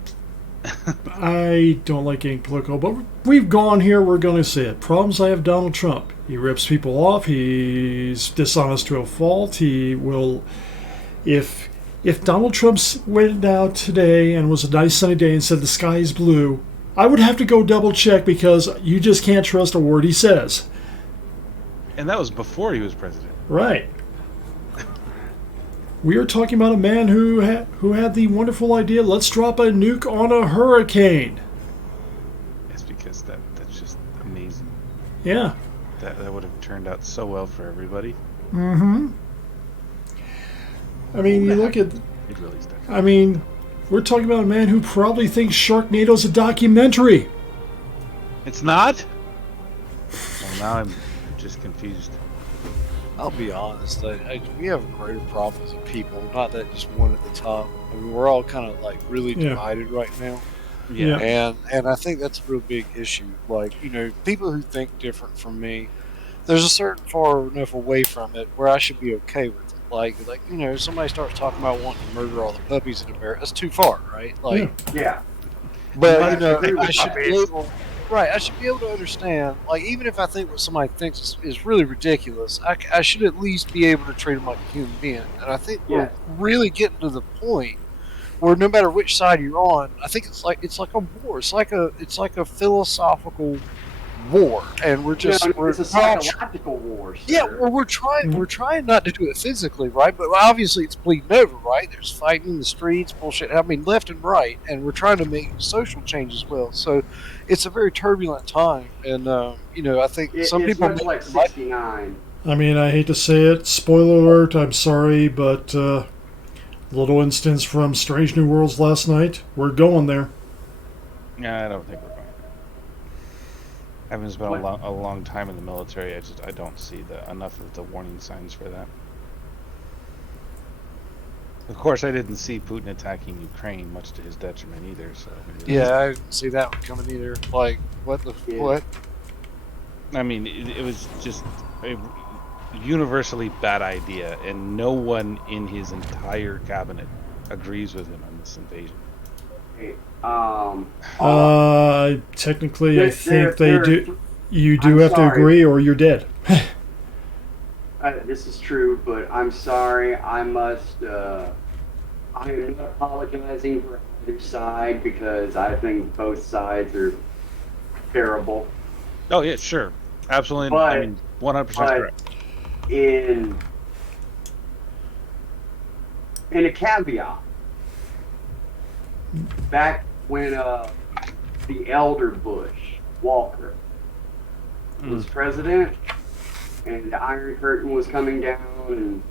I don't like getting political, but we've gone here. We're going to say it. Problems I have Donald Trump. He rips people off. He's dishonest to a fault. He will, if Donald Trump went out today and was a nice sunny day and said the sky is blue, I would have to go double check because you just can't trust a word he says. And that was before he was president. Right. We are talking about a man who had the wonderful idea, let's drop a nuke on a hurricane. It's because that's just amazing. Yeah. That would have turned out so well for everybody. Mm-hmm. I mean, you look at... It really stuck. I mean, we're talking about a man who probably thinks Sharknado's a documentary. It's not? Well, now I'm just confused. I'll be honest, we have a greater problem as a people, not that just one at the top. I mean, we're all kind of really divided right now. Yeah. And I think that's a real big issue. People who think different from me, there's a certain far enough away from it where I should be okay with it. Somebody starts talking about wanting to murder all the puppies in America. That's too far, right? Yeah. But I should be able. Right, I should be able to understand, even if I think what somebody thinks is really ridiculous, I should at least be able to treat them like a human being. And I think we're really getting to the point where no matter which side you're on, I think it's like a war. It's like a philosophical war, and it's a psychological war. Sir. Yeah, well, we're trying not to do it physically, right? But obviously it's bleeding over, right? There's fighting in the streets, bullshit. I mean, left and right, and we're trying to make social change as well. So it's a very turbulent time, and I think some people much like '69. I mean, I hate to say it. Spoiler alert. I'm sorry, but little instance from Strange New Worlds last night. We're going there. Yeah, I don't think we're going. Having spent a long time in the military, I don't see enough of the warning signs for that. Of course, I didn't see Putin attacking Ukraine, much to his detriment either. So I didn't see that one coming either. What? I mean, it was just a universally bad idea, and no one in his entire cabinet agrees with him on this invasion. Technically, I think they do. You do have to agree, or you're dead. This is true, but I'm sorry. I am not apologizing for either side because I think both sides are terrible. Oh yeah, sure, absolutely. But, I mean, 100% correct. In a caveat, back when the elder Bush Walker was president, and the Iron Curtain was coming down, and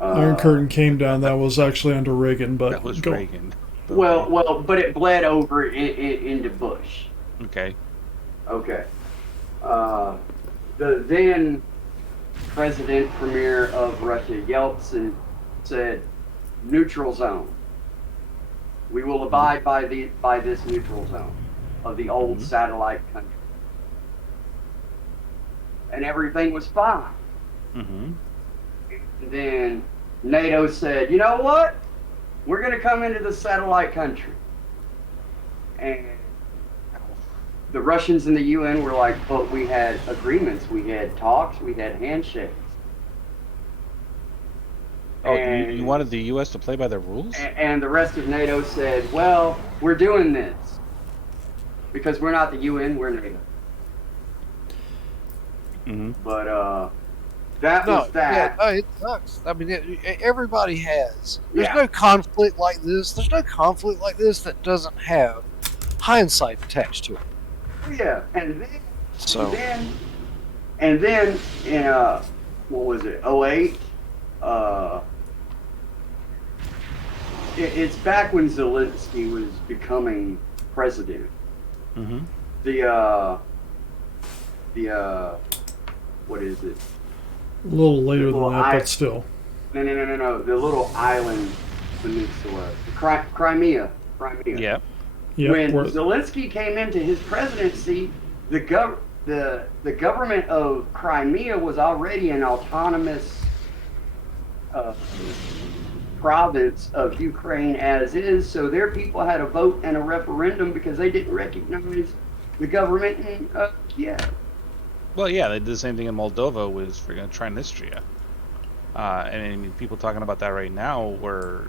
Iron Curtain came down. That was actually under Reagan, but That was Reagan. Well, but it bled over into Bush. Okay. Okay. The then President Premier of Russia, Yeltsin, said, "Neutral zone. We will abide by this neutral zone of the old satellite country," and everything was fine. Mm-hmm. And then NATO said, "You know what? We're going to come into the satellite country," and the Russians and the UN were like, "But we had agreements, we had talks, we had handshakes." Oh, you wanted the U.S. to play by their rules? And the rest of NATO said, "Well, we're doing this because we're not the UN, we're NATO." Mm-hmm. But that was that. Yeah, no, it sucks. I mean, everybody has. There's no conflict like this. There's no conflict like this that doesn't have hindsight attached to it. Yeah, and then in what was it, 08? It's back when Zelensky was becoming president. Mm-hmm. What is it? a little later than that, but still. No. The little island peninsula, Crimea. Yeah. When Zelensky came into his presidency, the government of Crimea was already an autonomous province of Ukraine as is, so their people had a vote and a referendum because they didn't recognize the government in Kiev. Well, yeah, they did the same thing in Moldova with freaking Transnistria. And I mean, people talking about that right now, where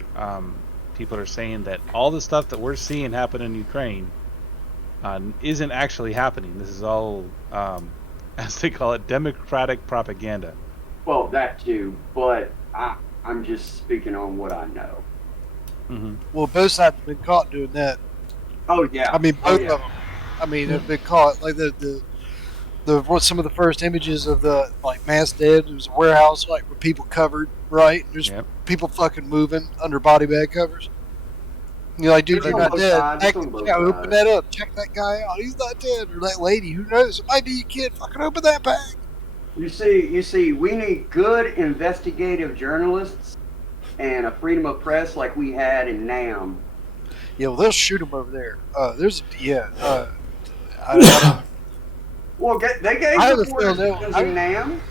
people are saying that all the stuff that we're seeing happen in Ukraine isn't actually happening. This is all, as they call it, democratic propaganda. Well, that too, but I'm just speaking on what I know. Mm-hmm. Well, both sides have been caught doing that. Oh yeah. I mean, both of them. I mean, have been caught. Like what some of the first images of the mass dead. It was a warehouse with people covered, right? There's people fucking moving under body bag covers. You're like, dude, they're not dead. Open that up. Check that guy out. He's not dead. Or that lady. Who knows? It might be your kid. Fucking open that bag. You see, we need good investigative journalists and a freedom of press like we had in NAM. Yeah, well, they'll shoot them over there. Well, they gave reporters in NAM.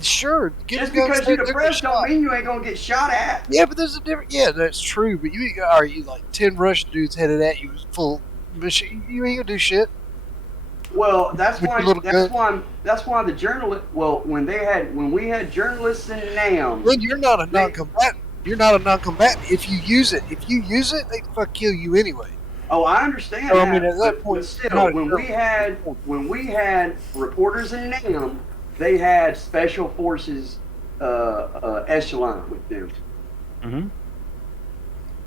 Sure. Just because you're the press don't mean you ain't gonna get shot at. Yeah, but there's a different. Yeah, that's true. But you 10 Russian dudes headed at you full machine. You ain't gonna do shit. Well, that's why the journalist. Well, when we had journalists in NAM. Then you're not a non-combatant. You're not a non-combatant if you use it. If you use it, they fuck kill you anyway. Oh, I understand so, that. I mean, at that point, still, when we had reporters in NAM, they had special forces echelon with them. Mm-hmm.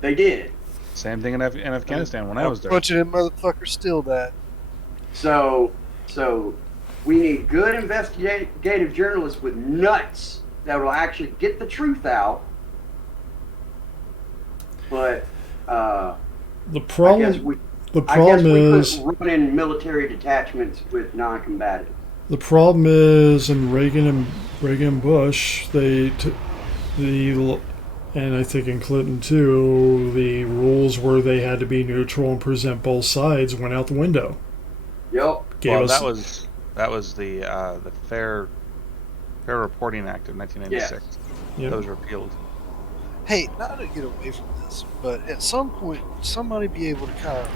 They did. Same thing in Afghanistan when I was there. A bunch of them motherfuckers still died. So we need good investigative journalists with nuts that will actually get the truth out. But the problem is we put running military detachments with non-combatants. The problem is in Reagan and Bush, and I think in Clinton too, the rules where they had to be neutral and present both sides went out the window. Yep. That was the Fair Reporting Act of 1996. Yep. That was repealed. Hey, not to get away from this, but at some point, somebody be able to kind of,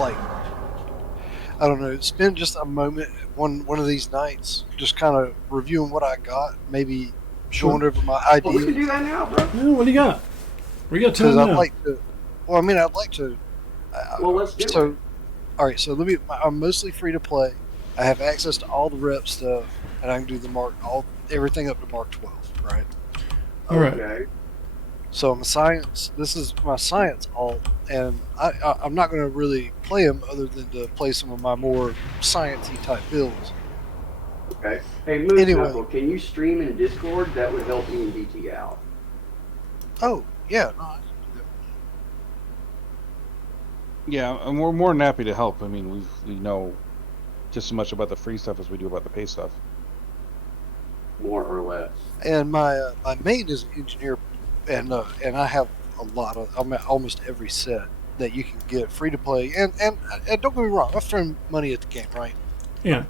I don't know, spend just a moment one of these nights, just kind of reviewing what I got, maybe showing over my ideas. Well, we can do that now, bro. Yeah, what do you got? We got time now. I'd like to. Well, let's do it. All right, so I'm mostly free to play. I have access to all the rep stuff, and I can do everything up to Mark 12, right? All right. Okay. So this is my science alt, and I'm not going to really play them other than to play some of my more sciencey type builds. Okay. Hey, Moose Anyway. Knuckle, can you stream in Discord? That would help me and DT out. Oh, yeah. No, I can do that. Yeah, and we're more than happy to help. I mean, we know just as much about the free stuff as we do about the pay stuff. More or less. And my my main is an engineer, and I have a lot of almost every set that you can get free to play. And don't get me wrong, I throw money at the game, right? Yeah.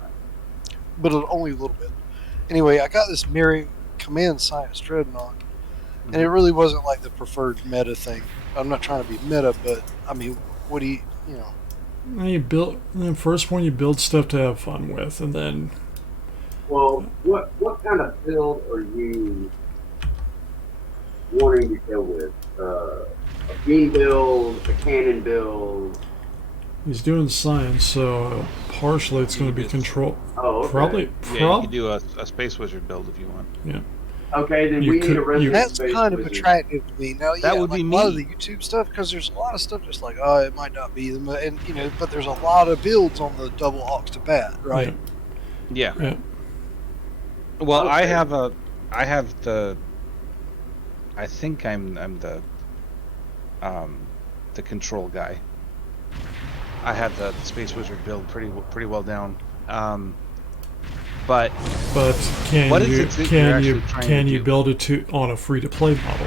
But only a little bit. Anyway, I got this Mirroring Command Science Dreadnought, and it really wasn't like the preferred meta thing. I'm not trying to be meta, but I mean, what do you know? And you build the first one. You build stuff to have fun with, and then. Well, what kind of build are you wanting to go with? A beam build, a cannon build? He's doing science, so partially it's going to be control. Oh, okay. Probably. Yeah, you can do a Space Wizard build if you want. Yeah. Okay, then we need a resident That's Space kind of Wizard. attractive to me. Now, That yeah, would like be a lot of me. the YouTube stuff, because there's a lot of stuff just like, oh, it might not be them, and but there's a lot of builds on the double aux to bat, right? Yeah. Yeah. Well, Okay. I have the. I think I'm the control guy. I have the Space Wizard build pretty well down. But can what is you it that you're actually trying to can you do? build it on a free to play model?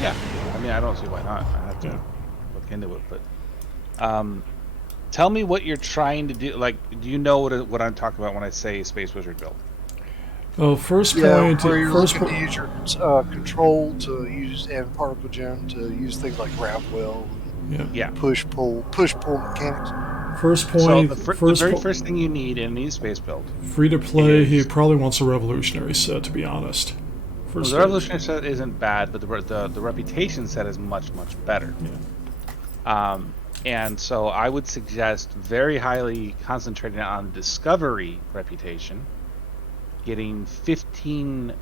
Yeah, I mean, I don't see why not. I have to Yeah. look into it, but tell me what you're trying to do. Like, do you know what I'm talking about when I say Space Wizard build? Oh, first Yeah, point. where you're First looking to point. use your control to use and particle gem to use things like Rapwell, Yeah. push pull mechanics. First So point. the First very po- first thing you need in any space build. free to play. is- He probably wants a revolutionary set, to be honest. Well, the revolutionary set isn't bad, but the reputation set is much better. Yeah. And so I would suggest very highly concentrating on discovery reputation, getting 15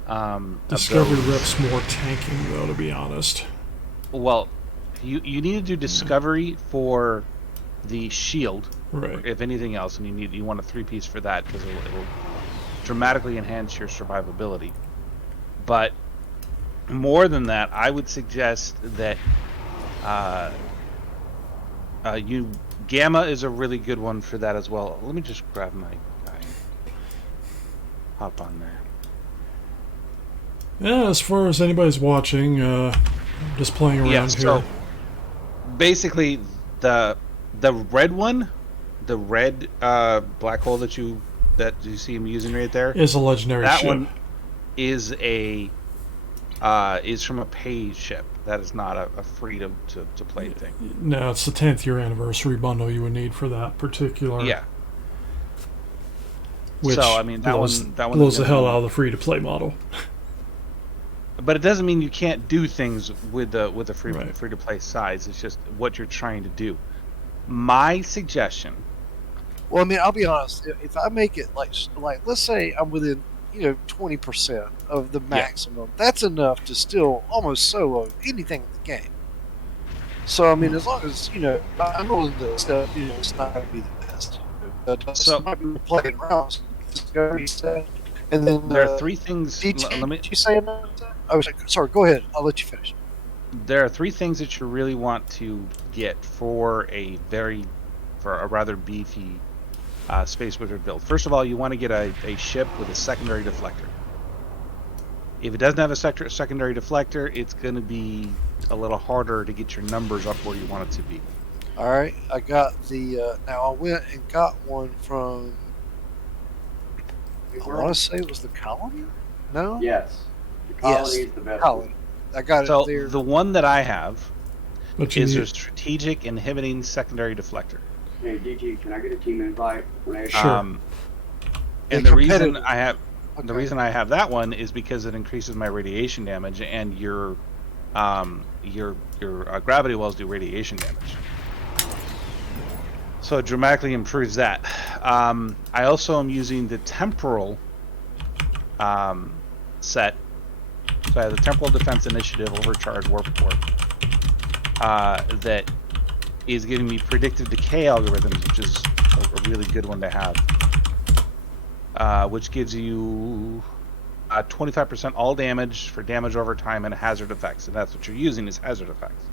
Discovery of those. reps more tanking, though, to be honest. Well, you need to do discovery for the shield, Right. if anything else, and you want a 3-piece for that because it'll dramatically enhance your survivability. But more than that, I would suggest that Gamma is a really good one for that as well. Let me just grab my guy. Hop on there. Yeah, as far as anybody's watching, just playing around Yeah, here. so basically the red one, the red black hole that you see him using right there Is a legendary that ship. one is from a paid ship. That is not a free to play thing. No, it's the 10th year anniversary bundle you would need for that particular. Yeah. Which So I mean that blows, one blows the hell out of the free to play model. But it doesn't mean you can't do things with the free Right. to play size. It's just what you're trying to do. My suggestion. Well, I mean, I'll be honest. If I make it like let's say I'm within 20% of the maximum, that's enough to still almost solo anything in the game. So I mean, as long as I'm willing to stuff, it's not going to be the best. So might be playing around, and then There are three things. Let me. Did you say another? Oh, sorry. Go ahead. I'll let you finish. There are three things that you really want to get for a rather beefy Space Wizard build. First of all, you want to get a ship with a secondary deflector. If it doesn't have a secondary deflector, it's going to be a little harder to get your numbers up where you want it to be. All right, I got the. Now I went and got one from. I want to say it was the Colony. No. Yes. The Colony is the best. Colony. I got So it there. the one that I have But you is need- a strategic inhibiting secondary deflector. Hey, DG, can I get a team invite? Sure. And Yeah, the reason competitive. I have Okay. the reason I have that one is because it increases my radiation damage, and your gravity wells do radiation damage. So it dramatically improves that. I also am using the temporal set. So I have the Temporal Defense Initiative Overcharge Warp Core that is giving me predictive decay algorithms, which is a really good one to have. which gives you 25% all damage for damage over time and hazard effects, and that's what you're using is hazard effects.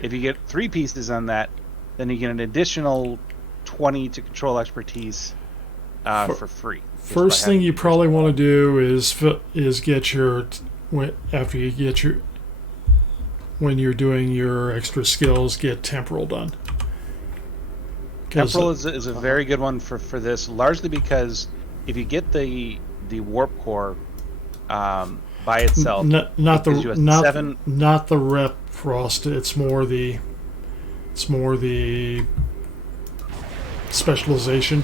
If you get 3 pieces on that, then you get an additional 20 to control expertise for free. First thing you probably want to do is get your after you get your when you're doing your extra skills, get temporal done. Temporal is a very good one for this, largely because if you get the warp core by itself, not the rep frost. It's more the specialization,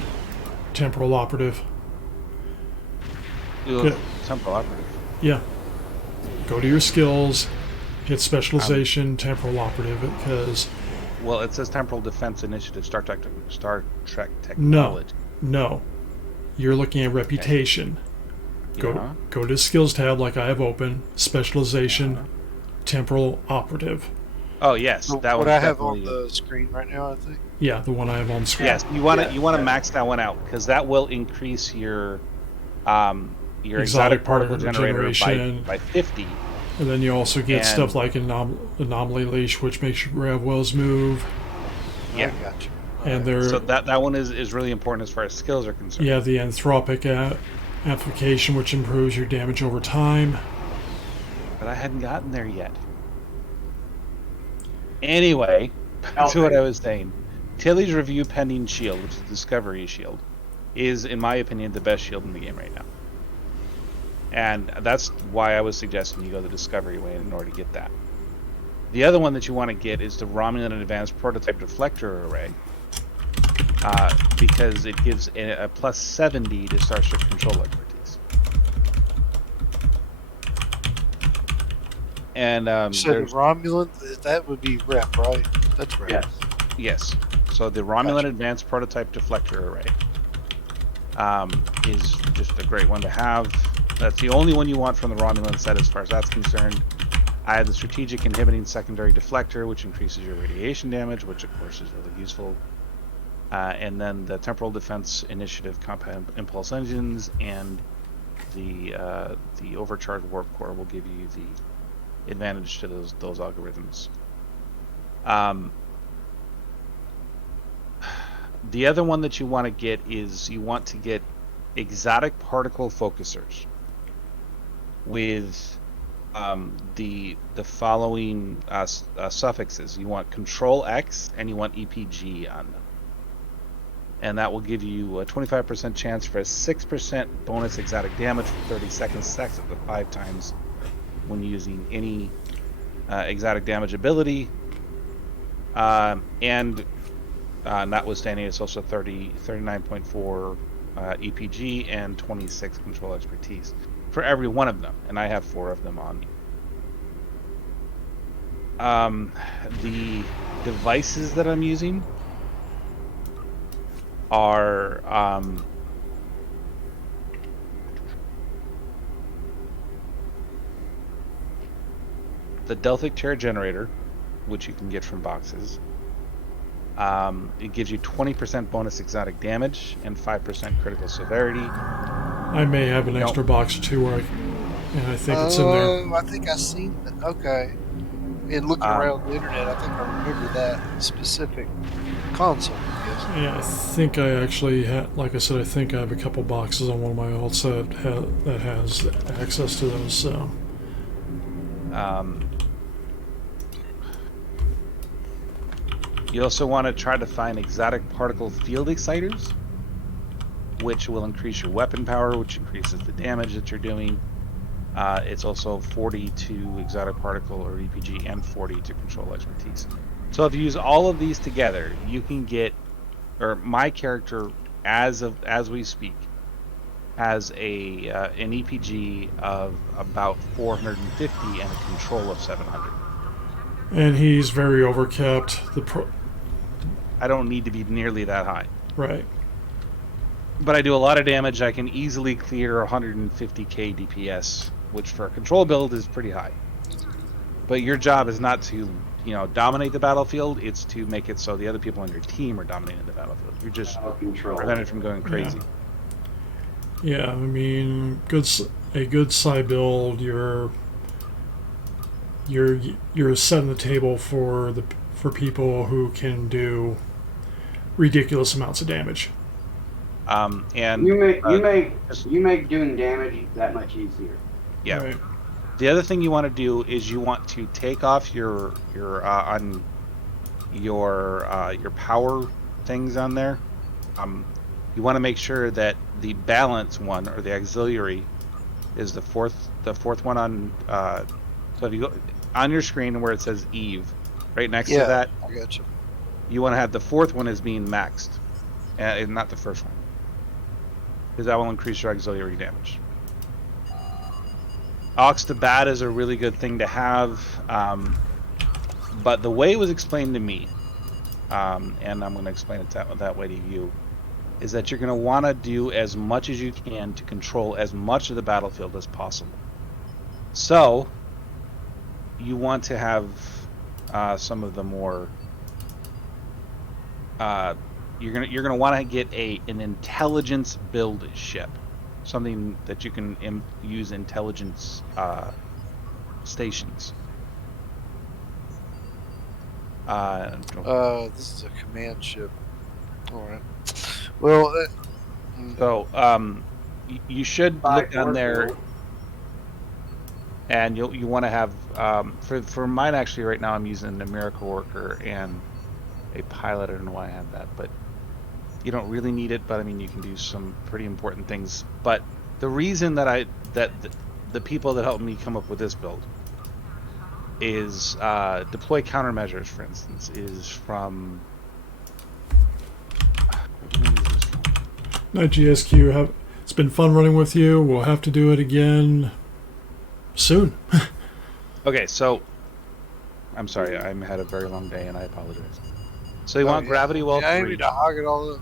temporal operative. Temporal operative. Yeah. Go to your skills, hit specialization, temporal operative, because. Well, it says temporal defense initiative, Star Trek technology. No. You're looking at reputation. Yeah. Go to skills tab like I have open, specialization, temporal operative. Oh yes, that what one. I have on the screen right now, I think. Yeah, the one I have on screen. Yes, you want to max that one out because that will increase your exotic particle generator by 50. And then you also get stuff like anomaly leash, which makes your grav wells move. Yeah, I got you. And so that one is really important as far as skills are concerned. Yeah, the anthropic application, which improves your damage over time. But I hadn't gotten there yet. Anyway, to what I was saying, Tilly's Review Pending Shield, which is the Discovery Shield, is, in my opinion, the best shield in the game right now. And that's why I was suggesting you go the Discovery way in order to get that. The other one that you want to get is the Romulan Advanced Prototype Deflector Array, because it gives a plus 70 to Starship control expertise. And so the Romulan, that would be rep, right? That's rep. Yes. So the Romulan Advanced Prototype Deflector Array is just a great one to have. That's the only one you want from the Romulan set as far as that's concerned. I have the Strategic Inhibiting Secondary Deflector, which increases your radiation damage, which of course is really useful. And then the Temporal Defense Initiative Compound Impulse Engines and the Overcharged Warp Core will give you the advantage to those algorithms. The other one that you want to get is you want to get Exotic Particle Focusers with the following suffixes. You want Control X and you want EPG on them. And that will give you a 25% chance for a 6% bonus exotic damage for 30 seconds, stacks up to 5 times when using any exotic damage ability. And notwithstanding, it's also 39.4 EPG and 26 control expertise for every one of them. And I have 4 of them on me. The devices that I'm using are the Delphic Chair Generator, which you can get from boxes. It gives you 20% bonus exotic damage and 5% critical severity. I may have an extra box or two, and I think it's in there. I think I've seen that. Okay. And looking around the internet, I think I remember that specific console. Yeah, I think I actually had, like I said, I think I have a couple boxes on one of my alts that has access to those. So, you also want to try to find exotic particle field exciters, which will increase your weapon power, which increases the damage that you're doing. It's also 40 to exotic particle or EPG and 40 to control expertise. So if you use all of these together, you can get, or my character, as we speak, has an EPG of about 450 and a control of 700. And he's very overcapped. I don't need to be nearly that high. Right. But I do a lot of damage. I can easily clear 150k DPS, which for a control build is pretty high. But your job is not to, dominate the battlefield. It's to make it so the other people on your team are dominating the battlefield. You're just prevented from going crazy. Yeah, I mean, a good side build. You're setting the table for people who can do ridiculous amounts of damage. And you make doing damage that much easier. Yeah. Right. The other thing you want to do is you want to take off your power things on there. You want to make sure that the balance one or the auxiliary is the fourth one on. So if you go on your screen where it says Eve, right next to that, I got you. You want to have the fourth one as being maxed, and not the first one, because that will increase your auxiliary damage. Aux to Bat is a really good thing to have, but the way it was explained to me, and I'm going to explain it that way to you, is that you're going to want to do as much as you can to control as much of the battlefield as possible. So you want to have some of the more you're gonna want to get an intelligence build ship, something that you can use intelligence stations. This is a command ship. All right. Well, so you should look on there, and you want to have for mine actually right now I'm using a miracle worker and a pilot. I don't know why I have that, but you don't really need it. But I mean, you can do some pretty important things. But the reason that the people that helped me come up with this build is deploy countermeasures, for instance, is from. Night GSQ. It's been fun running with you. We'll have to do it again soon. Okay, so I'm sorry, I had a very long day and I apologize. So you want Gravity Well 3. I need to hog it all up.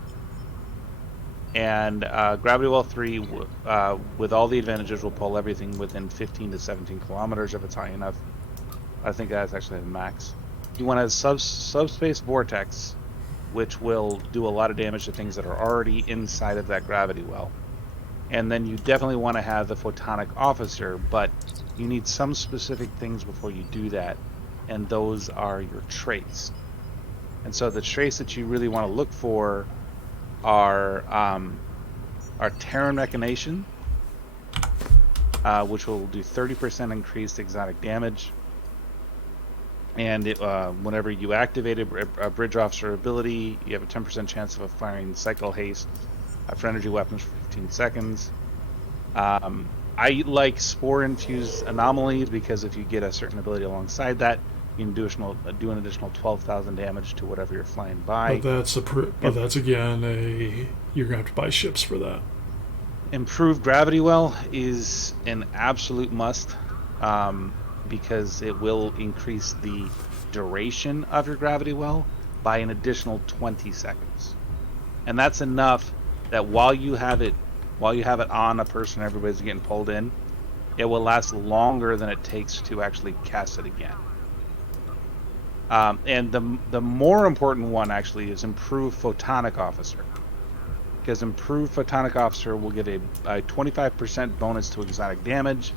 And Gravity Well 3, with all the advantages, will pull everything within 15 to 17 kilometers if it's high enough. I think that's actually the max. You want a subspace vortex, which will do a lot of damage to things that are already inside of that gravity well. And then you definitely want to have the photonic officer, but you need some specific things before you do that, and those are your traits. And so the traits that you really want to look for are Terran Recognition, which will do 30% increased exotic damage. And whenever you activate a bridge officer ability, you have a 10% chance of firing cycle haste for energy weapons for 15 seconds. I like spore infused anomalies because if you get a certain ability alongside that, you can do an additional 12,000 damage to whatever you're flying by. But that's again you're gonna have to buy ships for that. Improved Gravity Well is an absolute must, because it will increase the duration of your Gravity Well by an additional 20 seconds, and that's enough that while you have it on a person, everybody's getting pulled in, it will last longer than it takes to actually cast it again. And the more important one actually is Improved Photonic Officer, because Improved Photonic Officer will get a 25% bonus to exotic damage,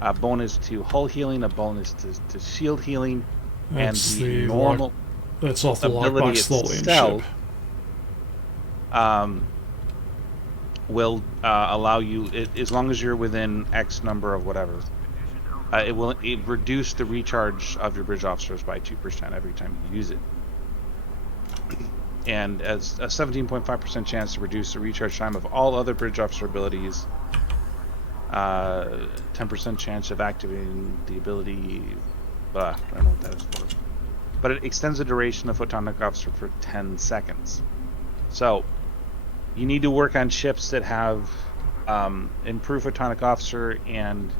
a bonus to hull healing, a bonus to shield healing, That's and the normal that's off the ability lockbox itself ship. Will allow you, as long as you're within X number of whatever, it will reduce the recharge of your bridge officers by 2% every time you use it, and as a 17.5% chance to reduce the recharge time of all other bridge officer abilities, 10% chance of activating the ability. I don't know what that is for, but it extends the duration of Photonic Officer for 10 seconds. So you need to work on ships that have Improved Photonic Officer and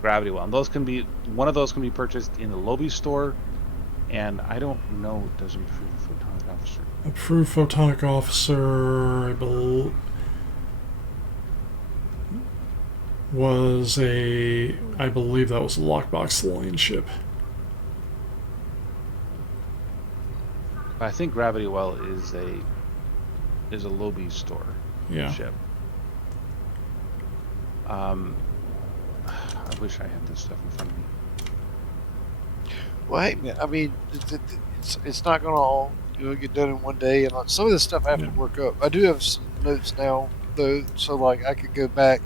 Gravity Well. And one of those can be purchased in the Lobby store, and I don't know, does Improved Photonic Officer. Improved Photonic Officer, I believe, that was a lockbox Tholian ship. I think Gravity Well is a Lobby store ship. I wish I had this stuff in front of me. Well, hey, man, I mean, it's not going to all get done in one day, and some of this stuff I have to work up. I do have some notes now, though, so like I could go back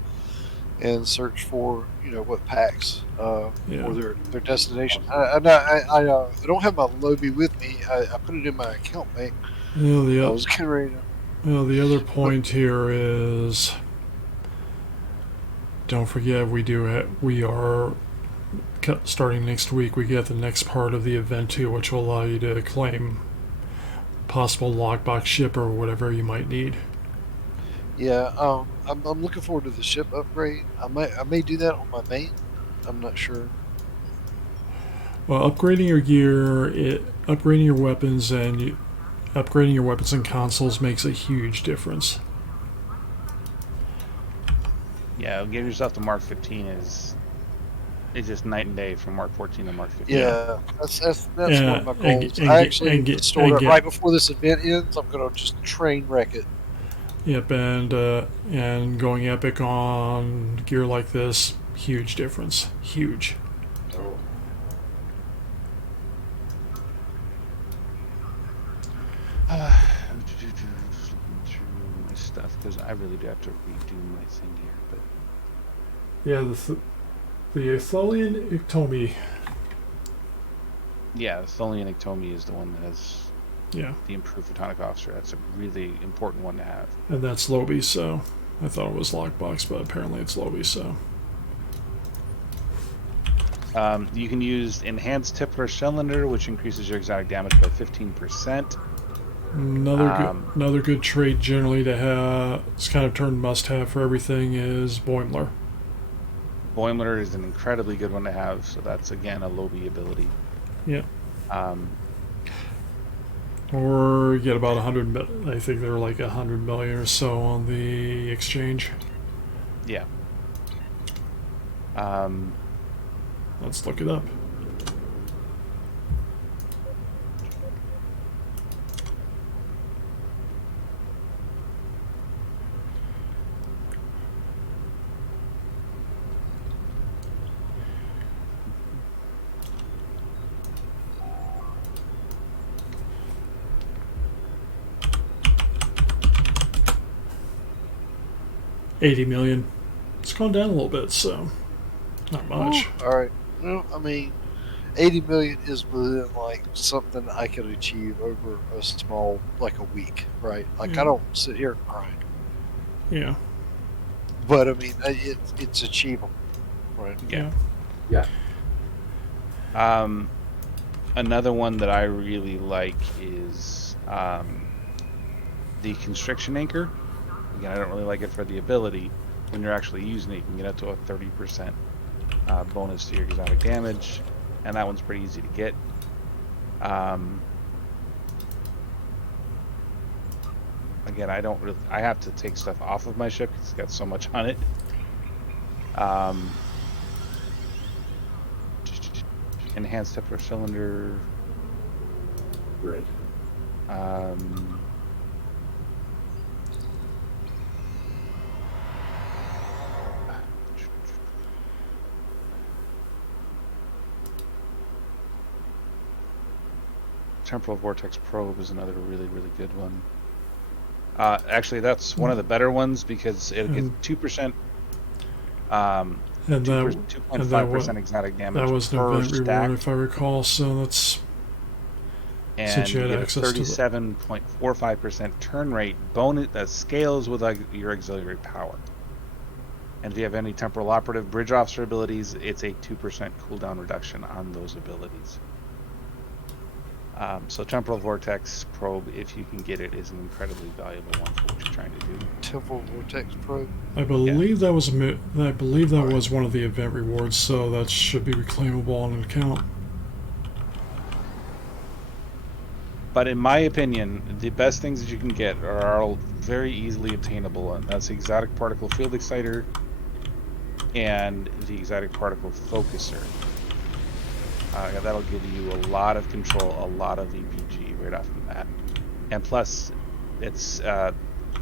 and search for what packs for their destination. I don't have my Lobby with me. I put it in my account bank. I was getting ready to. The other point here is, don't forget we are starting next week. We get the next part of the event too, which will allow you to claim possible lockbox ship or whatever you might need. Yeah, I'm looking forward to the ship upgrade. I may do that on my main. I'm not sure. Well, upgrading your gear, upgrading your weapons, and upgrading your weapons and consoles makes a huge difference. Yeah, getting yourself to Mark 15 is just night and day from Mark 14 to Mark 15. Yeah, that's one of my goals. I actually stored it right before this event ends. I'm gonna just train wreck it. Yep, and going epic on gear like this, huge difference. Huge. Through my stuff because I really do have to redo my thing here. But yeah, the Atholian Ictomi. Yeah, the Tholian Ictomi is the one that has the improved photonic officer. That's a really important one to have. And that's Lobby, so I thought it was lockbox, but apparently it's Lobby, so. You can use enhanced Tippler cylinder, which increases your exotic damage by 15%. Another good trait generally to have, it's kind of turned must-have for everything, is Boimler. Boimler is an incredibly good one to have, so that's again a Lobby ability. Yeah. Or get about 100. I think they're like 100 million or so on the exchange. Yeah. Let's look it up. $80 million. It's gone down a little bit, so not much. All right. Well, I mean, 80 million is within like something I could achieve over a small, like a week, right? Like I don't sit here and grind. Yeah. But I mean, it's achievable, right? Yeah. Yeah. Another one that I really like is the Constriction Anchor. Again, I don't really like it for the ability. When you're actually using it, you can get up to a 30% bonus to your exotic damage, and that one's pretty easy to get. Again, I have to take stuff off of my ship because it's got so much on it. Enhanced Tippler cylinder. Right. Temporal Vortex Probe is another really, really good one. Actually, that's one of the better ones because it gets 2%, 2.5% exotic damage. That was an event reward, if I recall. So that's and you get a 37.45% turn rate bonus that scales with your auxiliary power. And if you have any temporal operative bridge officer abilities, it's a 2% cooldown reduction on those abilities. So Temporal Vortex Probe, if you can get it, is an incredibly valuable one for what you're trying to do. Temporal Vortex Probe. I believe that was was one of the event rewards, so that should be reclaimable on an account. But in my opinion, the best things that you can get are all very easily obtainable, and that's the Exotic Particle Field Exciter and the Exotic Particle Focuser. That'll give you a lot of control, a lot of EPG right off the bat. And plus, it's I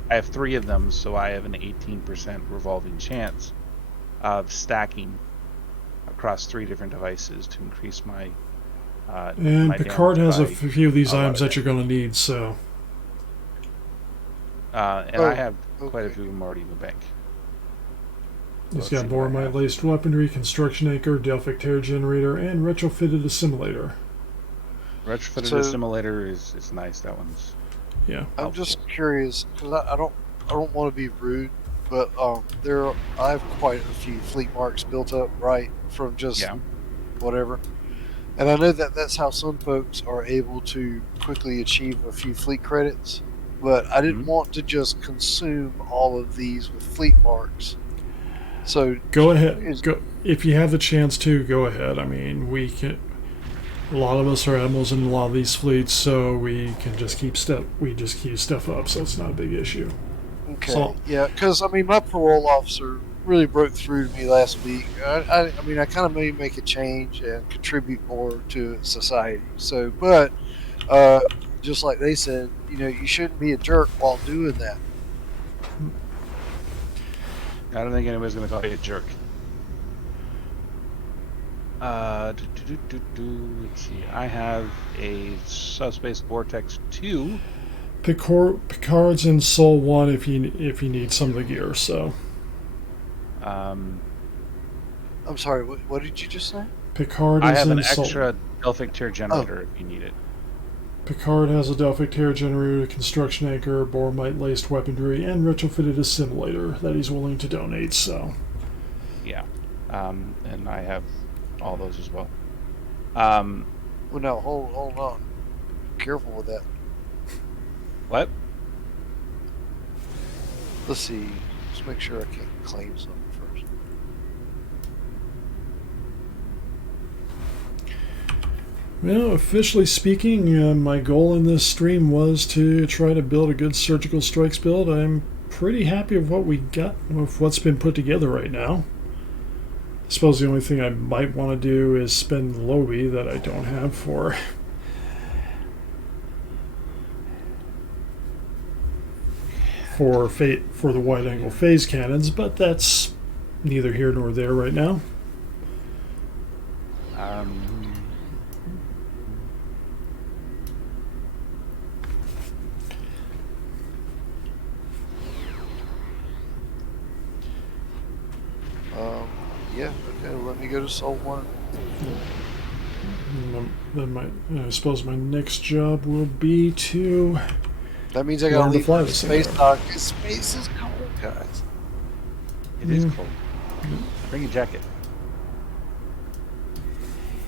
have 3 of them, so I have an 18% revolving chance of stacking across 3 different devices to increase my. And my Picard has a damage few of these by a lot items of that you're going to need, so. And I have quite a few of them already in the bank. He's got boromite laced weaponry, construction anchor, Delphic tear generator, and retrofitted assimilator. Retrofitted assimilator is nice. That one's I'm just curious because I don't want to be rude, but I have quite a few fleet marks built up right from just whatever, and I know that that's how some folks are able to quickly achieve a few fleet credits. But I didn't want to just consume all of these with fleet marks. So go ahead. Go if you have the chance to. Go ahead. I mean, we can. A lot of us are admirals in a lot of these fleets, so we can just keep stuff. We just keep stuff up, so it's not a big issue. Okay. So, yeah, because I mean, my parole officer really broke through to me last week. I mean, I kind of may make a change and contribute more to society. So, but just like they said, you know, you shouldn't be a jerk while doing that. I don't think anybody's going to call you a jerk. Let's see. I have a Subspace Vortex 2. Picard's in Sol 1 if you need some of the gear. So. I'm sorry. What did you just say? Picard is I have in an Sol. extra Delphic tear generator if you need it. Picard has a Delphic tear generator, construction anchor, boromite laced weaponry, and retrofitted assimilator that he's willing to donate. So. Yeah. And I have all those as well. Well, no, hold on. Careful with that. What? Let's see. Just make sure I can claim something first. Well, officially speaking, my goal in this stream was to try to build a good surgical strikes build. I'm pretty happy with what we got, with what's been put together right now. I suppose the only thing I might want to do is spend Lobi that I don't have for the wide angle phase cannons, but that's neither here nor there right now. Yeah, okay, let me go to Sol 1. Then I suppose my next job will be to. That means I gotta leave fly the space dock. Space is cold, guys. It is cold. Bring a jacket.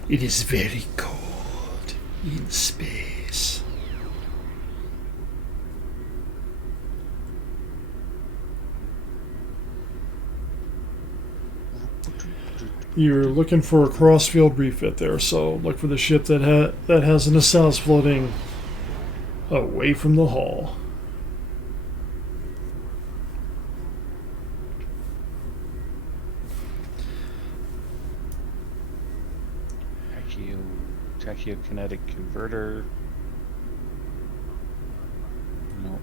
It is very cold in space. You're looking for a cross-field refit there, so look for the ship that has an nacelles floating away from the hull. Tachyokinetic converter. Nope.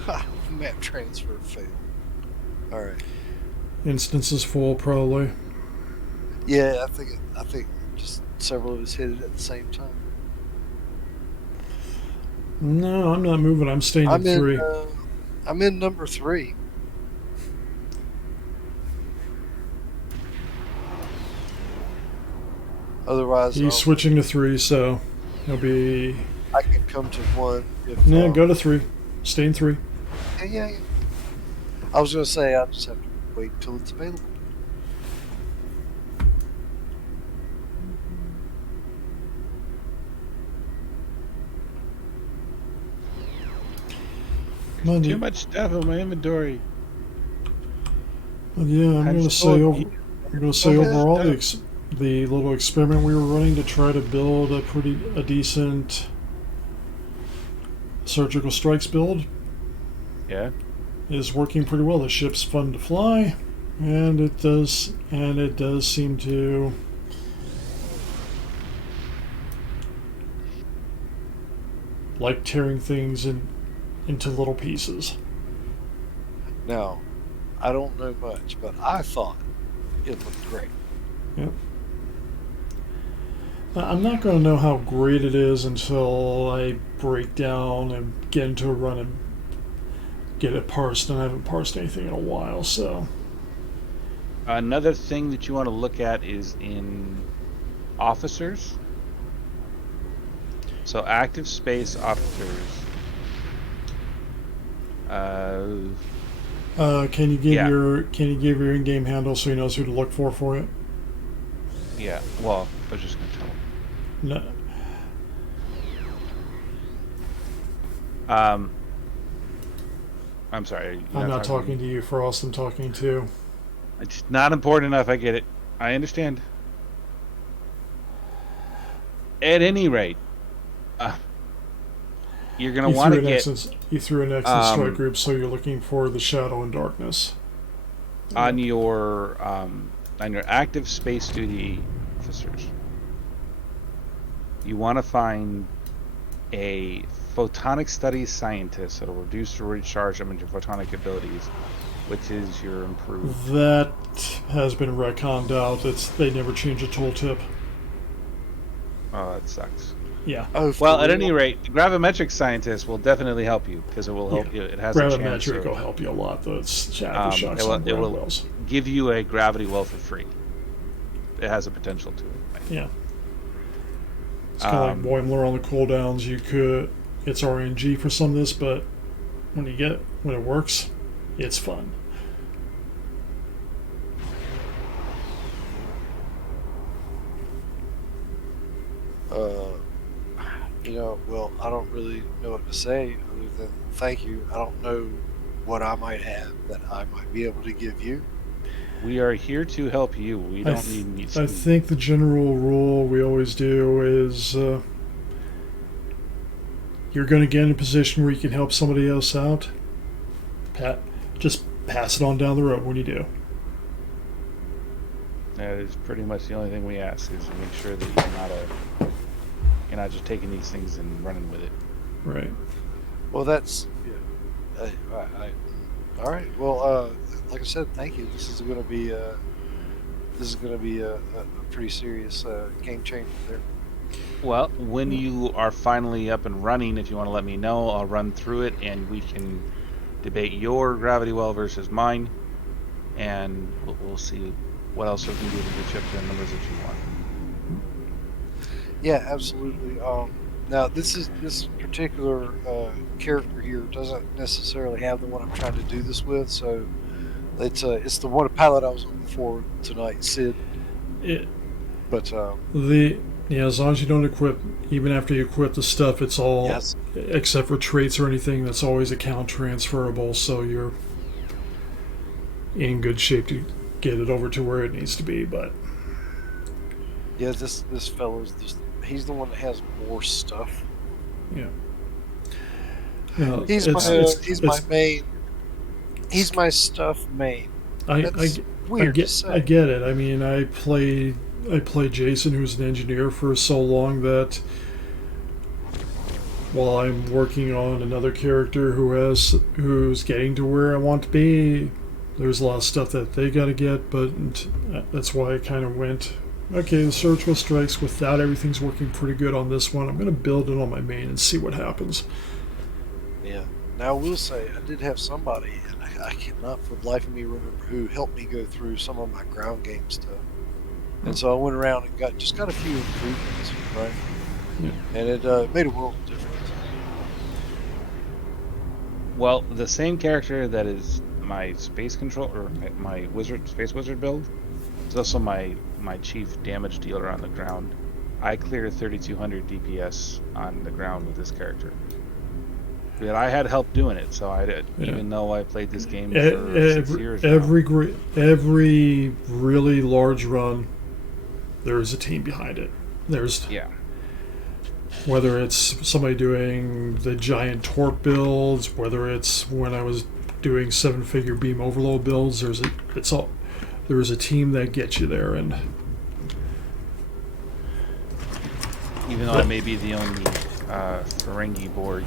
Ha! Map transfer failed. Alright. Instance is full, probably. Yeah, I think just several of us hit it at the same time. No, I'm not moving. I'm staying at 3. I'm in number 3. Otherwise, he's switching to 3, so he'll be. I can come to 1 if. No, go to 3. Stay in 3. Yeah. I was gonna say I just have to wait till it's available. Too much stuff in my inventory. Yeah, I'm going to say overall the little experiment we were running to try to build a decent surgical strikes build. Yeah. Is working pretty well. The ship's fun to fly, and it does seem to like tearing things into little pieces. Now, I don't know much, but I thought it looked great. Yep. I'm not going to know how great it is until I break down and get into a run and get it parsed, and I haven't parsed anything in a while, so... Another thing that you want to look at is in officers. So active space officers. Can you give your in-game handle so he knows who to look for it? Yeah. Well, I was just gonna tell him. No. I'm sorry. I'm not talking to you, Frost. I'm talking to... It's not important enough. I get it. I understand. At any rate, you're going to want to get... You threw an X in strike group, so you're looking for the shadow and darkness. On your active space duty officers, you want to find a photonic studies scientist that'll reduce or recharge them into photonic abilities, which is your improved. That has been retconned out. They never change a tooltip. Oh, that sucks. Yeah. Oh, well, at any rate, the gravimetric scientist will definitely help you because it will help you. It has a chance. Gravimetric will help you a lot, though. It's it will give you a gravity well for free. It has a potential to it. Yeah. It's kind of like Boimler on the cooldowns. It's RNG for some of this, but when it works, it's fun. Well, I don't really know what to say other than thank you. I don't know what I might have that I might be able to give you. We are here to help you. We don't need I think the general rule we always do is you're going to get in a position where you can help somebody else out. Just pass it on down the road when you do. That is pretty much the only thing we ask, is to make sure that you're not just taking these things and running with it. Right. Well, that's... Yeah. All right. Well, like I said, thank you. This is going to be a pretty serious game changer there. Well, when you are finally up and running, if you want to let me know, I'll run through it and we can debate your gravity well versus mine, and we'll see what else we can do to get you up to the numbers that you want. Yeah, absolutely. Now, this particular character here doesn't necessarily have the one I'm trying to do this with, so it's the one pilot I was on before tonight, Sid. As long as you don't equip, even after you equip the stuff, it's all, except for traits or anything, that's always account transferable, so you're in good shape to get it over to where it needs to be, but... Yeah, this fellow's he's the one that has more stuff. Yeah. He's my main. He's my stuff main. I get it. I mean, I played Jason, who's an engineer, for so long that while I'm working on another character who's getting to where I want to be, there's a lot of stuff that they got to get. But that's why I kind of went, okay, the Surgical Strikes, without everything's working pretty good on this one, I'm going to build it on my main and see what happens. Yeah. Now, I will say, I did have somebody, and I cannot for the life of me remember who helped me go through some of my ground game stuff. And so I went around and got a few improvements, right? Yeah. And it made a world of difference. Well, the same character that is my space control, or my space wizard build, is also my chief damage dealer on the ground. I clear 3,200 DPS on the ground with this character. But I had help doing it, so I did. Yeah. Even though I played this game for 6 years now. Every really large run, there is a team behind it. Whether it's somebody doing the giant torp builds, whether it's when I was doing 7-figure beam overload builds, there is a team that gets you there. And even though I may be the only Ferengi Borg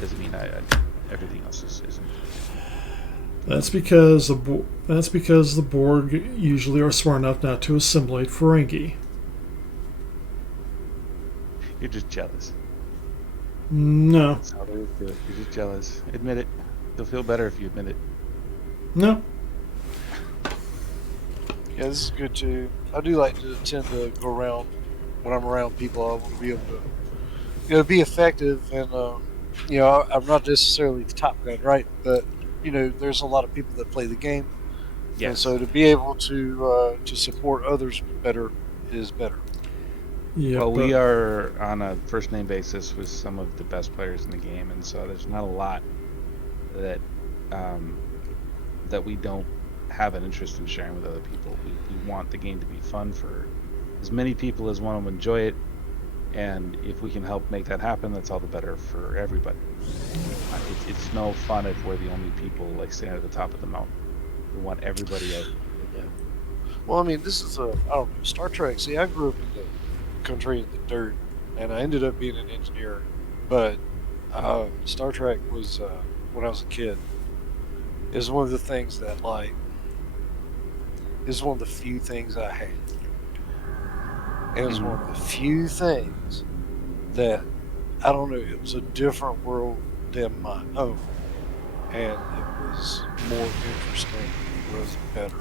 doesn't mean everything else isn't. That's because the Borg usually are smart enough not to assimilate Ferengi. You're just jealous. No. That's how they do it. You're just jealous. Admit it. You'll feel better if you admit it. No. Yeah, this is good too. I do like to tend to go around when I'm around people. I want to be able to, be effective, and I'm not necessarily the top gun, right? But there's a lot of people that play the game, yes. And so to be able to support others better is better. Yeah. Well, we are on a first name basis with some of the best players in the game, and so there's not a lot that that we don't have an interest in sharing with other people. We want the game to be fun for as many people as want to enjoy it, and if we can help make that happen, that's all the better for everybody. It's no fun if we're the only people like standing at the top of the mountain. We want everybody out. Yeah. Well, I mean, this is Star Trek. See, I grew up in the country in the dirt, and I ended up being an engineer. But Star Trek was when I was a kid. Is one of the things that is one of the few things I had. And it was one of the few things that, I don't know, it was a different world than my own. And it was more interesting, it was better.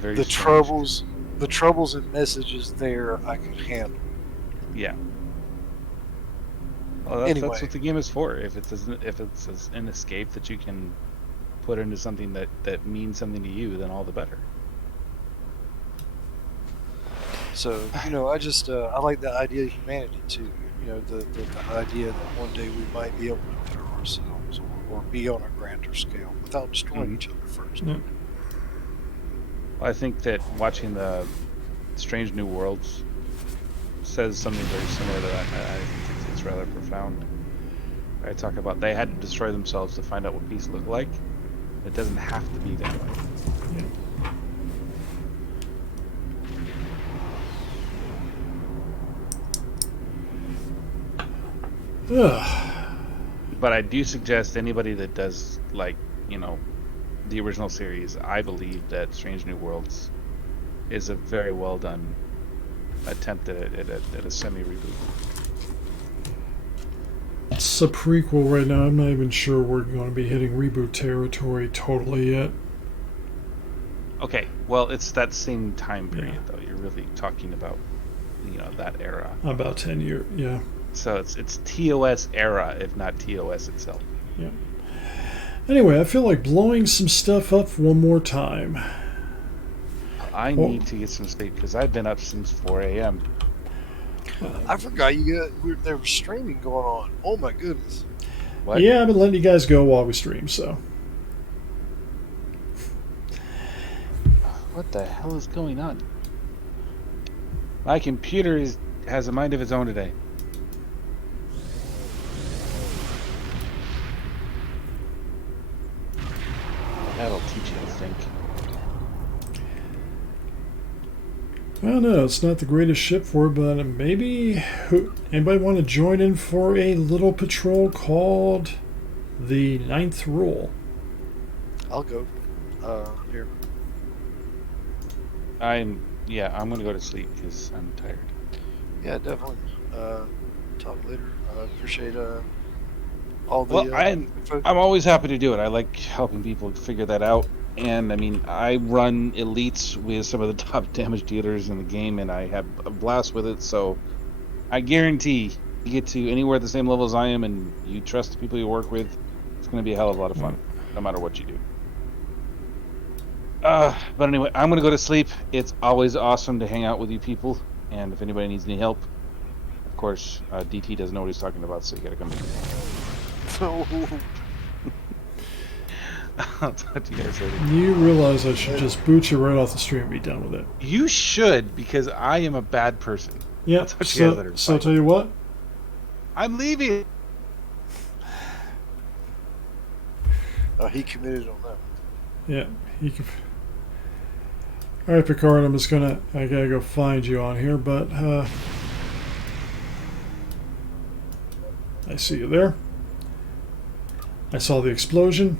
Very the strange. troubles and messages there I could handle. Yeah. Well, that's what the game is for. If it's an escape that you can put into something that means something to you, then all the better. So, I just I like the idea of humanity too. The idea that one day we might be able to better ourselves or be on a grander scale without destroying each other first. Yeah. Well, I think that watching the Strange New Worlds says something very similar to that. I think it's rather profound. I talk about they had to destroy themselves to find out what peace looked like. It doesn't have to be that way. Yeah. But I do suggest anybody that does the original series, I believe that Strange New Worlds is a very well done attempt at a semi-reboot. It's a prequel right now. I'm not even sure we're going to be hitting reboot territory totally yet. Okay, well, it's that same time period, though. You're really talking about, that era. About 10 years, yeah. So it's TOS era, if not TOS itself. Yeah. Anyway, I feel like blowing some stuff up one more time. I need to get some sleep because I've been up since 4 a.m. I forgot there was streaming going on. Oh my goodness. What? Yeah, I've been letting you guys go while we stream, so. What the hell is going on? My computer has a mind of its own today. That'll teach you to think. I don't know, it's not the greatest ship for it, but maybe anybody want to join in for a little patrol called the Ninth Rule? I'll go. Here. I'm gonna go to sleep because I'm tired. Yeah, definitely. Talk later. I appreciate all the. Well, I'm always happy to do it. I like helping people figure that out. And I mean, I run elites with some of the top damage dealers in the game, and I have a blast with it. So I guarantee you get to anywhere at the same level as I am, and you trust the people you work with. It's going to be a hell of a lot of fun, no matter what you do. But anyway, I'm going to go to sleep. It's always awesome to hang out with you people, and if anybody needs any help, of course, DT doesn't know what he's talking about, so you got to come in. I'll talk to you guys later. You realize I should just boot you right off the stream and be done with it. You should, because I am a bad person. Yeah, so I'll tell you what. I'm leaving. Oh, he committed on that. Yeah, he can. Alright, Picard, I gotta go find you on here, but I see you there. I saw the explosion.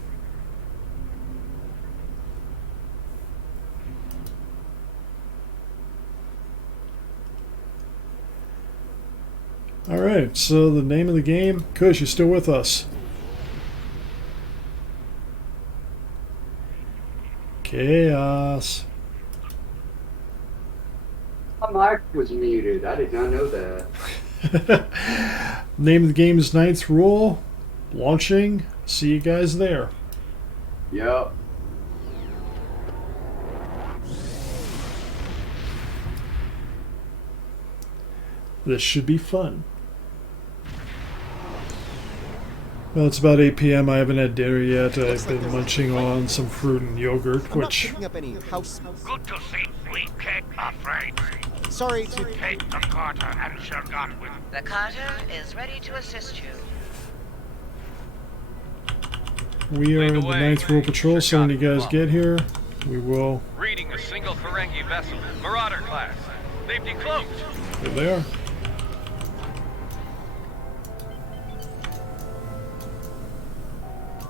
Alright, so the name of the game, Kush, you still with us? Chaos. My mic was muted. I did not know that. Name of the game is Ninth Rule. Launching. See you guys there. Yep. This should be fun. Well, it's about 8 p.m. I haven't had dinner yet. I've been munching on some fruit and yogurt, which... Picking up any house... Good to see we can't afraid. Sorry to... Take the Carter and Shergot with. The Carter is ready to assist you. We are the Ninth Rule Patrol, so when you guys get here, we will... Reading a single Ferengi vessel, Marauder class. They've decloaked. There they are.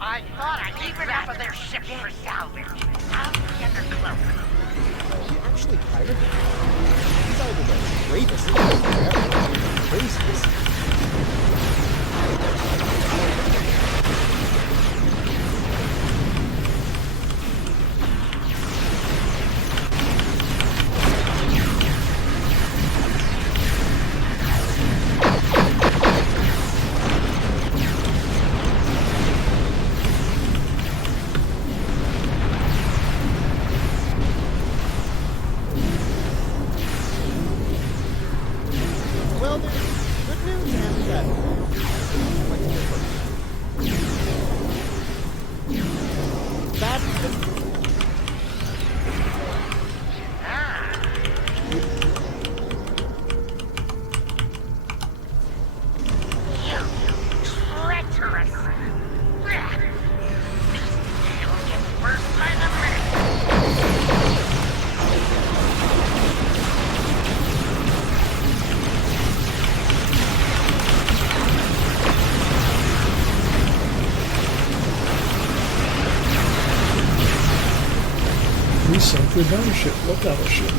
I thought I keep half of their ships for salvage. I'll be under cloak. He actually hired them. These are the bravest ever. Craziest. We sunk their battleship. What battleship?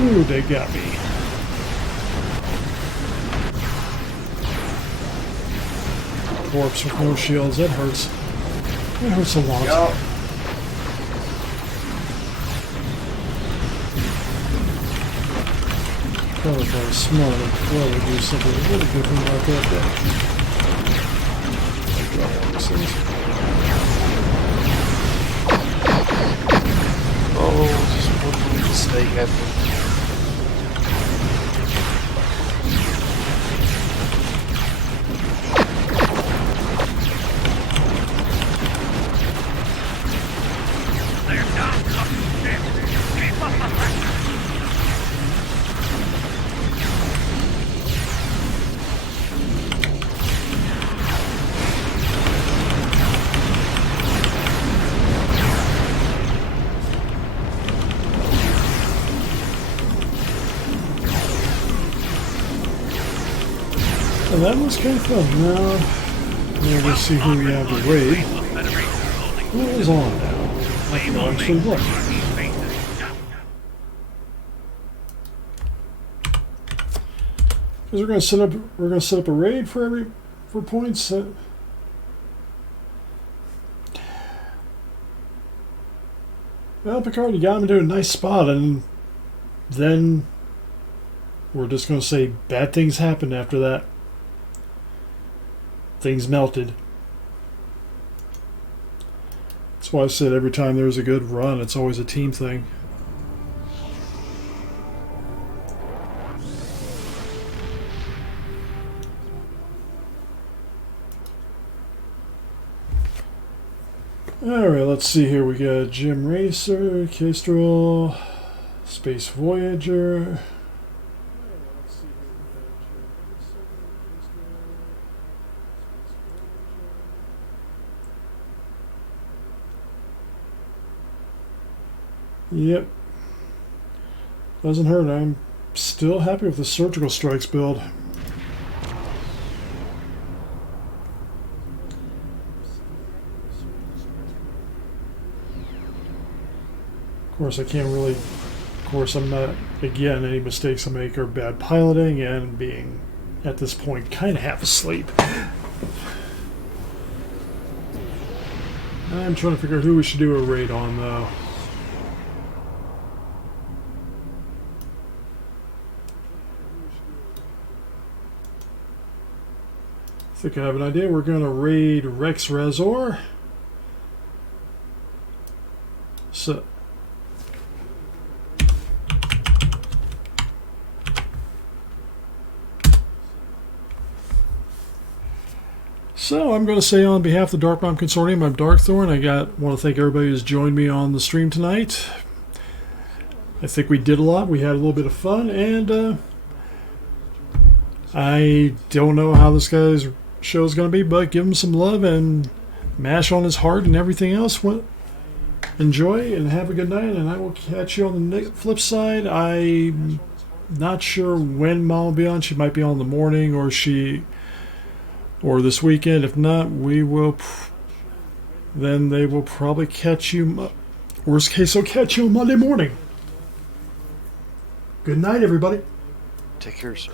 Ooh, they got me. Corpse with no shields, that hurts. That hurts a lot. Yep. Probably if I was smart, I'd probably do something really good about that. I drop all these things. Oh, just one little mistake happened. And that was kind of fun. Now, let's see who we have to raid. Who is on now? I can actually look. Because we're gonna set up a raid for points. Well, Picard, you got him into a nice spot, and then we're just gonna say bad things happened after that. Things melted. That's why I said every time there's a good run, it's always a team thing. Alright, let's see here. We got Gym Racer, Kestrel, Space Voyager. Yep. Doesn't hurt. I'm still happy with the Surgical Strikes build. Of course, I can't really... Of course, I'm not... Again, any mistakes I make are bad piloting and being, at this point, kind of half asleep. I'm trying to figure out who we should do a raid on, though. I think I have an idea. We're going to raid Rex Razor. So I'm going to say on behalf of the Darkmom Consortium, I'm Darkthorne. I want to thank everybody who's joined me on the stream tonight. I think we did a lot. We had a little bit of fun, and I don't know how this guy's show is going to be, but give him some love and mash on his heart and everything else. Enjoy and have a good night, and I will catch you on the flip side. I'm not sure when Mom will be on. She might be on in the morning, or this weekend. If not, then they will probably catch you. Worst case, they'll catch you on Monday morning. Good night, everybody. Take care, sir.